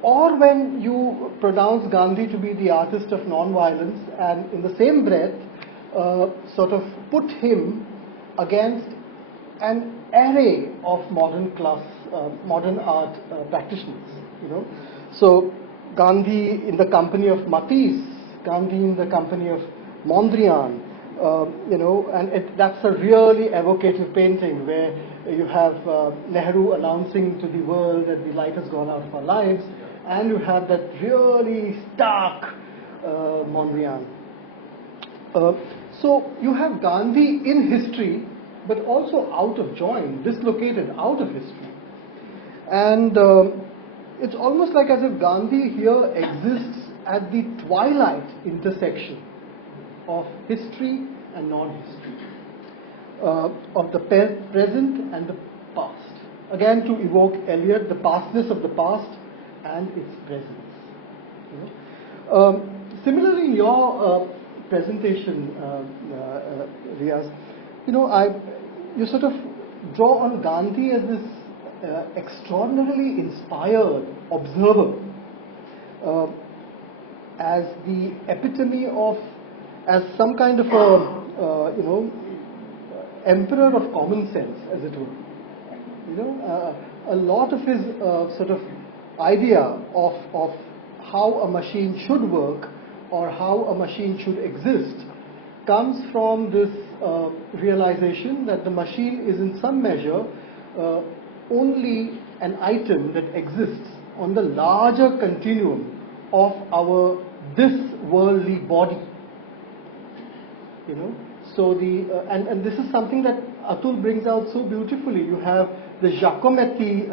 Or when you pronounce Gandhi to be the artist of non-violence and in the same breath sort of put him against an array of modern art practitioners. So Gandhi in the company of Matisse, Gandhi in the company of Mondrian, and that's a really evocative painting where you have Nehru announcing to the world that the light has gone out of our lives, and you have that really stark Mondrian. So you have Gandhi in history, but also out of joint, dislocated out of history. And it's almost like as if Gandhi here exists at the twilight intersection of history and non-history, of the present and the past. Again, to evoke Eliot, the pastness of the past and its presence. Similarly, in your presentation, Riyaz, you sort of draw on Gandhi as this extraordinarily inspired observer, as the epitome of, as some kind of a, emperor of common sense, as it were. A lot of his sort of idea of how a machine should work or how a machine should exist comes from this realization that the machine is in some measure only an item that exists on the larger continuum of our this worldly body. So and this is something that Atul brings out so beautifully. You have the Giacometti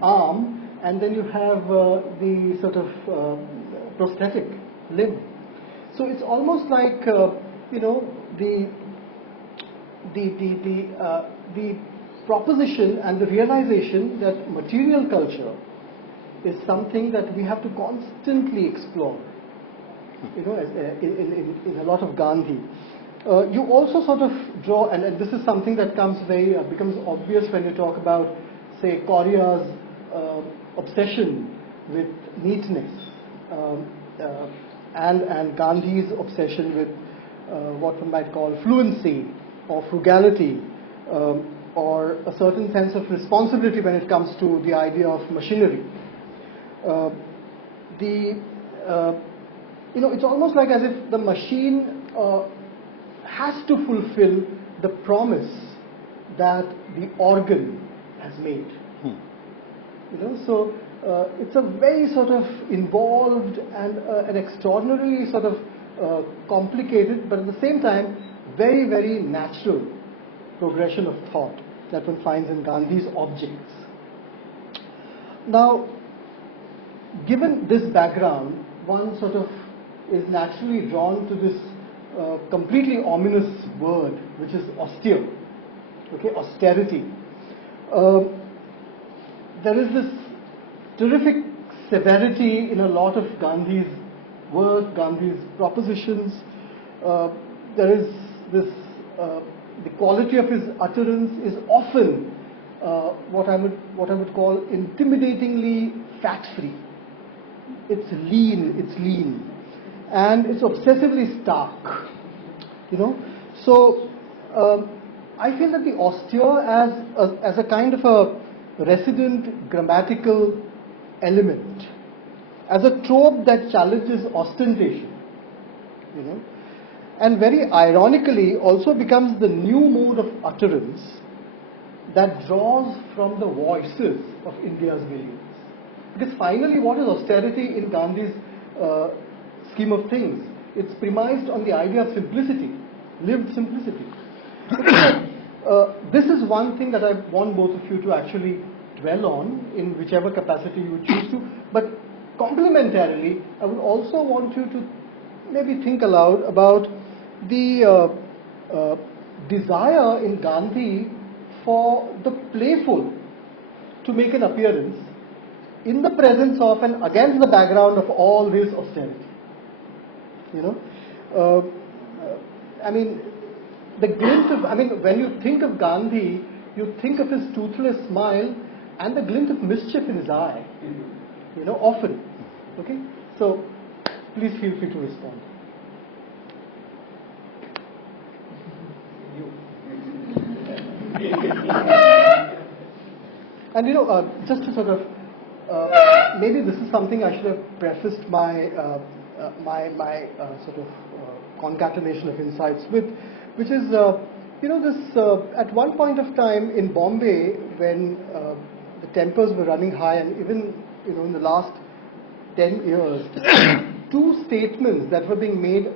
arm, and then you have the sort of prosthetic limb. So it's almost like the proposition and the realization that material culture is something that we have to constantly explore. In a lot of Gandhi. You also sort of draw, and this is something that becomes obvious when you talk about, say, Correa's obsession with neatness, and Gandhi's obsession with what one might call fluency or frugality, or a certain sense of responsibility when it comes to the idea of machinery. It's almost like as if the machine has to fulfill the promise that the organ has made. So it's a very sort of involved and an extraordinarily sort of complicated, but at the same time very, very natural progression of thought that one finds in Gandhi's objects. Now, given this background, one sort of is naturally drawn to this completely ominous word, which is austere, austerity. There is this terrific severity in a lot of Gandhi's work, Gandhi's propositions. There is this, the quality of his utterance is often what I would call intimidatingly fat-free. It's lean, and it's obsessively stark. So I feel that the austere as a kind of a resident grammatical element, as a trope that challenges ostentation, and very ironically also becomes the new mode of utterance that draws from the voices of India's millions. Because finally, what is austerity in Gandhi's scheme of things? It's premised on the idea of simplicity, lived simplicity. This is one thing that I want both of you to actually dwell on in whichever capacity you choose to. But complementarily, I would also want you to maybe think aloud about the desire in Gandhi for the playful to make an appearance in the presence of and against the background of all this austerity. The glint of, when you think of Gandhi, you think of his toothless smile and the glint of mischief in his eye, often. Okay? So, please feel free to respond. And just to sort of, maybe this is something I should have prefaced my sort of concatenation of insights with, which is, this, at one point of time in Bombay, when the tempers were running high, and even, in the last 10 years, two statements that were being made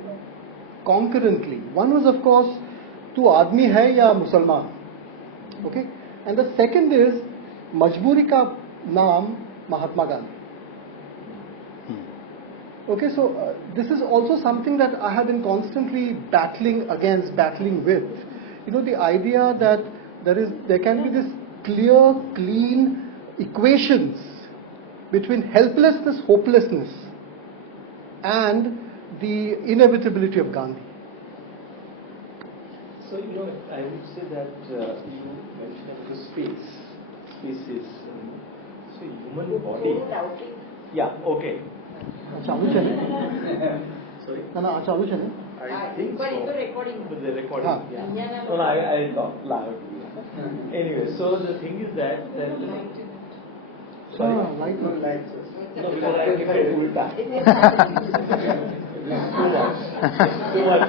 concurrently. One was, of course, tu aadmi hai ya Musalman? Okay? And the second is, Majburi ka naam Mahatma Gandhi. Okay, so this is also something that I have been constantly battling with. The idea that there can be this clear, clean equations between helplessness, hopelessness, and the inevitability of Gandhi. So, I would say that you mentioned the species. So, human body. Yeah, okay. Chalu chale? Sorry? No, chalu chale? I think But so. it's a recording. But the recording, Ah. yeah. No, I thought loud. Anyway, so the thing is that sorry? Right. No, because I keep it ulta. Too much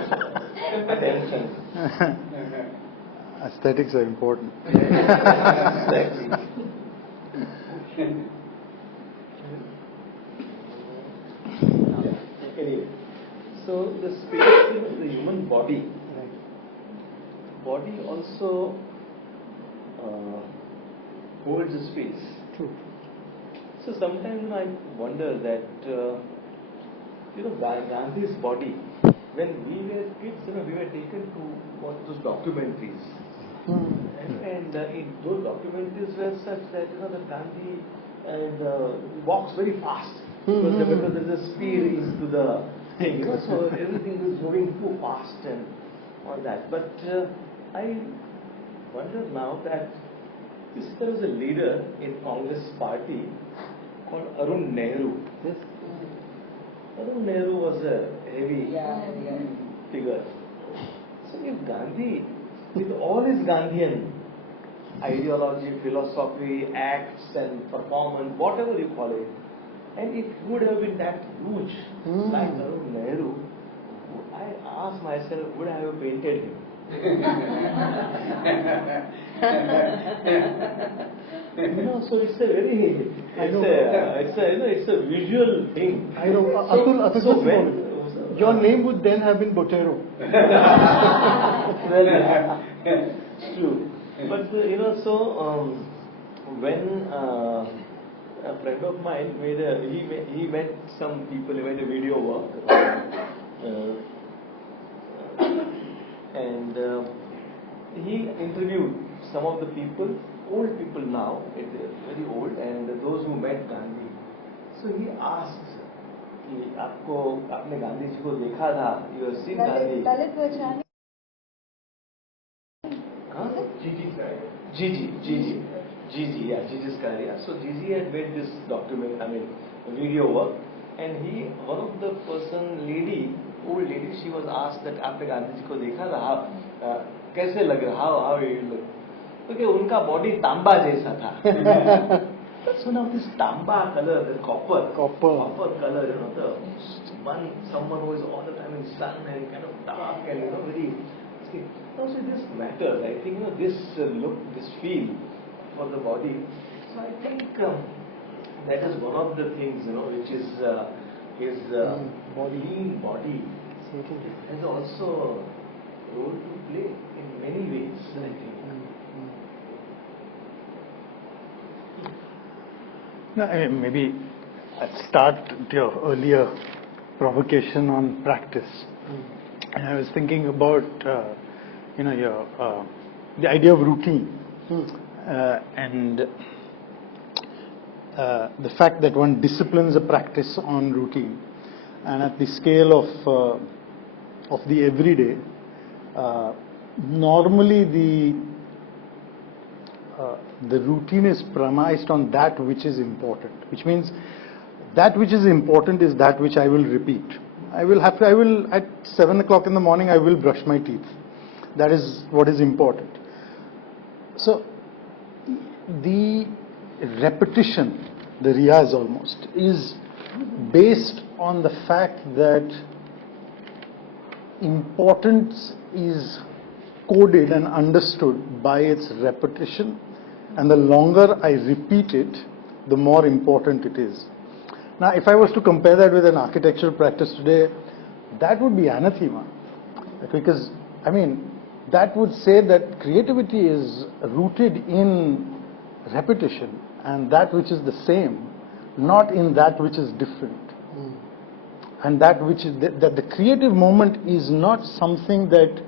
attention. Aesthetics are important. Exactly. Anyway, so the space in the human body. Body also holds a space. True. So sometimes I wonder that Gandhi's body. When we were kids, we were taken to watch those documentaries, and in those documentaries were such that that Gandhi walks very fast because there is a speed into the thing, so everything is moving too fast and all that. But I wonder now that there was a leader in Congress party called Arun Nehru. Yes. Arun Nehru was a heavy figure. So if Gandhi, with all his Gandhian ideology, philosophy, acts and performance, whatever you call it, and if he would have been that huge like Arun Nehru, I asked myself, would I have painted him? So it's a very, it's a visual thing. I know. Atul, your name would then have been Botero. Well, it's true. But when a friend of mine he met some people, he made a video work, and he interviewed some of the people, old people now, very old, and those who met Gandhi. So he asked, आपने गांधी जी को देखा था? You have seen Gandhi? Dalit Vachani. Gigi's career. So Gigi had made this video work, and one of the old lady, she was asked that आपने गांधी जी को देखा था? कैसे लग रहा? How you look? क्योंकि उनका बॉडी तांबा जैसा था. So now this tamba color, the copper color, someone who is all the time in sun and kind of dark and very. Also this matters. I think this look, this feel for the body. So I think that is one of the things which is his body has also a role to play in many ways. I think. No, maybe I'll start your earlier provocation on practice. And I was thinking about the idea of routine and the fact that one disciplines a practice on routine, and at the scale of the everyday, normally the routine is premised on that which is important, which means that which is important is that which I will repeat. I will at 7 o'clock in the morning I will brush my teeth. That is what is important. So the repetition, the riyaz almost, is based on the fact that importance is coded and understood by its repetition, and the longer I repeat it, the more important it is. Now, if I was to compare that with an architectural practice today, that would be anathema. Because, I mean, that would say that creativity is rooted in repetition and that which is the same, not in that which is different. And that which is that the creative moment is not something that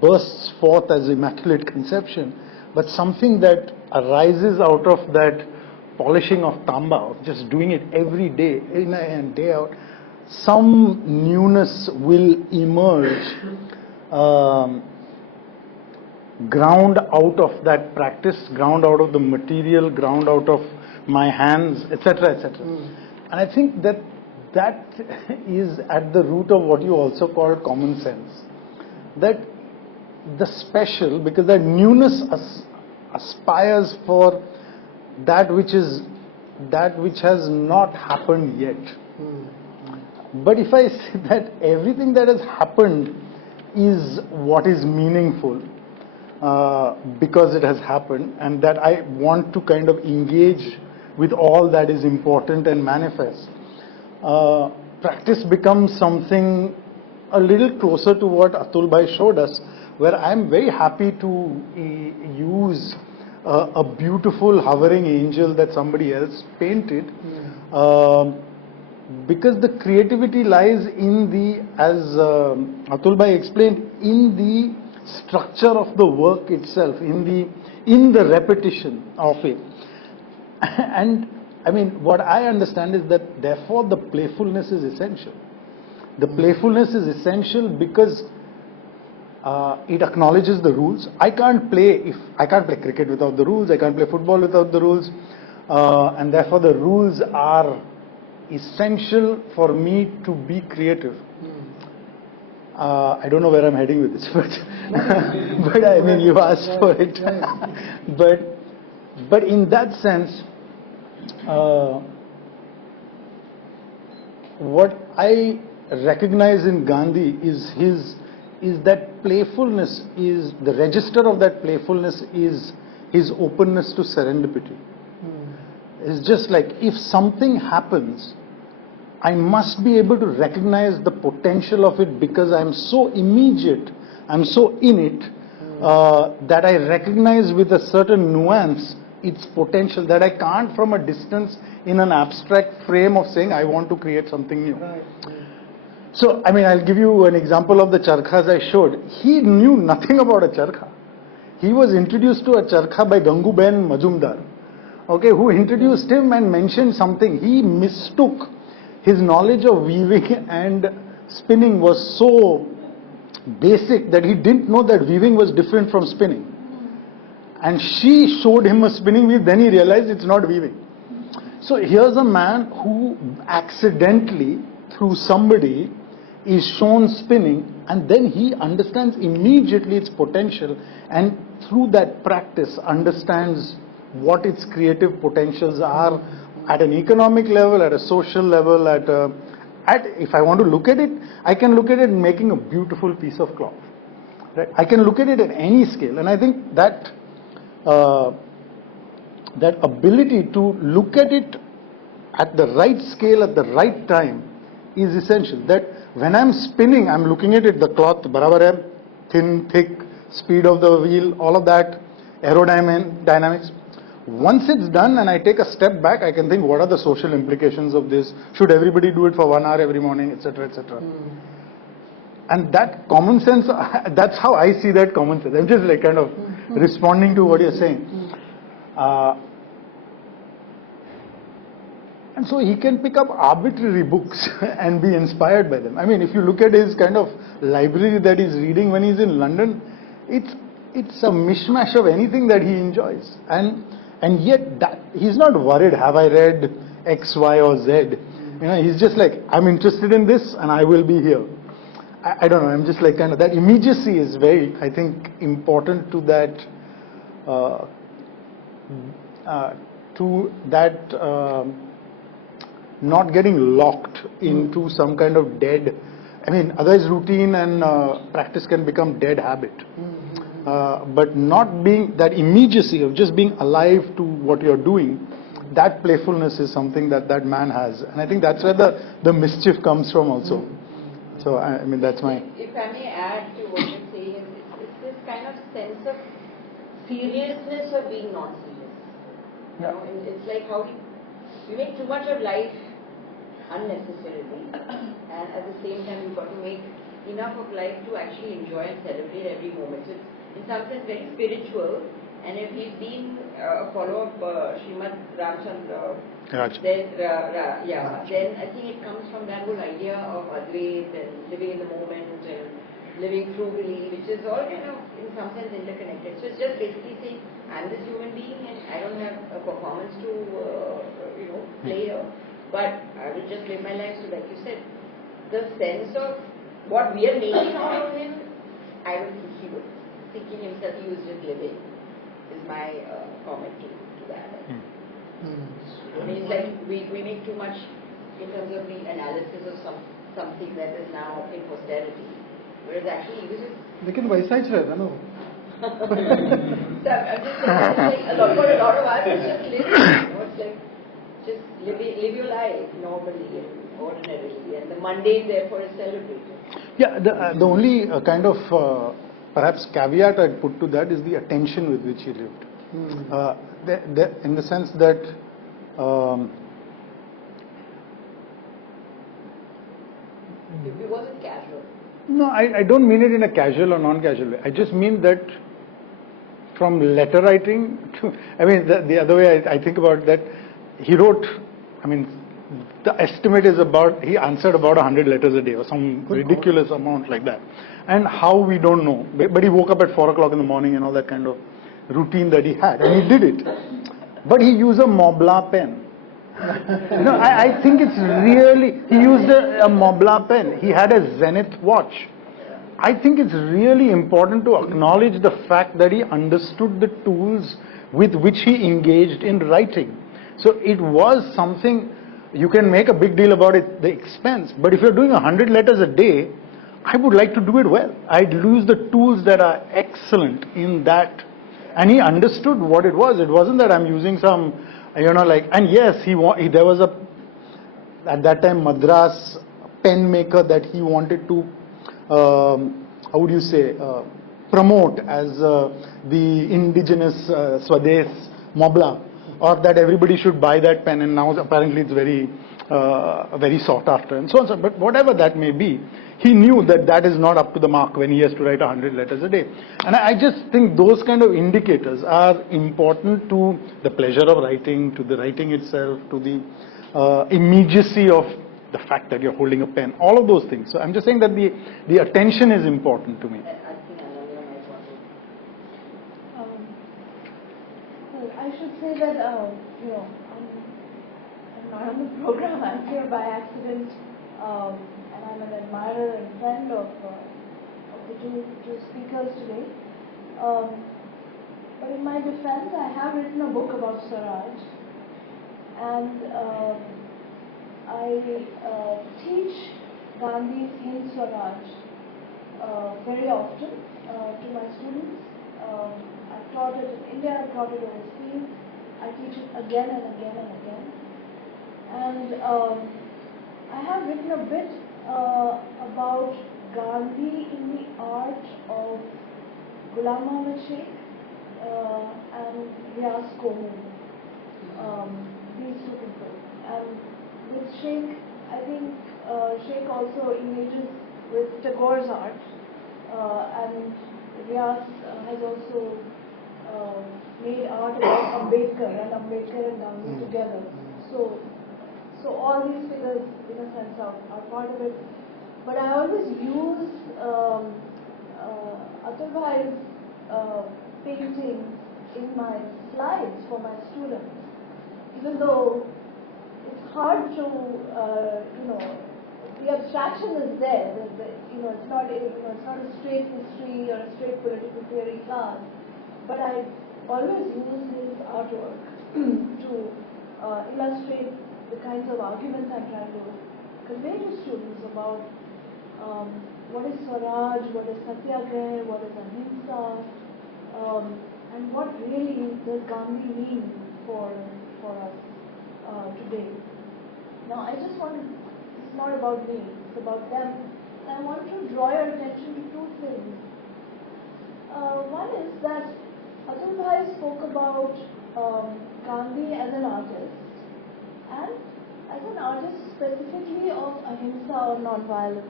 bursts forth as immaculate conception, but something that arises out of that polishing of tamba, of just doing it every day, in and day out. Some newness will emerge, ground out of that practice, ground out of the material, ground out of my hands, etc., etc. And I think that is at the root of what you also call common sense. That the special, because that newness aspires for that which has not happened yet. But if I say that everything that has happened is what is meaningful, because it has happened, and that I want to kind of engage with all that is important and manifest, practice becomes something a little closer to what Atul Bhai showed us, where I'm very happy to use a beautiful hovering angel that somebody else painted, because the creativity lies in the, as Atul Bhai explained, in the structure of the work itself, in the repetition of it. And I mean, what I understand is that therefore the playfulness is essential. The playfulness is essential because it acknowledges the rules. I can't play cricket without the rules. I can't play football without the rules, and therefore the rules are essential for me to be creative. I don't know where I'm heading with this, but I mean, you asked for it. But in that sense, what I recognize in Gandhi is that playfulness is the register of that playfulness is his openness to serendipity. It's just like if something happens, I must be able to recognize the potential of it because I'm so immediate, I'm so in it, that I recognize with a certain nuance its potential that I can't from a distance in an abstract frame of saying I want to create something new. Right. So, I mean, I'll give you an example of the charkhas I showed. He knew nothing about a charkha. He was introduced to a charkha by Ganguben Majumdar, okay, who introduced him and mentioned something. He mistook his knowledge of weaving and spinning was so basic that he didn't know that weaving was different from spinning. And she showed him a spinning wheel, then he realized it's not weaving. So here's a man who accidentally, through somebody, is shown spinning, and then he understands immediately its potential, and through that practice understands what its creative potentials are at an economic level, at a social level, if I want to look at it, I can look at it making a beautiful piece of cloth. Right? I can look at it at any scale, and I think that that ability to look at it at the right scale at the right time is essential. That when I'm spinning, I'm looking at it, the cloth, barabar hai, thin, thick, speed of the wheel, all of that, aerodynamics. Once it's done and I take a step back, I can think, what are the social implications of this? Should everybody do it for 1 hour every morning, etc., etc. And that common sense, that's how I see that common sense. I'm just like kind of responding to what you're saying. And so he can pick up arbitrary books and be inspired by them. I mean, if you look at his kind of library that he's reading when he's in London, it's a mishmash of anything that he enjoys. And yet that he's not worried, have I read X, Y, or Z? You know, he's just like, I'm interested in this and I will be here. I don't know, I'm just like kind of, that immediacy is very, I think, important to that, not getting locked into some kind of dead I mean, otherwise routine and practice can become dead habit. But not being that immediacy of just being alive to what you're doing, that playfulness is something that that man has. And I think that's where the mischief comes from also. So, I mean, that's my... If I may add to what you're saying, it's this kind of sense of seriousness of being non-serious. You know, and it's like how we make too much of life unnecessarily, and at the same time we've got to make enough of life to actually enjoy and celebrate every moment. So it's in some sense very spiritual, and if he's been a follower of Srimad Ramchandra, then I think it comes from that whole idea of Advait and living in the moment and living frugally, which is all kind of in some sense interconnected. So it's just basically saying, I'm this human being and I don't have a performance to play here, but I will just live my life. So like you said, the sense of what we are making out of him, I don't think he was thinking himself he was just living, is my comment to that. I mean, it's like we make too much in terms of the analysis of something that is now in posterity, whereas actually he was just... लेकिन वैसा ही रहता ना. So I'm just saying, like, for a lot of us, it's just living. You know, it's like just live your life normally and ordinarily, and the mundane therefore is celebrated. Yeah, the only kind of perhaps caveat I'd put to that is the attention with which he lived. In the sense that It wasn't casual. no, I don't mean it in a casual or non-casual way. I just mean that from letter writing to, I mean, the other way I think about that, he wrote, I mean, the estimate is about, he answered about 100 letters a day or some ridiculous amount like that. And how, we don't know. But he woke up at 4 o'clock in the morning and all that kind of routine that he had. And he did it. But he used a Mobla pen. No, I think it's really, he used a Mobla pen. He had a Zenith watch. I think it's really important to acknowledge the fact that he understood the tools with which he engaged in writing. So it was something, you can make a big deal about it, the expense, but if you're doing 100 letters a day, I would like to do it well. I'd use the tools that are excellent in that. And he understood what it was. It wasn't that I'm using some, and yes, there was at that time, Madras pen maker that he wanted to, how would you say, promote as the indigenous Swades Mobla, or that everybody should buy that pen, and now apparently it's very, very sought after, and so on. So, but whatever that may be, he knew that that is not up to the mark when he has to write 100 letters a day. And I just think those kind of indicators are important to the pleasure of writing, to the writing itself, to the immediacy of the fact that you're holding a pen, all of those things. So I'm just saying that the attention is important to me. Well, I should say that, I'm not on the program, I'm here by accident, and I'm an admirer and friend of the two speakers today. But in my defense, I have written a book about Swaraj, and I teach Gandhi's Hind Swaraj very often to my students. I've taught it in India, I've taught it overseas. I teach it again and again and again. And I have written a bit about Gandhi in the art of Ghulam Ahmad Sheikh and Riyaz Tyabji, these two people. And with Sheikh, I think Sheikh also engages with Tagore's art, and Riyaz has also made art about Ambedkar and Gandhi together. So all these figures, in a sense, are part of it. But I always use Atul Bhai's paintings in my slides for my students, even though it's hard to, the abstraction is there. It's not a straight history or a straight political theory class. But I always use his artwork to illustrate the kinds of arguments I'm trying to convey to students about what is Swaraj, what is Satyagraha, what is Ahimsa, and what really does Gandhi mean for us today. Now I just want to, it's not about me, it's about them. I want to draw your attention to two things. One is that Atul Bhai spoke about Gandhi as an artist and as an artist specifically of ahimsa or non-violence.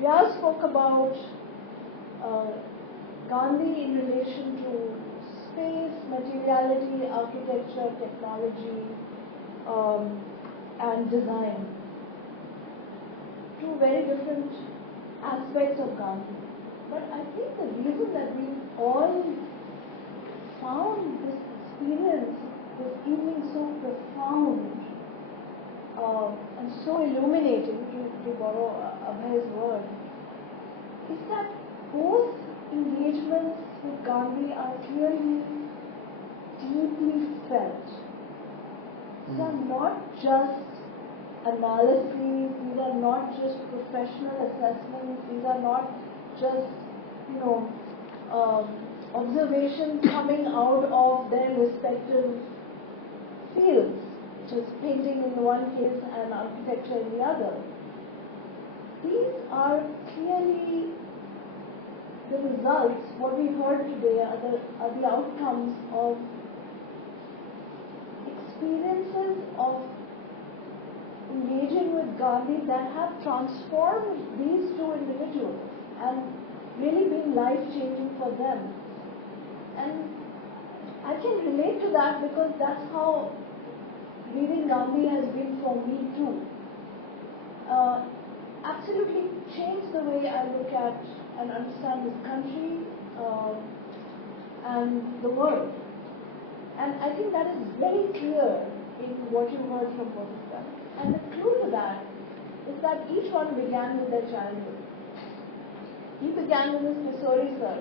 Riyaz spoke about Gandhi in relation to space, materiality, architecture, technology, and design. Two very different aspects of Gandhi. But I think the reason that we all found this experience this evening so profound and so illuminating, to borrow Abhay's word, is that both engagements with Gandhi are clearly deeply felt. These are not just analyses, these are not just professional assessments, these are not just, observations coming out of their respective fields, which is painting in the one case and architecture in the other. These are clearly the results, what we heard today are the outcomes of experiences of engaging with Gandhi that have transformed these two individuals and really been life-changing for them. And I can relate to that because that's how reading Gandhi has been for me too. Absolutely changed the way I look at and understand this country and the world. And I think that is very clear in what you heard from both of them. And the clue to that is that each one began with their childhood. He began with his Kisori sir,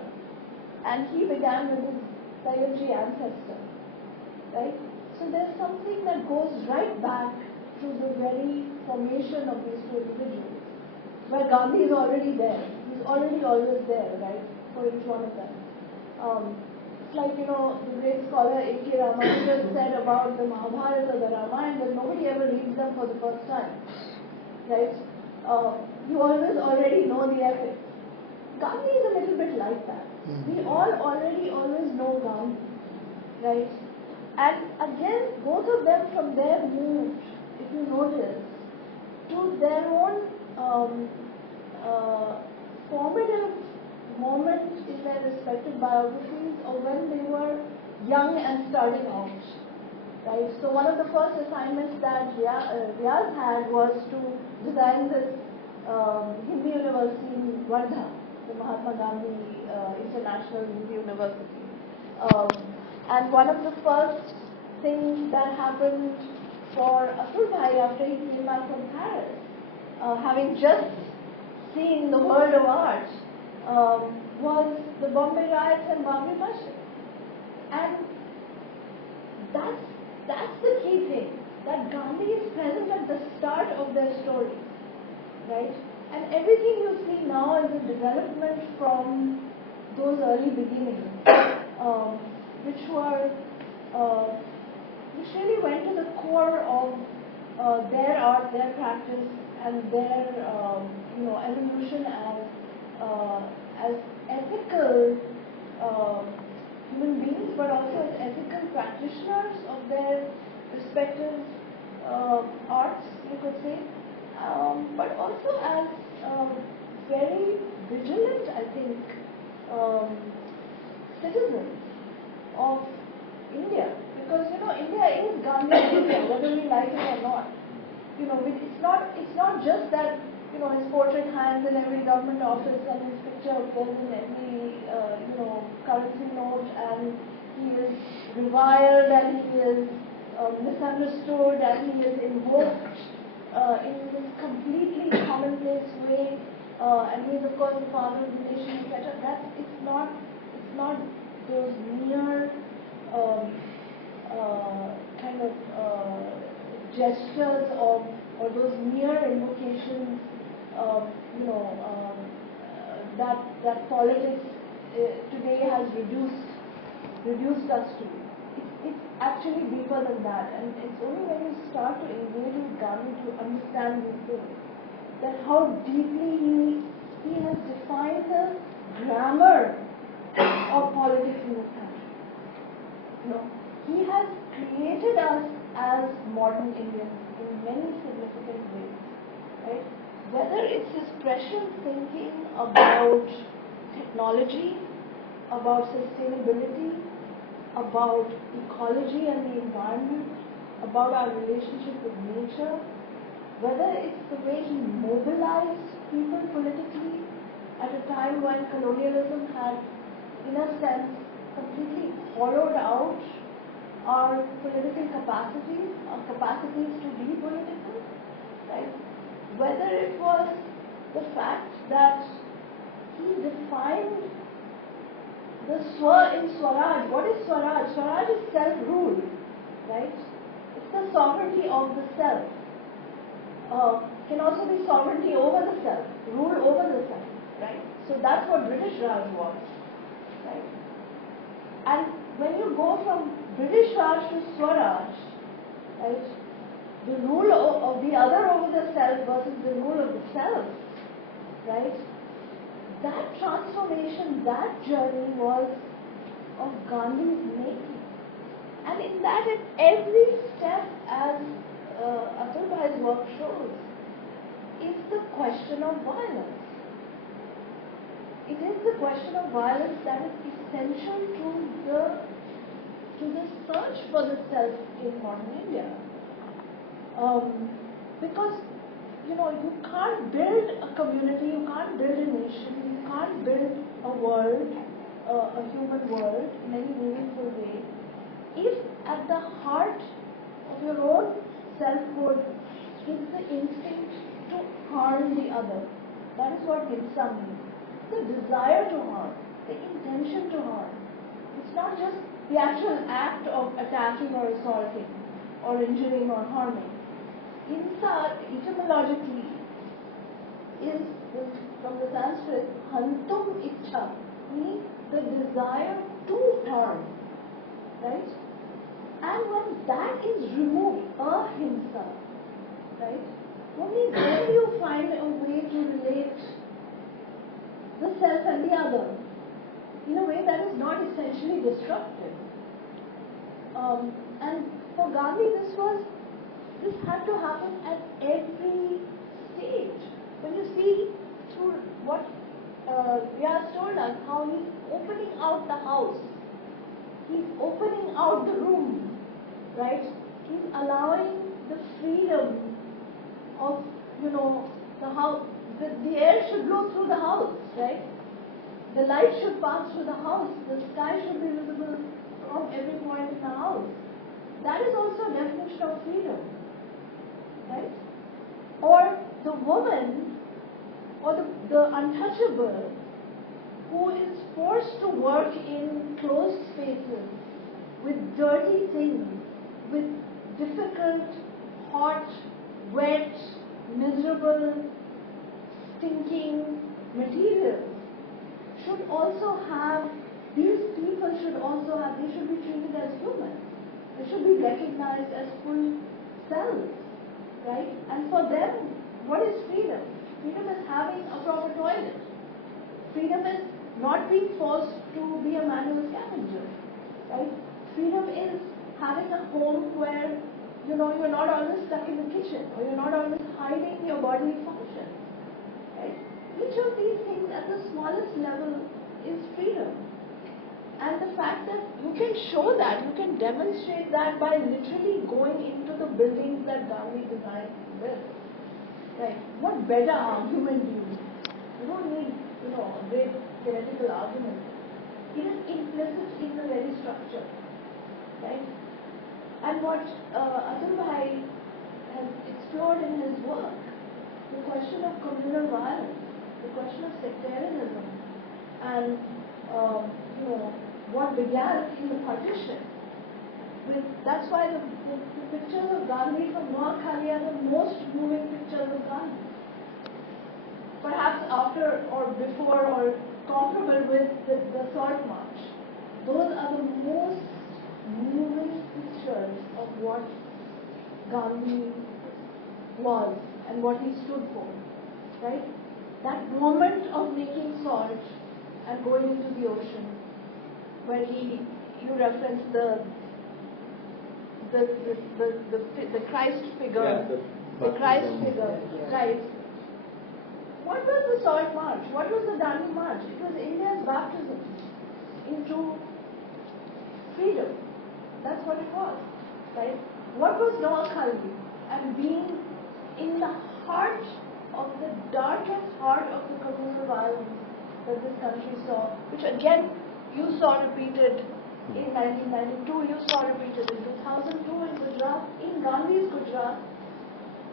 and he began with his Tyabji ancestor, right? So there's something that goes right back to the very formation of these two individuals, where Gandhi is already there. He's already always there, right, for each one of them. It's like, the great scholar A.K. Ramanujan said about the Mahabharata or the Ramayana that nobody ever reads them for the first time, right? You always already know the epic. Gandhi is a little bit like that. We all already always know Gandhi, right? And again, both of them from there moved, if you notice, to their own formative moment in their respective biographies or when they were young and starting out, right? So one of the first assignments that Riyaz had was to design this Hindi University in Wardha, the Mahatma Gandhi International Hindi University. And one of the first things that happened for Atul Bhai after he came back from Paris, having just seen the world of art, was the Bombay riots and Babri Masjid. And that's the key thing, that Gandhi is present at the start of their story, right? And everything you see now is a development from those early beginnings, which really went to the core of their art, their practice, and their evolution as ethical human beings, but also as ethical practitioners of their respective arts, you could say, but also as very vigilant, I think, citizens of India. Because, India is Gandhi's India, whether we like it or not. It's not just that, his portrait hangs in every government office and his picture appears in every, currency note, and he is reviled and he is misunderstood and he is invoked in this completely commonplace way, and he is of course the father of the nation, etc. It's not those mere kind of gestures or those mere invocations, you know, that politics today has reduced us to. It's actually deeper than that, and it's only when you start to engage with Gandhi to understand these things that how deeply he has defined the grammar of politics in this country. You know, he has created us as modern Indians in many significant ways, right? Whether it's his prescient thinking about technology, about sustainability, about ecology and the environment, about our relationship with nature, whether it's the way he mobilized people politically at a time when colonialism had, in a sense, completely hollowed out our political capacities, our capacities to be political, right? Whether it was the fact that he defined the swa in Swaraj. What is Swaraj? Swaraj is self-rule, right? It's the sovereignty of the self. Can also be sovereignty over the self, rule over the self, right? So that's what British Raj was, right? And when you go from British Raj to Swaraj, right, the rule of the other over the self versus the rule of the self, right? That transformation, that journey was of Gandhi's making. And in that, at every step, as Atul Bhai's work shows, is the question of violence. It is the question of violence that is essential to the search for the self in modern India. Because, you know, you can't build a community, you can't build a nation, you can't build a world, a human world in any meaningful way, if at the heart of your own selfhood is the instinct to harm the other. That is what Hinsa means. The desire to harm, the intention to harm. It's not just the actual act of attacking or assaulting or injuring or harming. Hinsa, etymologically, is from the Sanskrit, hantum ichha, meaning the desire to harm, right? And when that is removed, ahimsa, right? Only then you find a way to relate the self and the other in a way that is not essentially destructive. And for Gandhi, this had to happen at every stage. When you see through what Riyaz told us, how he's opening out the house, he's opening out the room, right? He's allowing the freedom of, you know, the house. The air should blow through the house, right? The light should pass through the house. The sky should be visible from every point in the house. That is also a definition of freedom, right? Or the woman, or the untouchable, who is forced to work in closed spaces with dirty things, with difficult, hot, wet, miserable, stinking materials, should also have, these people should also have, they should be treated as humans. They should be recognized as full selves, right? And for them, what is freedom? Freedom is having a proper toilet. Freedom is not being forced to be a manual scavenger, right? Freedom is having a home where, you know, you're not always stuck in the kitchen, or you're not always hiding your bodily function, right? Each of these things at the smallest level is freedom. And the fact that you can show that, you can demonstrate that by literally going into the buildings that Gandhi designed with. Right? What better argument do you need? You don't need, you know, a great theoretical argument. It is implicit in the very structure. Right? And what Atul Bhai has explored in his work, the question of communal violence, the question of sectarianism, and you know, what began in the partition, That's why the pictures of Gandhi from Noakhali are the most moving pictures of Gandhi. Perhaps after or before or comparable with the Salt March. Those are the most moving pictures of what Gandhi was and what he stood for, right? That moment of making salt and going into the ocean, where you referenced the Christ figure, the Christ figure, right? What was the Salt March? What was the Gandhi March? It was India's baptism into freedom. That's what it was, right? What was Noakhali? And being in the heart of the darkest heart of the communal violence that this country saw, which again you saw repeated in 1992, you saw repeated in 2002 in Gujarat, in Gandhi's Gujarat,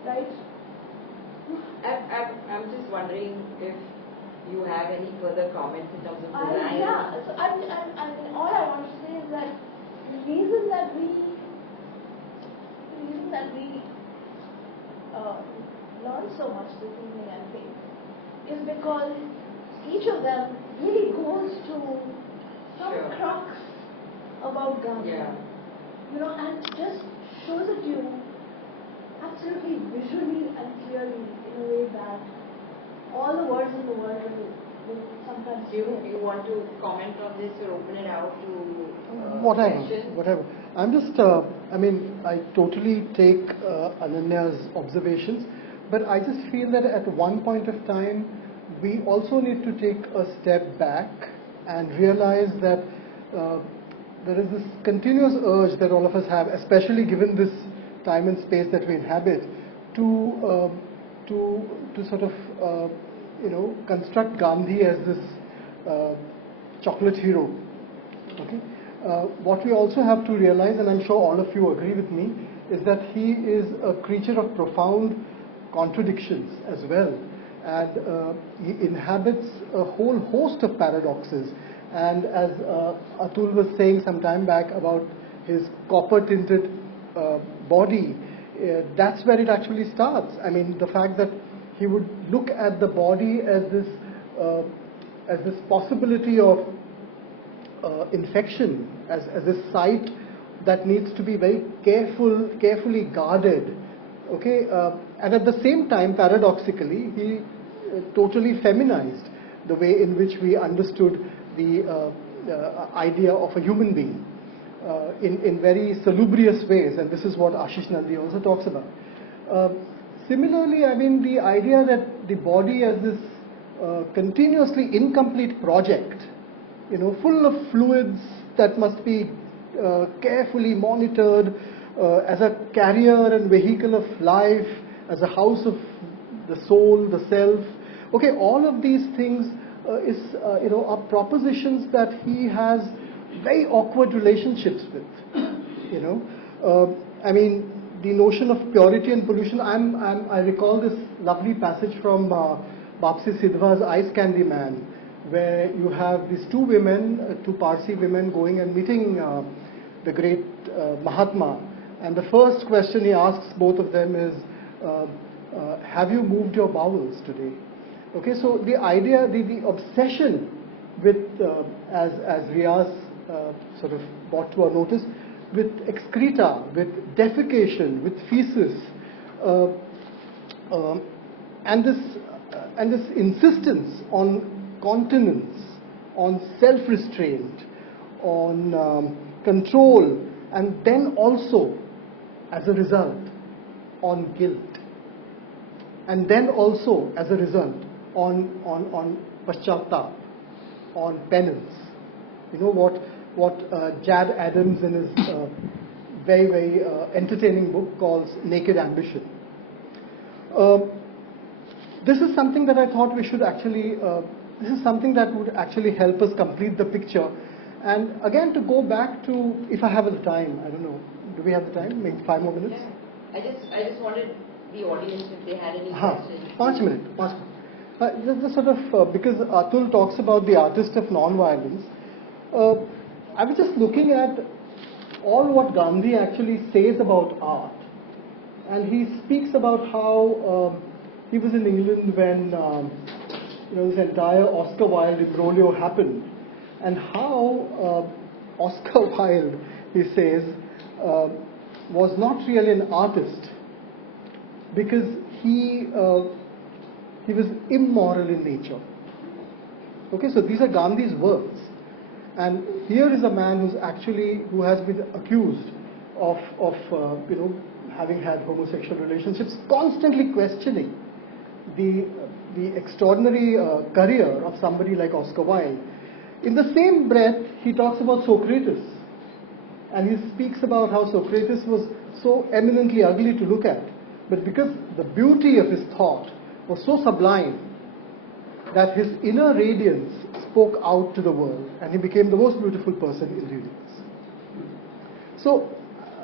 right? I'm just wondering if you have any further comments in terms of design. Yeah, so I mean, all I want to say is that the reason that we learn so much this evening, I think, is because each of them really goes to some crux about Gandhi. Yeah. You know, and just shows it to you absolutely visually and clearly in a way that all the words in the world will sometimes Do you want to comment on this or open it out to Whatever. I'm just, I totally take Ananya's observations, but I just feel that at one point of time, we also need to take a step back and realize that there is this continuous urge that all of us have, especially given this time and space that we inhabit, to sort of construct Gandhi as this chocolate hero. Okay. What we also have to realize, and I'm sure all of you agree with me, is that he is a creature of profound contradictions as well, and he inhabits a whole host of paradoxes. And as Atul was saying some time back about his copper-tinted body, that's where it actually starts. I mean, the fact that he would look at the body as this possibility of infection, as a site that needs to be very carefully guarded. Okay, and at the same time, paradoxically, he totally feminized the way in which we understood the idea of a human being in very salubrious ways, and this is what Ashish Nandi also talks about. Similarly, I mean, the idea that the body as this continuously incomplete project, full of fluids that must be carefully monitored, as a carrier and vehicle of life, as a house of the soul, the self. Okay, all of these things are propositions that he has very awkward relationships with. I mean, the notion of purity and pollution. I recall this lovely passage from Bapsi Sidhwa's Ice Candy Man, where you have these two Parsi women going and meeting the great Mahatma, and the first question he asks both of them is, have you moved your bowels today? Okay, so the idea, the obsession with, as Riyaz sort of brought to our notice, with excreta, with defecation, with feces, and this insistence on continence, on self-restraint, on control, and then also, as a result, on guilt, and then also, as a result, on paschaltap, on penance. You know what Jad Adams in his very, very entertaining book calls Naked Ambition. This is something that I thought we should actually, this is something that would actually help us complete the picture. And again, to go back to, if I have the time, I don't know, do we have the time? Maybe 5 more minutes? Yeah. I just wanted the audience, if they had any questions. 5 minutes. Just sort of, because Atul talks about the artist of non-violence, I was just looking at all what Gandhi actually says about art. And he speaks about how he was in England when this entire Oscar Wilde imbroglio happened, and how Oscar Wilde, he says, was not really an artist because he was immoral in nature. Okay, so these are Gandhi's words, and here is a man who has been accused of having had homosexual relationships, constantly questioning the extraordinary career of somebody like Oscar Wilde. In the same breath, he talks about Socrates, and he speaks about how Socrates was so eminently ugly to look at, but because the beauty of his thought was so sublime that his inner radiance spoke out to the world, and he became the most beautiful person in the universe. So,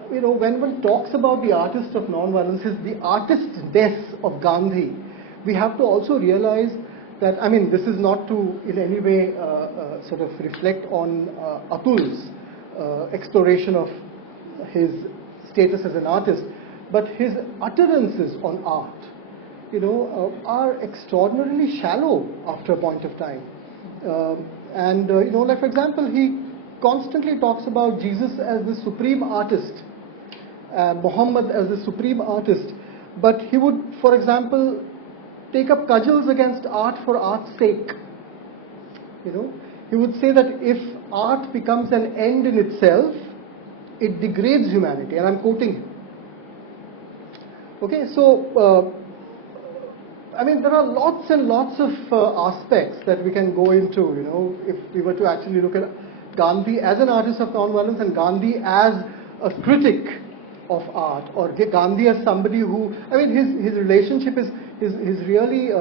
when one talks about the artist of non-violence, the artistness of Gandhi, we have to also realize that, this is not to in any way sort of reflect on Atul's exploration of his status as an artist, but his utterances on art, are extraordinarily shallow after a point of time. Like for example, he constantly talks about Jesus as the supreme artist, Muhammad as the supreme artist, but he would, for example, take up cudgels against art for art's sake. He would say that if art becomes an end in itself, it degrades humanity, and I'm quoting him. Okay, so there are lots and lots of aspects that we can go into, if we were to actually look at Gandhi as an artist of non-violence and Gandhi as a critic of art, or Gandhi as somebody who, his relationship is his really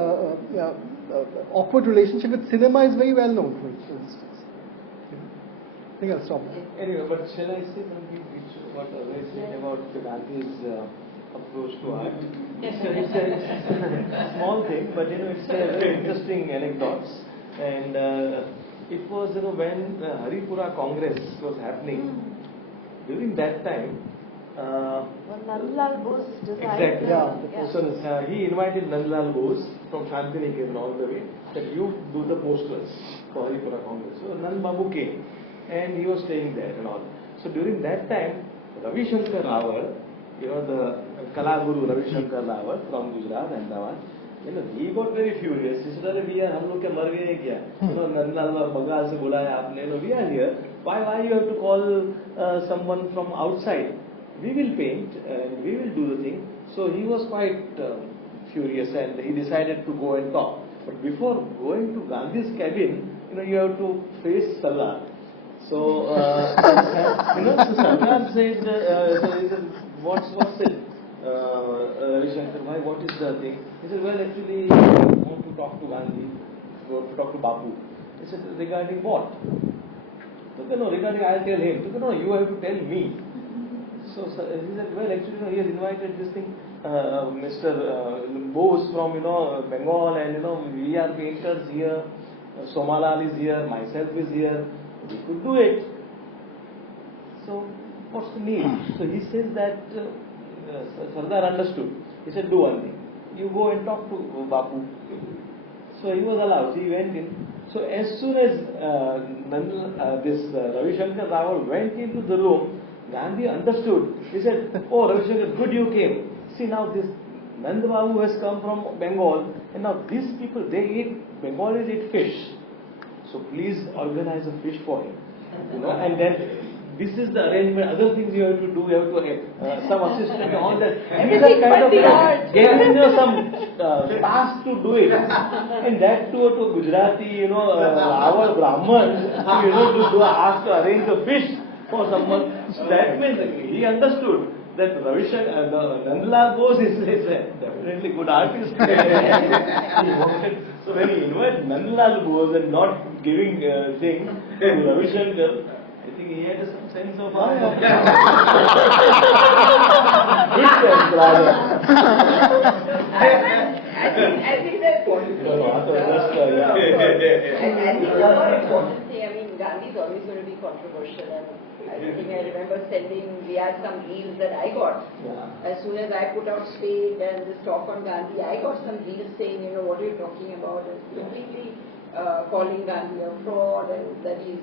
awkward relationship with cinema is very well known, for instance. I think I'll stop there. Anyway, but shall I say something which what Abhay said about Gandhi's approach to art? Yes, It's a small thing, but it's a very interesting anecdotes. And it was when the Haripura Congress was happening. During that time, Nandlal Bose designed. exactly. Yeah. So he invited Nandlal Bose from Shantiniketan all the way that you do the posters for Haripura Congress. So Nand Babu came and he was staying there and all. So during that time, Ravi Shankar Rawal, the Kala Guru Ravi Shankar Rawal from Gujarat, Ahmedabad, he got very furious. He said, "We are, hum log ke mar gaye kya? Nandlal Bagal se bulaya aapne. We are here. Why you have to call someone from outside? We will paint and we will do the thing." So he was quite furious and he decided to go and talk. But before going to Gandhi's cabin, you have to face Sardar. So, so Sardar said, he said, what's it? Ravi Shankar, why, what is the thing? He said, well, actually, I want to talk to Gandhi, to talk to Bapu. He said, regarding what? So, no, regarding, I'll tell him. So, no, you have to tell me. So he said, well, actually, he has invited this thing, Mr. Bose from, Bengal, and, we are painters here, Somalal is here, myself is here, we could do it. So, what's the need? So he says that Sardar understood. He said, do one thing. You go and talk to Bapu. So he was allowed. He went in. So as soon as this Ravi Shankar Rawal went into the room, Gandhi understood. He said, oh, Ravi Shankar, good you came. See, now this Nand Babu has come from Bengal, and now these people, Bengalis eat fish. So please organize a fish for him. And then this is the arrangement, other things you have to do, you have to some assistant and all that. Everything but the art. Gave him some task to do it. And that too to Gujarati, our Brahman, to ask to arrange a fish for someone. So that means he understood that Ravi Shankar, Nandlal Bose is definitely good artist. So when he invited Nandlal Bose and not giving thing to Ravi Shankar, I think he had some sense of good sense rather. I think that's important. Yeah. I think the more important thing, Gandhi is always going to be controversial, and I think I remember sending Riyaz some reels that I got. As soon as I put out SPADE and this talk on Gandhi, I got some reels saying, what are you talking about? And completely calling Gandhi a fraud, and that he's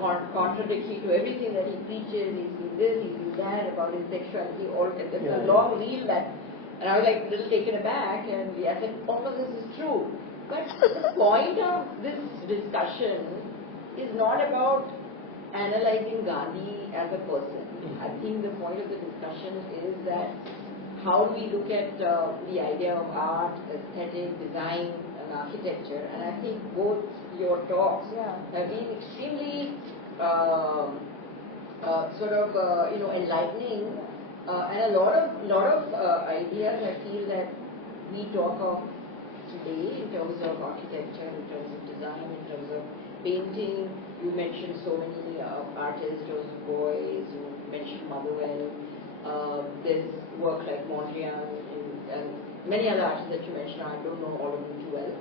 contradictory to everything that he preaches. He's this, he's that, about his sexuality. It's a long reel that, and I was like a little taken aback, and I said, all of this is true. But the point of this discussion is not about analyzing Gandhi as a person. I think the point of the discussion is that how do we look at the idea of art, aesthetic, design, and architecture. And I think both your talks have been extremely enlightening, and a lot of ideas I feel that we talk of today in terms of architecture, in terms of design, in terms of painting. You mentioned so many artists, Joseph Beuys, you mentioned Motherwell, there's work like Mondrian, and many other artists that you mentioned. I don't know all of them too well.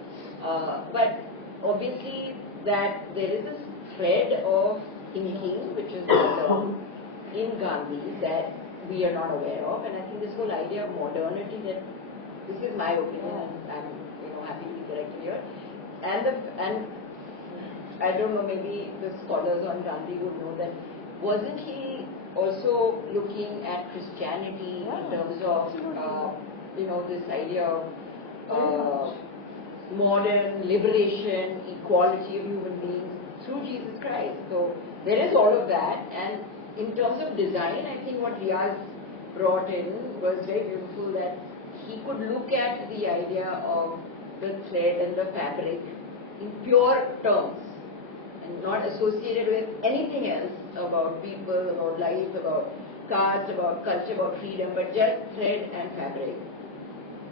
But obviously that there is this thread of thinking which is in Gandhi that we are not aware of, and I think this whole idea of modernity, that this is my opinion, and I'm happy to be corrected here. And I don't know, maybe the scholars on Gandhi would know that wasn't he also looking at Christianity in terms of this idea of modern liberation, equality of human beings through Jesus Christ. So there is all of that, and in terms of design, I think what Riyaz brought in was very beautiful, that he could look at the idea of the thread and the fabric in pure terms and not associated with anything else about people, about life, about caste, about culture, about freedom, but just thread and fabric.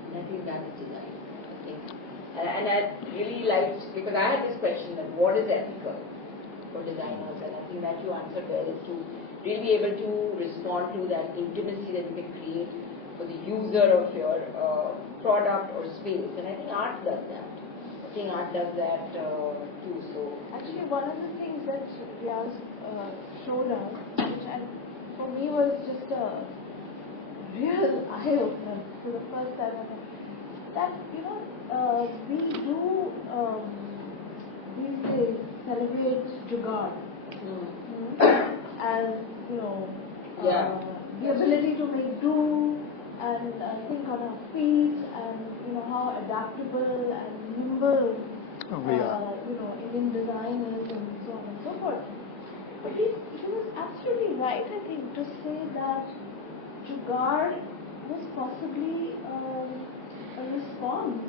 And I think that is design. I think. And I really liked, because I had this question that what is ethical for designers, and I think that you answered well, is to really be able to respond to that intimacy that you can create for the user of your product or space. And I think art does that. I think art does that too. So actually, one of the things that Riyaz showed us, which for me was just a real eye-opener for the first time, that we do these days celebrate Jugaad as the ability to make do and think on our feet, and how adaptable and nimble Indian design is, and so on and so forth. But he was absolutely right, I think, to say that Jugaad was possibly a response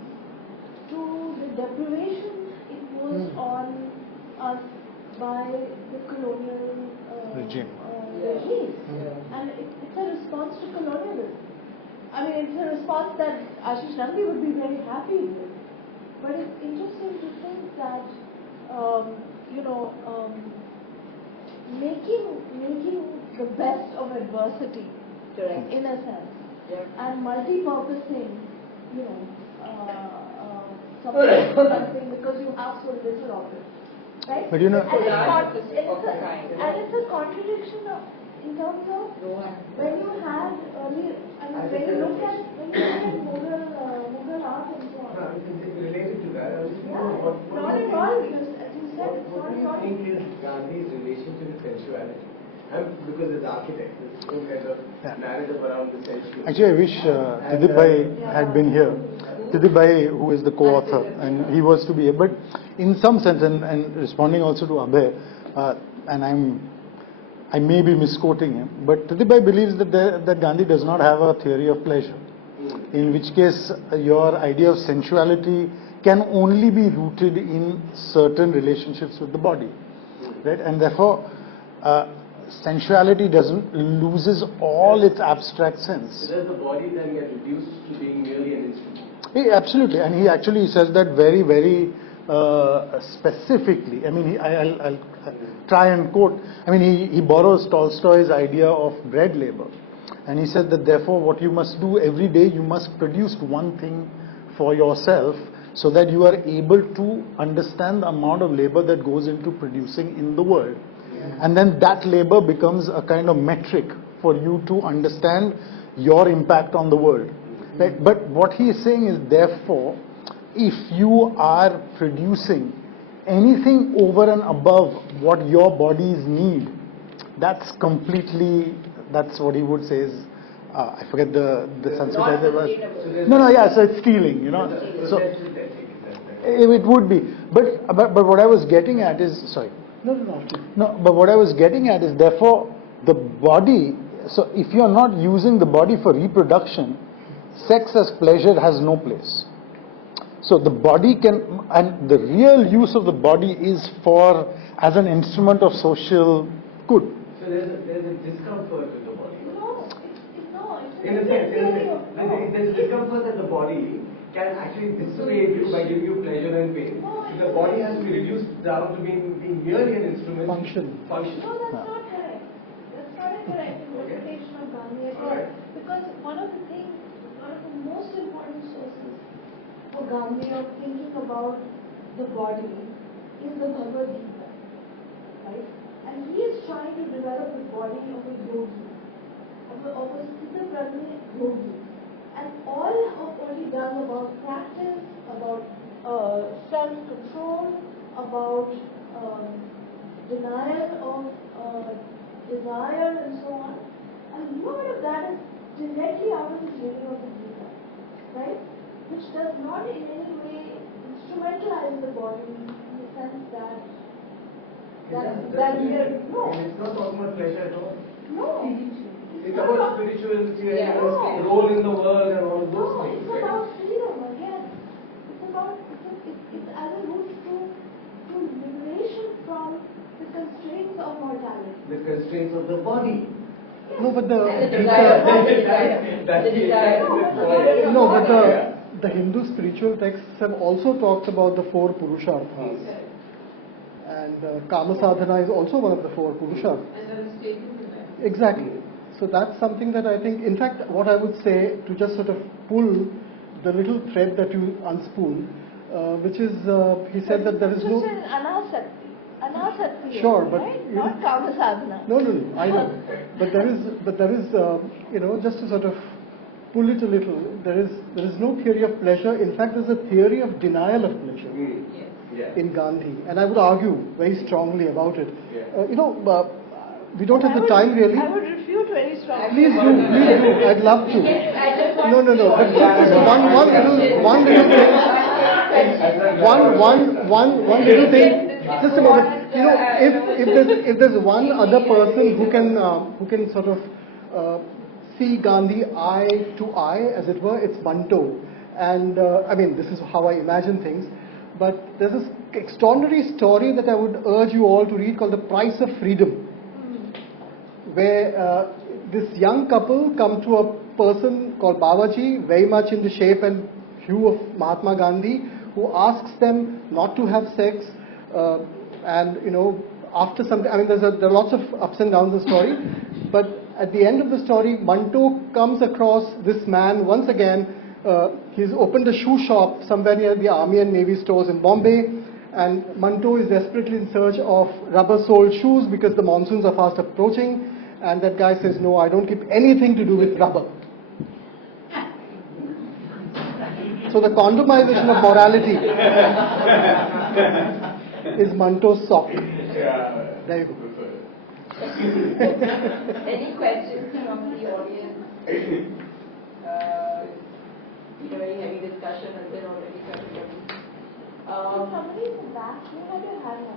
to the deprivation imposed on us by the colonial regime. And it's a response to colonialism. I mean, it's a response that Ashish Gandhi would be very happy with. But it's interesting to think that, making the best of adversity, in a sense, and multi-purposing, something because you have so little of it. Right? But and it's a contradiction in terms of when you had earlier, when you look at Mughal art and so on. Related to that, I was thinking Not at all, because as you said, it's not at all. What do you think is Gandhi's relation to the sensuality? Because as architect, there's some kind of narrative around the sensuality. Actually, I wish Tridib Bhai had been here. Tridib Bhai, who is the co-author, and he was to be here. But in some sense, and responding also to Abhay, and I may be misquoting him, but Tridib Bhai believes that Gandhi does not have a theory of pleasure. In which case, your idea of sensuality can only be rooted in certain relationships with the body, right? And therefore, sensuality loses all its abstract sense. So does the body then get reduced to being merely an instrument? Absolutely, and he actually says that very, very specifically. I mean, I'll try and quote. I mean, he borrows Tolstoy's idea of bread labor, and he said that therefore, what you must do every day, you must produce one thing for yourself so that you are able to understand the amount of labor that goes into producing in the world. And then that labor becomes a kind of metric for you to understand your impact on the world. Right? But what he is saying is, therefore, if you are producing anything over and above what your bodies need, that's completely, that's what he would say is, I forget the Sanskrit word. No, yeah, so it's stealing, So it would be. But what I was getting at is, sorry. No, but what I was getting at is, therefore, the body, so if you are not using the body for reproduction, sex as pleasure has no place. So the body can, and the real use of the body is as an instrument of social good. So there's a discomfort with the body. In a sense, there's discomfort that the body can actually dissuade you by giving you pleasure and pain. So the body has to be reduced down to being merely an instrument. Function. No, that's not correct. That's not a correct interpretation of Gandhi at all. Because one of the most important sources for Gandhi of thinking about the body is the Bhagavad Gita, right? And he is trying to develop the body of a yogi, of a Siddha-Prajna yogi. And all of what he does about practice, about self-control, about denial of desire and so on, a lot of that is directly out of the reading of the Gita, right? Which does not in any way instrumentalize the body in the sense that we are, no. It's not talking about pleasure at all. No. It's about spirituality and role in the world and all of those things. It's about freedom again. It's as a route to liberation from the constraints of mortality. The constraints of the body. Yes. No, but the Hindu spiritual texts have also talked about the 4 Purusharthas. And Kama Sadhana is also one of the 4 Purusharthas. Exactly. So that's something that I think, in fact, what I would say, to just sort of pull the little thread that you unspool, which is, he said that there is no... Anasakti. Sure, but... Right? Not Kama Sadhana. No, I know. But there is, just to sort of pull it a little, there is no theory of pleasure. In fact, there's a theory of denial of pleasure in Gandhi. And I would argue very strongly about it. We don't have the time really. I would refute very strongly. Please do. I'd love to. No. But just one little thing. Just a moment. If there's one other person who can sort of see Gandhi eye to eye, as it were, it's Manto. And this is how I imagine things. But there's this extraordinary story that I would urge you all to read called The Price of Freedom, where this young couple come to a person called Babaji, very much in the shape and hue of Mahatma Gandhi, who asks them not to have sex, and after some, there are lots of ups and downs in the story, but at the end of the story, Manto comes across this man once again. He's opened a shoe shop somewhere near the Army and Navy stores in Bombay, and Manto is desperately in search of rubber-soled shoes because the monsoons are fast approaching. And that guy says, no, I don't keep anything to do with rubber. So the condomization of morality is Manto's sock. There you go. Any questions from the audience? Very heavy discussion has been already started. Somebody in the back, you had your hand up.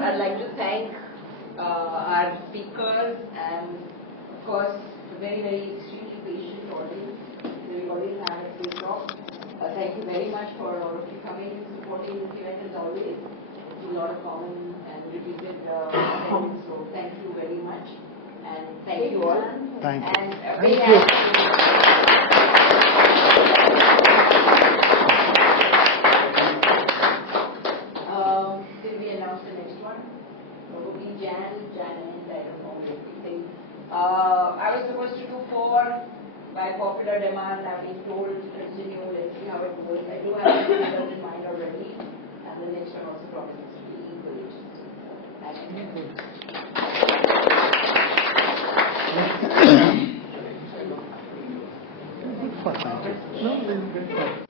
I'd like to thank our speakers and, of course, the very, very extremely patient audience. We always have a good talk. Thank you very much for all of you coming and supporting this event as always. A lot of common and repeated things, so thank you very much. And thank you all. Thank you. And Thank you. Did we announce the next one? Probably Jan, and I don't know, 56. I was supposed to do 4 by popular demand. I've been told to continue. Let's see how it goes. I do have some results in mind already, and the next one also promises to be equally interesting. Thank you.